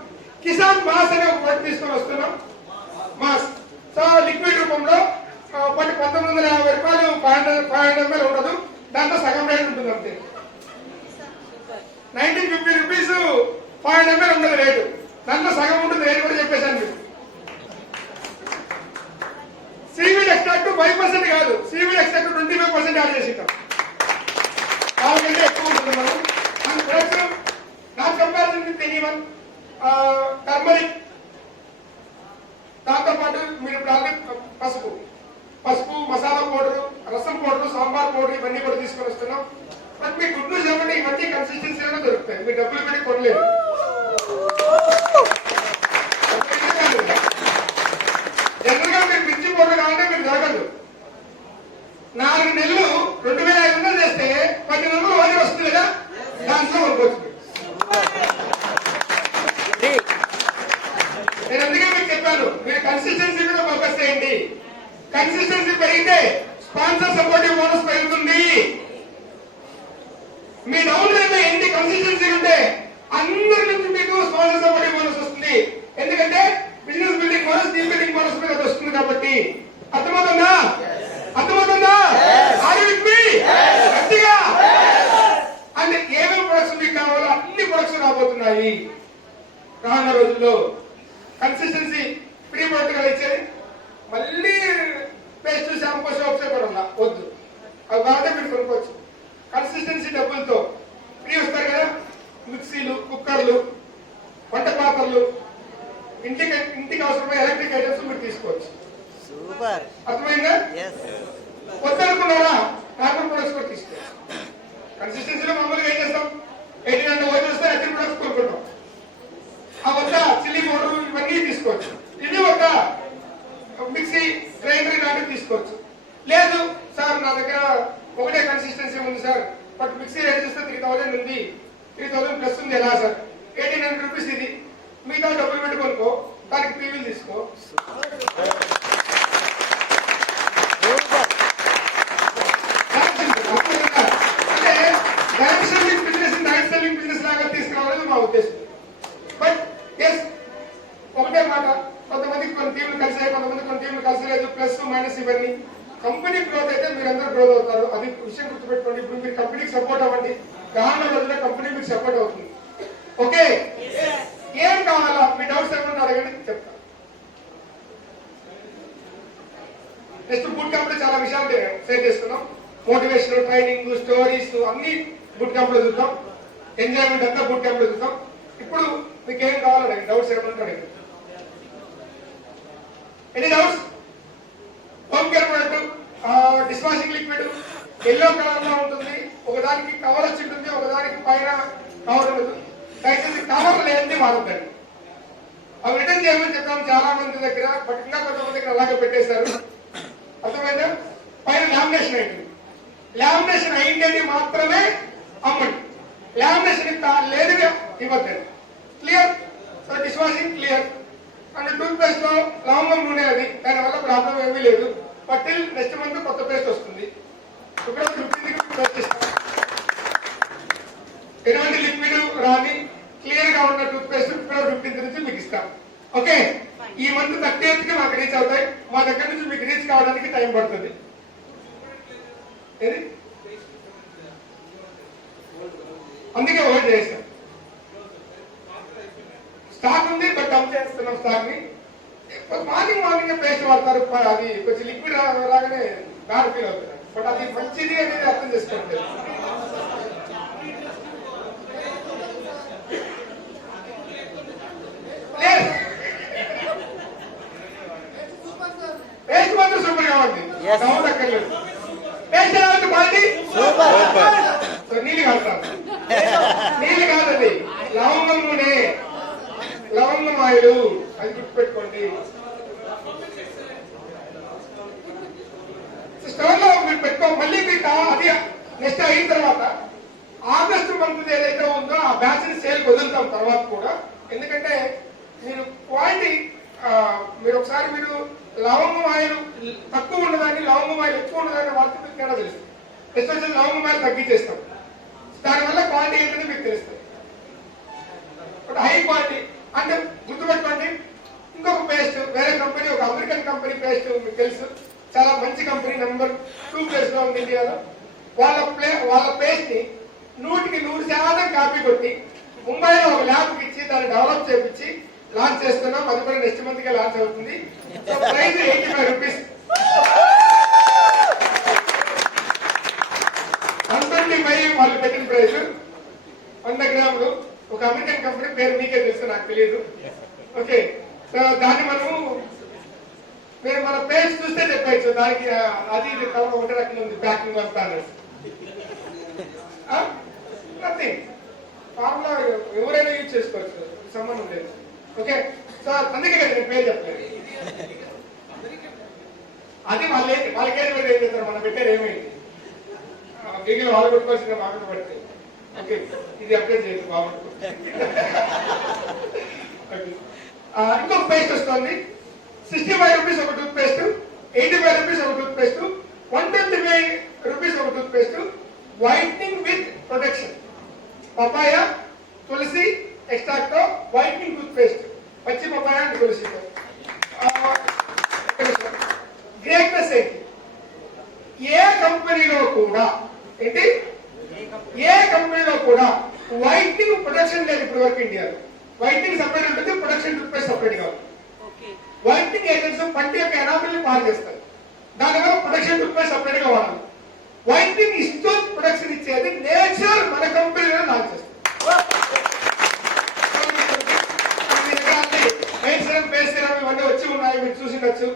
కిసాన్ మాస్ అనే ఒక ప్రోడక్ట్ తీసుకొని వస్తున్నాం. మాస్ సో లిక్విడ్ రూపంలో 1950 రూపాయలు 500 ml ఉండదు, దాంట్లో సగం రేట్ ఉంటుంది అంతే. 1950 రూపీస్ 500 ml ఉండదు రేటు, దాంట్లో సగం ఉంటుంది రేటు కూడా చెప్పేశాను మీకు. సీవీడ్ ఎక్స్ట్రాక్ట్ 5% కాదు, సీవీడ్ ఎక్స్ట్రాక్ట్ 25% యాడ్ చేసి వాళ్ళకంటే ఎక్కువ ఉంటుంది. మనం మన products not comparison with anyone. Turmeric, దాంతో పాటు మీరు పసుపు పసుపు మసాలా పౌడర్, రసం పౌడర్, సాంబార్ పౌడర్ ఇవన్నీ కూడా తీసుకొని వస్తున్నాం. బట్ మీ గుడ్ న్యూస్ ఏమంటే ఇవన్నీ కన్సిస్టెన్సీలో దొరుకుతాయి, మీరు డబ్బులు పెట్టి కొనలేదు. జనరల్ గా మీరు మిర్చి పౌడర్ కావాలంటే మీరు దొరకదు. 4 నెలలు 2500 చేస్తే 10 వరకు వస్తుంది కదా, దాంట్లో కొనుక్కోవచ్చు. నేను అందుకే మీకు చెప్పాను, మీరు కన్సిస్టెన్సీ కూడా ఫోకస్ చేయండి. కన్సిస్టెన్సీ పెరిగితే స్పాన్సర్ సపోర్టివ్ బోనస్ పెరుగుతుంది. మీ డౌన్ లైన్ లో ఎన్ని కన్సిస్టెన్సీ ఉంటే అందరి నుంచి మీకు స్పాన్సర్ సపోర్టివ్ బోనస్ వస్తుంది. ఎందుకంటే business building bonus, team building bonus మీద వస్తుంది కాబట్టి. అర్థమవుతుందా? అర్థమవుతుందా? Are you with me? గట్టిగా అంటే ఏమేమి ప్రొడక్ట్స్ మీకు కావాలో అన్ని ప్రొడక్ట్స్ రాబోతున్నాయి రానున్న రోజుల్లో. కన్సిస్టెన్సీ ప్రీ ప్రొడక్ట్ గా ఇచ్చే రూపాయల ఎలక్ట్రిక్ ఐటమ్స్ మీరు తీసుకోవచ్చు. సూపర్. అర్థమైందా? ఎస్. వద్దనుకున్నారా కార్బన్ ప్రొడక్ట్స్ కూడా తీసుకోవచ్చు. కన్సిస్టెన్సీలో మామూలుగా ఏం చేస్తాం, 1800 ఓజీ వస్తే అగ్రి ప్రొడక్ట్స్ కొనుక్కుంటాం. ఆ వద్ద చిల్లీ పౌడర్ ఇవన్నీ తీసుకోవచ్చు. ఇది ఒక మిక్సీ గ్రైండర్ లాంటివి తీసుకోవచ్చు. లేదు సార్ నా దగ్గర ఒకటే కన్సిస్టెన్సీ ఉంది సార్, బట్ మిక్సీ రేట్ చూస్తే 3000 ఉంది, 3000 ప్లస్ ఉంది, ఎలా సార్? 1800 రూపీస్ ఇది, మిగతా డబ్బులు పెట్టుకోనుకో, దానికి పీవీలు తీసుకో. అంటే direct selling business night selling business లాగా తీసుకురావాలని మా ఉద్దేశం. బట్ ఎస్ ఒకటే మాట, కొంతమందికి కొన్ని టీంలు కలిసాయి, కొంతమంది కొన్ని టీంలు కలిసలేదు, ప్లస్ మైనస్ ఇవన్నీ. కంపెనీ గ్రోత్ అయితే మీరందరూ గ్రోత్ అవుతారు, అది విషయం గుర్తుపెట్టుకోండి. ఇప్పుడు మీరు కంపెనీకి సపోర్ట్ అవ్వండి, రానున్న రోజుల్లో కంపెనీ మీకు సపోర్ట్ అవుతుంది. ఓకే, ఏం కావాలా మీ డౌట్స్ ఏమన్నా అడగండి, చెప్తాను. నెక్స్ట్ బూట్ క్యాంప్ లో చాలా విషయాలు షేర్ చేసుకున్నాం. మోటివేషన్, ట్రైనింగ్, స్టోరీస్ అన్ని బూట్ క్యాంప్ లో చూద్దాం. ఎంజాయ్మెంట్ అంతా బూట్ క్యాంప్ లో చూద్దాం. ఇప్పుడు మీకు ఏం కావాలో అడగండి, డౌట్స్ ఏమన్నా అడగండి. Any doubts? Home care product, dish washing liquid yellow colour లో ఉంటుంది, ఒకదానికి కవర్ వచ్చి ఉంటుంది, ఒకదానికి పైన కవర్ ఉండదు. దయచేసి కవర్ లేనిది వాడద్దండి. అవి రిటర్న్ చేయమని చెప్పాము చాలా మంది దగ్గర, బట్ ఇంకా కొంతమంది దగ్గర అలాగే పెట్టేశారు. అర్థమైందా? పైన లామినేషన్ అయింది, లామినేషన్ అయింది మాత్రమే అమ్మండి, లామినేషన్ లేనివి ఇవ్వద్దండి. Clear? So dish washing clear. And toothpaste లో లవంగం నూనె, అది దానివల్ల ప్రాబ్లం ఏమీ లేదు. బట్ టిల్ నెక్స్ట్ మంత్ కొత్త పేస్ట్ వస్తుంది. ఫిబ్రవరి 15కి పేస్ట్ ఇస్తాం. ఎటువంటి లిక్విడ్ రాని క్లియర్ గా ఉన్న టూత్ పేస్ట్ ఫిబ్రవరి 15 నుంచి మీకు ఇస్తాం. ఓకే, ఈ మంత్ 30th కి మాకు రీచ్ అవుతాయి. మా దగ్గర నుంచి మీకు రీచ్ కావడానికి టైం పడుతుంది. అందుకే హోల్డ్ చేస్తాం. స్టాక్ ఉంది, బట్ డమ్ చేస్తున్నాం స్టాక్ ని. మార్నింగ్ పేస్ట్ వాడతారు, అది కొంచెం లిక్విడ్ రాగానే బ్యాడ్ ఫీల్ అవుతుంది. బట్ అది మంచిది అనేది అర్థం చేసుకోవట్లేదు. పేస్ట్ మాత్రం సూపర్ కావాలి, డౌన్ అక్కర్లేదు. పేస్ట్ ఎలా ఉంది క్వాలిటీ? నీళ్ళు కాదుతాను, నీళ్ళు కాదండి, లవంగం నూనె, లవంగం ఆయిల్, అది గుర్తుపెట్టుకోండి. స్టోర్ లో మీరు పెట్టుకో. మళ్ళీ మీకు అది నెక్స్ట్ అయిన తర్వాత ఆగస్టు మంత్ ఏదైతే ఉందో ఆ బ్యాచ్ ని సేల్ వదులుతాం తర్వాత కూడా. ఎందుకంటే మీరు క్వాలిటీ, మీరు ఒకసారి మీరు లవంగం ఆయిల్ తక్కువ ఉన్నదాన్ని, లవంగం ఆయిల్ ఎక్కువ ఉన్నదాన్ని వాడితే మీకు తేడా తెలుస్తుంది. నెక్స్ట్ వచ్చేసి లవంగం ఆయిల్ తగ్గించేస్తాం, దానివల్ల క్వాలిటీ ఏంటని మీకు తెలుస్తుంది. బట్ హై క్వాలిటీ అంటే గుర్తుపెట్టుకోండి. ఇంకొక పేస్ట్ వేరే కంపెనీ, ఒక అమెరికన్ కంపెనీ పేస్ట్ మీకు తెలుసు, చాలా మంచి కంపెనీ, నెంబర్ 2 ప్లేస్ లో ఉంది ఇండియాలో. వాళ్ళ పేస్ట్ ని 100% కాపీ కొట్టి ముంబైలో ఒక ల్యాబ్ ఇచ్చి దాన్ని డెవలప్ చేపించి లాంచ్ చేస్తున్నాం. అది కూడా నెక్స్ట్ మంత్ గా లాంచ్ అవుతుంది. ప్రైస్ 85 రూపీస్, 125 వాళ్ళు పెట్టిన ప్రైస్. 100 గ్రాములు, ఒక అమెరికన్ కంపెనీ పేరు మీకే తెలుసు, నాకు తెలియదు. ఓకే, సో దాన్ని మీరు మన పేజ్ చూస్తే చెప్పచ్చు, దానికి అది ఇది కలర్ ఒకటే రకంగా ఉంది, ప్యాకింగ్ అంతా నథింగ్. ఫార్ములా ఎవరైనా యూజ్ చేసుకోవచ్చు, సంబంధం లేదు. ఓకే, సో అందుకే కదా నేను పేరు చెప్పలేదు. అది వాళ్ళకేది మీద ఏం చేస్తారు, మనం పెట్టారు ఏమైంది, గిగిలు వాళ్ళు పెట్టుకోవాల్సిన బాగా పడితే. ఓకే, ఇది అప్డేట్ చేయదు బాగుంటుంది. ఇంకొక పేస్ట్ వస్తుంది, 65 రూపీస్ ఒక టూత్ పేస్ట్, 85 రూపీస్ ఒక టూత్ పేస్ట్, 125 రూపీస్ ఒక toothpaste. Whitening with protection, papaya tulsi extract తో వైట్నింగ్ టూత్ పేస్ట్, పచ్చి పపాయ అండ్ తులసితో. గ్రేట్నెస్ ఏంటి, ఏ కంపెనీలో కూడా వైట్నింగ్ ప్రొటెక్షన్ లేదు ఇప్పటి వరకు ఇండియాలో. వైట్నింగ్ సపరేట్ ఉంటుంది, ప్రొటెక్షన్ టూత్ పేస్ట్ సపరేట్ కాదు. వైట్నింగ్ ఏజెంట్స్ పంటి యొక్క ఎనామిల్ ని పాడు చేస్తారు, దానివల్ల ప్రొటెక్షన్ టూత్ పేస్ట్ సపరేట్ గా వాడాలి. వైట్నింగ్ ఇస్తూ ప్రొటెక్షన్ ఇచ్చేది నేచర్ మన కంపెనీలో లాంచ్ చేస్తారు. మెయిన్ సిరప్ బేస్ సిరప్ ఇవన్నీ వచ్చి ఉన్నాయి, మీరు చూసిండొచ్చు.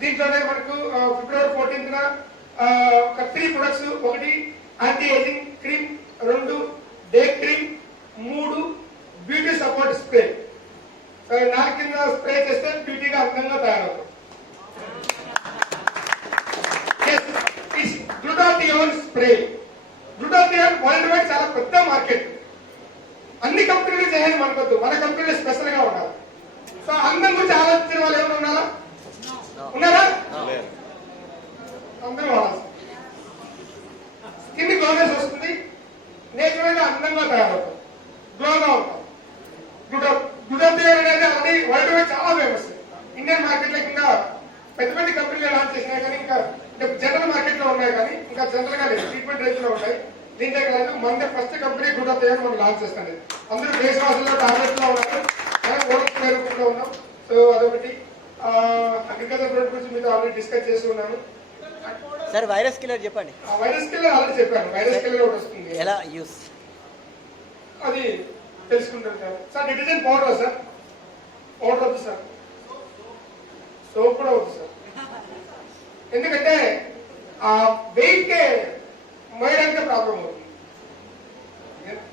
దీంట్లోనే మనకు ఫిబ్రవరి 14న ఒక 3 ప్రొడక్ట్స్, ఒకటి anti ageing cream, 2 day cream, 3 beauty support spray. నాలుగు కింద స్ప్రే చేస్తే బ్యూటీగా అందంగా తయారవుతుంది. Glutathione spray. Glutathione world wide చాలా పెద్ద మార్కెట్. అన్ని కంపెనీలు చేయాలి మనకొద్దు, మన కంపెనీలు స్పెషల్ గా ఉండాలి. సో అందం గురించి ఆలోచించిన వాళ్ళు ఎవరు ఉన్నారా? ఉన్నారా? అందరూ వాడాలి. స్కిన్ గ్లోనెస్ వస్తుంది, నేచురల్ గా అందంగా తయారవుతుంది, గ్లోగా ఉంటాం. గ్లూటాథియోన్ అనేది ఆల్రెడీ వరల్డ్ వైడ్ చాలా ఫేమస్. ఇండియన్ మార్కెట్ లో ఇంకా పెద్ద పెద్ద కంపెనీలు లాంచ్ చేసినాయి కానీ ఇంకా జనరల్ మార్కెట్ లో ఉన్నాయి కానీ ఇంకా జనరల్ గా లేదు, ట్రీట్మెంట్ రేంజ్ లో ఉన్నాయి. దీంట్లో కాదు, మన ఫస్ట్ కంపెనీ గ్లూటాథియోన్ మనం లాంచ్ చేస్తాను. అందరూ దేశవాసుల్లో టార్గెట్ లో ఉన్నారు, ఓడర్స్ నేర్పుకుంటూ ఉన్నాం. సో అదొకటి. అగ్రికల్చర్ ప్రొడక్ట్ గురించి మీతో ఆల్రెడీ డిస్కస్ చేస్తూ ఉన్నాను. సార్ వైరస్ కిల్లర్ చెప్పండి. వైరస్ కిల్లర్ ఆల్రెడీ చెప్పాను. వైరస్ కిల్లర్ ఒకటి వస్తుంది, ఎలా యూస్ అది తెలుసుకుంటారు sir. Sir detergent powder sir, powder వద్దు సార్, సోప్ కూడా వద్దు సార్. ఎందుకంటే ఆ వెయిట్ కే మోయడానికే ప్రాబ్లం అవుతుంది.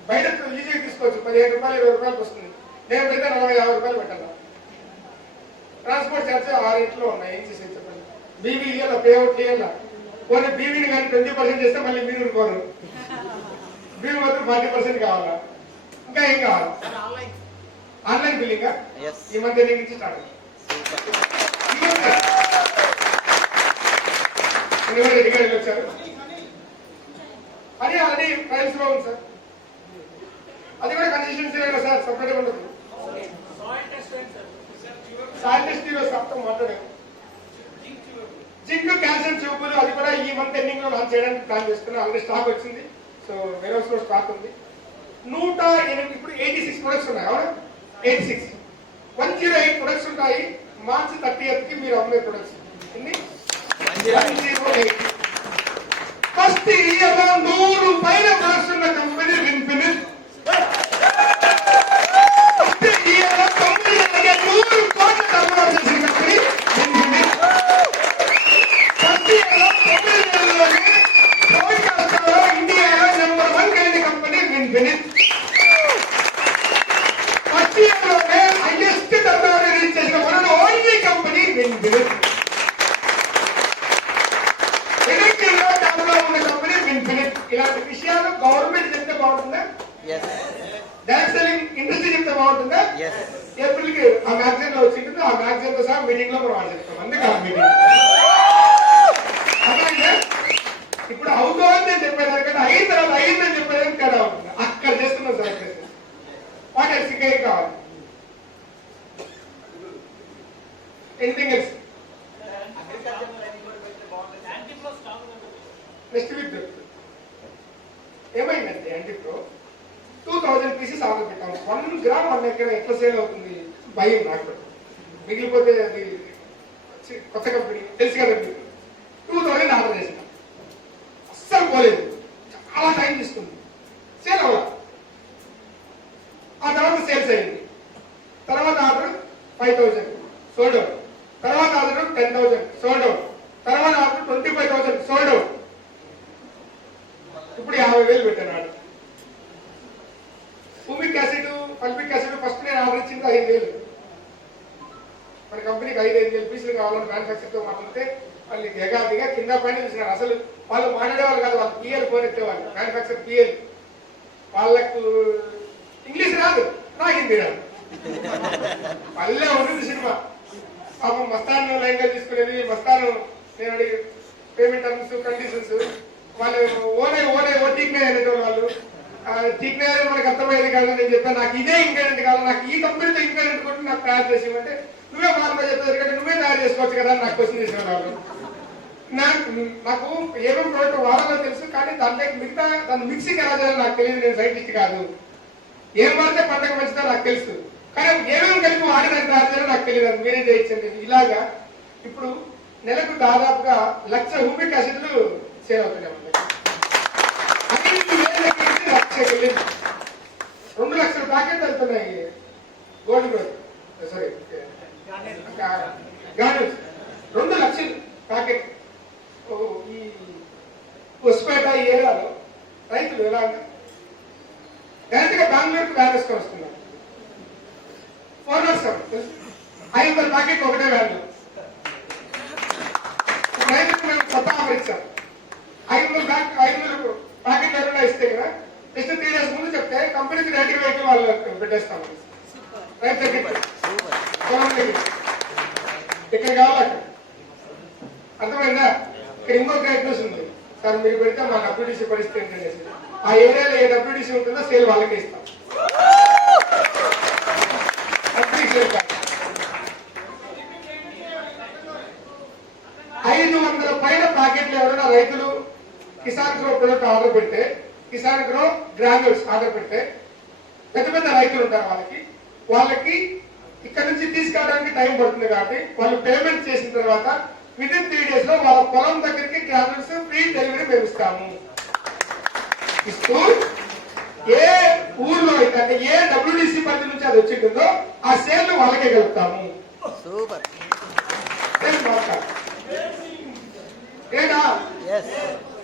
బయట ఈజీగా తీసుకోవచ్చు, 15 రూపాయలు 20 రూపాయలకు వస్తుంది. నేను పెడితే 40-50 రూపాయలు పెట్టాలి. ట్రాన్స్పోర్ట్ ఛార్జ్ 6 ఇంట్లో ఉన్నాయి. ఏం చేసేది చెప్పండి? బీవీ ఇవ్వాల, పేఅవుట్ ఇవ్వాల. పోనీ బీవీని కానీ 20% చేస్తే మళ్ళీ మీరు కోరు, బీవీ మాత్రం 40% కావాలా? ఇంకా ఏం కావాలి? ఆన్లైన్ బిల్లింగ్ ఈ మధ్య నుంచి స్టార్ట్ అయింది. రెడ్డి వచ్చారు, అది ఆల్రెడీ ట్రయల్స్ లో ఉంది సార్. అది కూడా కన్సిస్టెన్సీ సార్, సపరేట్ ఉండదు. సాయిల్ టెస్ట్ మాట్లాడారు. జింక్ కాల్షియం ట్యూబులు, అది కూడా ఈ మంత్ ఎండింగ్ లో లాంచ్ చేయడానికి ప్లాన్ చేస్తున్నాం. ఆల్రెడీ స్టాక్ వచ్చింది. సో వేరే హౌస్ లో స్టాక్ ఉంది. 108 ఇప్పుడు 86 ప్రొడక్ట్స్ ఉన్నాయి. అవునా? 86 108 ప్రొడక్ట్స్ ఉంటాయి. మార్చి 30th కి మీరు అమ్మే ప్రొడక్ట్స్ ఎన్ని? 108. ఫస్ట్ ఇయర్ 100 పైన ప్రొడక్ట్స్ ఉన్న కంపెనీ విన్ఫినిట్. ఫస్ట్ ఇయర్ కంపెనీ 100 కోట్ల టర్నోవర్ చేసిన కంపెనీ విన్ఫినిట్. ఫస్ట్ ఇయర్ కంపెనీలోనే ఇండియాలో నెంబర్ 1 కలిగిన కంపెనీ విన్ఫినిట్. ఫస్ట్ ఇయర్ లోనే హైయెస్ట్ టర్నోవర్ రీచ్ చేసిన వన్ ఓన్లీ కంపెనీ విన్ఫినిట్. ఇలాంటి విషయాలు గవర్నమెంట్ చెప్తే బాగుంటుందా? డైరెక్ట్ సెల్లింగ్ ఇండస్ట్రీ చెప్తే బాగుంటుందా? ఏప్రిల్ కి ఆ మ్యాగజైన్ లో వచ్చింటుంది. ఆ మ్యాగజైన్ తో సహా మీటింగ్ లో మనం చెప్తాం. అందుకే ఆ మీటింగ్ అదే ఇప్పుడు అవుతుందని చెప్పేదానికంటే అయిన తర్వాత అయిందని చెప్పేదానికి తేడా ఉంటుంది. అక్కడ చేస్తున్నాం సార్. వాట్ ఎల్స్ ఇంకా ఏం కావాలి? Anything else? నెక్స్ట్ వీక్ దొరుకుతుంది. ఏమైందంటే యాంటీప్రో 2000 పీసెస్ ఆర్డర్ పెట్టాము. 1 గ్రామ్ 1 ఎక్కడ ఎట్లా సేల్ అవుతుంది భయం నాకు. మిగిలిపోతే అది కొత్త కంపెనీ తెలుసు కదా మీకు. 2000 ఆర్డర్ చేసిన అస్సలు పోలేదు, చాలా టైం తీసుకుంది, సేల్ అవ్వాలి. ఆ తర్వాత సేల్స్ అయింది. తర్వాత ఆర్డర్ 5000 సోల్డ్ అవుట్. తర్వాత ఆర్డర్ 10,000 సోల్డ్ అవుట్. తర్వాత ఆర్డర్ 25,000 సోల్డ్ అవుట్. ఇప్పుడు 50,000 పెట్టాను. హ్యూమిక్ యాసిడ్, పల్పిక్ యాసిడ్ ఫస్ట్ నేను ఆర్డర్ ఇచ్చింది 5,000. మన కంపెనీకి 5,000 పీసులు కావాలని మ్యానుఫాక్చర్ తో మాట్లాడితే వాళ్ళు ఎగాదిగా కింద పైన చూసినారు. అసలు వాళ్ళు మాట్లాడేవాళ్ళు కాదు, వాళ్ళు పిఎల్ ఫోన్ ఎత్తేవాళ్ళు. మ్యానుఫాక్చర్ పిఎల్ వాళ్ళకు ఇంగ్లీష్ రాదు, నా హిందీ రాదు. పల్లె ఉంటుంది సినిమా. పాపం మస్తాను లైన్ గా తీసుకునేది. మస్తాను నేను అడిగి పేమెంట్ టర్మ్స్ కండిషన్స్ వాళ్ళు టీక్నే అనేటోళ్ళు. వాళ్ళు టీక్నే మనకు అర్థమయ్యేది కాదు. నేను చెప్పాను నాకు ఇదే ఇంగ్రీడియంట్ కాదు, నాకు ఈ కంపెనీతో ఇంగ్రీడియంట్ కొట్టి నాకు తయారు చేసేమంటే నువ్వే ఫార్మా చెప్పేది ఎందుకంటే నువ్వే తయారు చేసుకోవచ్చు కదా అని నాకు క్వశ్చన్ చేసిన వాళ్ళు. నాకు ఏమేమి ప్రోడక్ట్ వాడాలో తెలుసు, కానీ దాంట్లో మిగతా దాన్ని మిక్సింగ్ ఎలా చేయాలో నాకు తెలియదు. నేను సైంటిస్ట్ కాదు. ఏం వాడితే పంటకు మంచిదో నాకు తెలుసు, కానీ ఏమేమి కలిపి వాడినంత తయారు చేయాలో నాకు తెలియదు. అది మీరే చేయించండి. ఇలాగా ఇప్పుడు నెలకు దాదాపుగా 1,00,000 హ్యూమిక్ యాసిడ్లు సేల్ అవుతున్నాయి. 2 లక్షల ప్యాకెట్లు వెళ్తున్నాయి. గోల్డ్ గ్రోత్ సారీ గార్డెన్స్ 2 లక్షలు ప్యాకెట్. ఈ పొసుపేట ఈ ఏరియాలో రైతులు ఎలా అంటే డైరెక్ట్ గా బెంగళూరుకు వ్యాన్ వేసుకొని వస్తున్నారు. 407 500 ప్యాకెట్ ఒకటే వ్యాన్లో. రైతులకు మేము కొత్త ఆఫర్ ఇచ్చాం. 500 ప్యాకెట్ ఎవరైనా ఇస్తే కదా జస్ట్ 3 days ముందు చెప్తే కంపెనీకి రేటింగ్ వెహికల్ వాళ్ళు పెట్టేస్తాం. రైతు దగ్గరికి పొలం దగ్గర ఇక్కడ కావాలి అక్కడ. అర్థమైందా? ఇక్కడ ఇంకో గ్రేట్ న్యూస్ ఉంది సార్, మీరు పెడితే మా డబ్ల్యూడీసీ పరిస్థితి ఏంటనేసి ఆ ఏరియాలో ఏ డబ్ల్యూడీసీ ఉంటుందో సేల్ వాళ్ళకే ఇస్తాం. 500 పైన ప్యాకెట్లు ఎవరైనా రైతులు కిసాన్ గ్రో ప్రొడక్ట్ ఆర్డర్ పెడితే, కిసాన్ గ్రో గ్రాన్యూల్స్ ఆర్డర్ పెడితే పెద్ద పెద్ద రైతులు ఉంటారు, వాళ్ళకి ఇక్కడ నుంచి తీసుకెళ్ళడానికి టైం పడుతుంది కాబట్టి వాళ్ళు పేమెంట్ చేసిన తర్వాత వితిన్ 3 days లో వాళ్ళ పొలం దగ్గరికి గ్రాన్యూల్స్ ఫ్రీ డెలివరీ మేము ఇస్తాము. ఇస్తూ ఏ ఊర్లో అయితే అంటే ఏ డబ్ల్యూడిసి పరిధి నుంచి అది వచ్చిందో ఆ సేల్ వాళ్ళకే కలుపుతాము. సూపర్.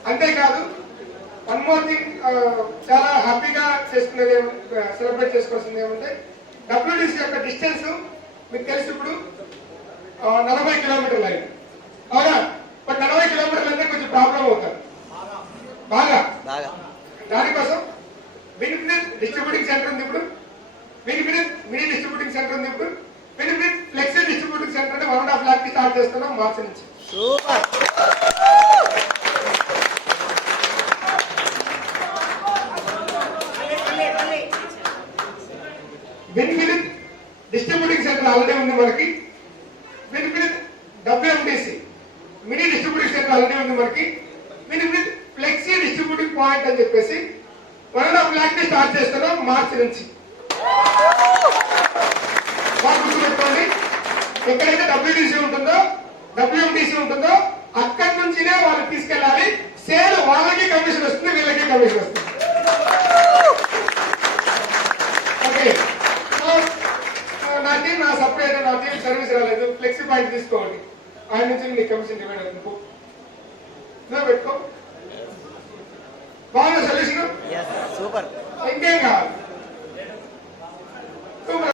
అంతేకాదు వన్ మోర్ థింగ్, చాలా హ్యాపీగా చేసుకునేది సెలబ్రేట్ చేసుకోవాల్సింది ఏమంటే డబ్ల్యూడిసి యొక్క డిస్టెన్స్ మీకు తెలిసి ఇప్పుడు 40 కిలోమీటర్లు అయింది, అవునా? బట్ 40 కిలోమీటర్లు అంటే కొంచెం ప్రాబ్లం అవుతారు బాగా. దానికోసం వినిఫినిట్ డిస్ట్రిబ్యూటింగ్ సెంటర్ ఉంది ఇప్పుడు, వినిఫినిట్ మినీ డిస్ట్రిబ్యూటింగ్ సెంటర్ ఉంది ఇప్పుడు, వినిఫినిట్ ఫ్లెక్సీ డిస్ట్రిబ్యూటింగ్ సెంటర్ అని 1.5 lakh కి స్టార్ట్ చేస్తున్నాం మార్చి నుంచి. వినిఫినిట్ డిస్ట్రిబ్యూటింగ్ సెంటర్ ఆల్రెడీ ఉంది మనకి, వినిఫినిట్ డబ్ల్యూఎండిసి మినీ డిస్ట్రిబ్యూటింగ్ సెంటర్ ఆల్రెడీ ఉంది మనకి, వినిఫినిట్ ఫ్లెక్సీ డిస్ట్రిబ్యూటింగ్ పాయింట్ అని చెప్పేసి 1.5 lakh ని స్టార్ట్ చేస్తున్నాం మార్చి నుంచి. గుర్తుపెట్టుకోండి, ఎక్కడైతే డబ్ల్యూడిసి ఉంటుందో డబ్ల్యూఎండిసి ఉంటుందో అక్కడి నుంచినే వాళ్ళు తీసుకెళ్ళాలి. సేల్ వాళ్ళకి కమిషన్ వస్తుంది, వీళ్ళకి కమిషన్ వస్తుంది. ఓకే, నా టీం నా సపరేట్ నా టీం సర్వీస్ రాలేదు, ఫ్లెక్సీ పాయింట్ తీసుకోండి, ఆయన నుంచి నీ కమిషన్ డివైడ్ అవుతుంది. పెట్టుకో, బాగుంది సొల్యూషన్. సూపర్. ఇంకేం కావాలి?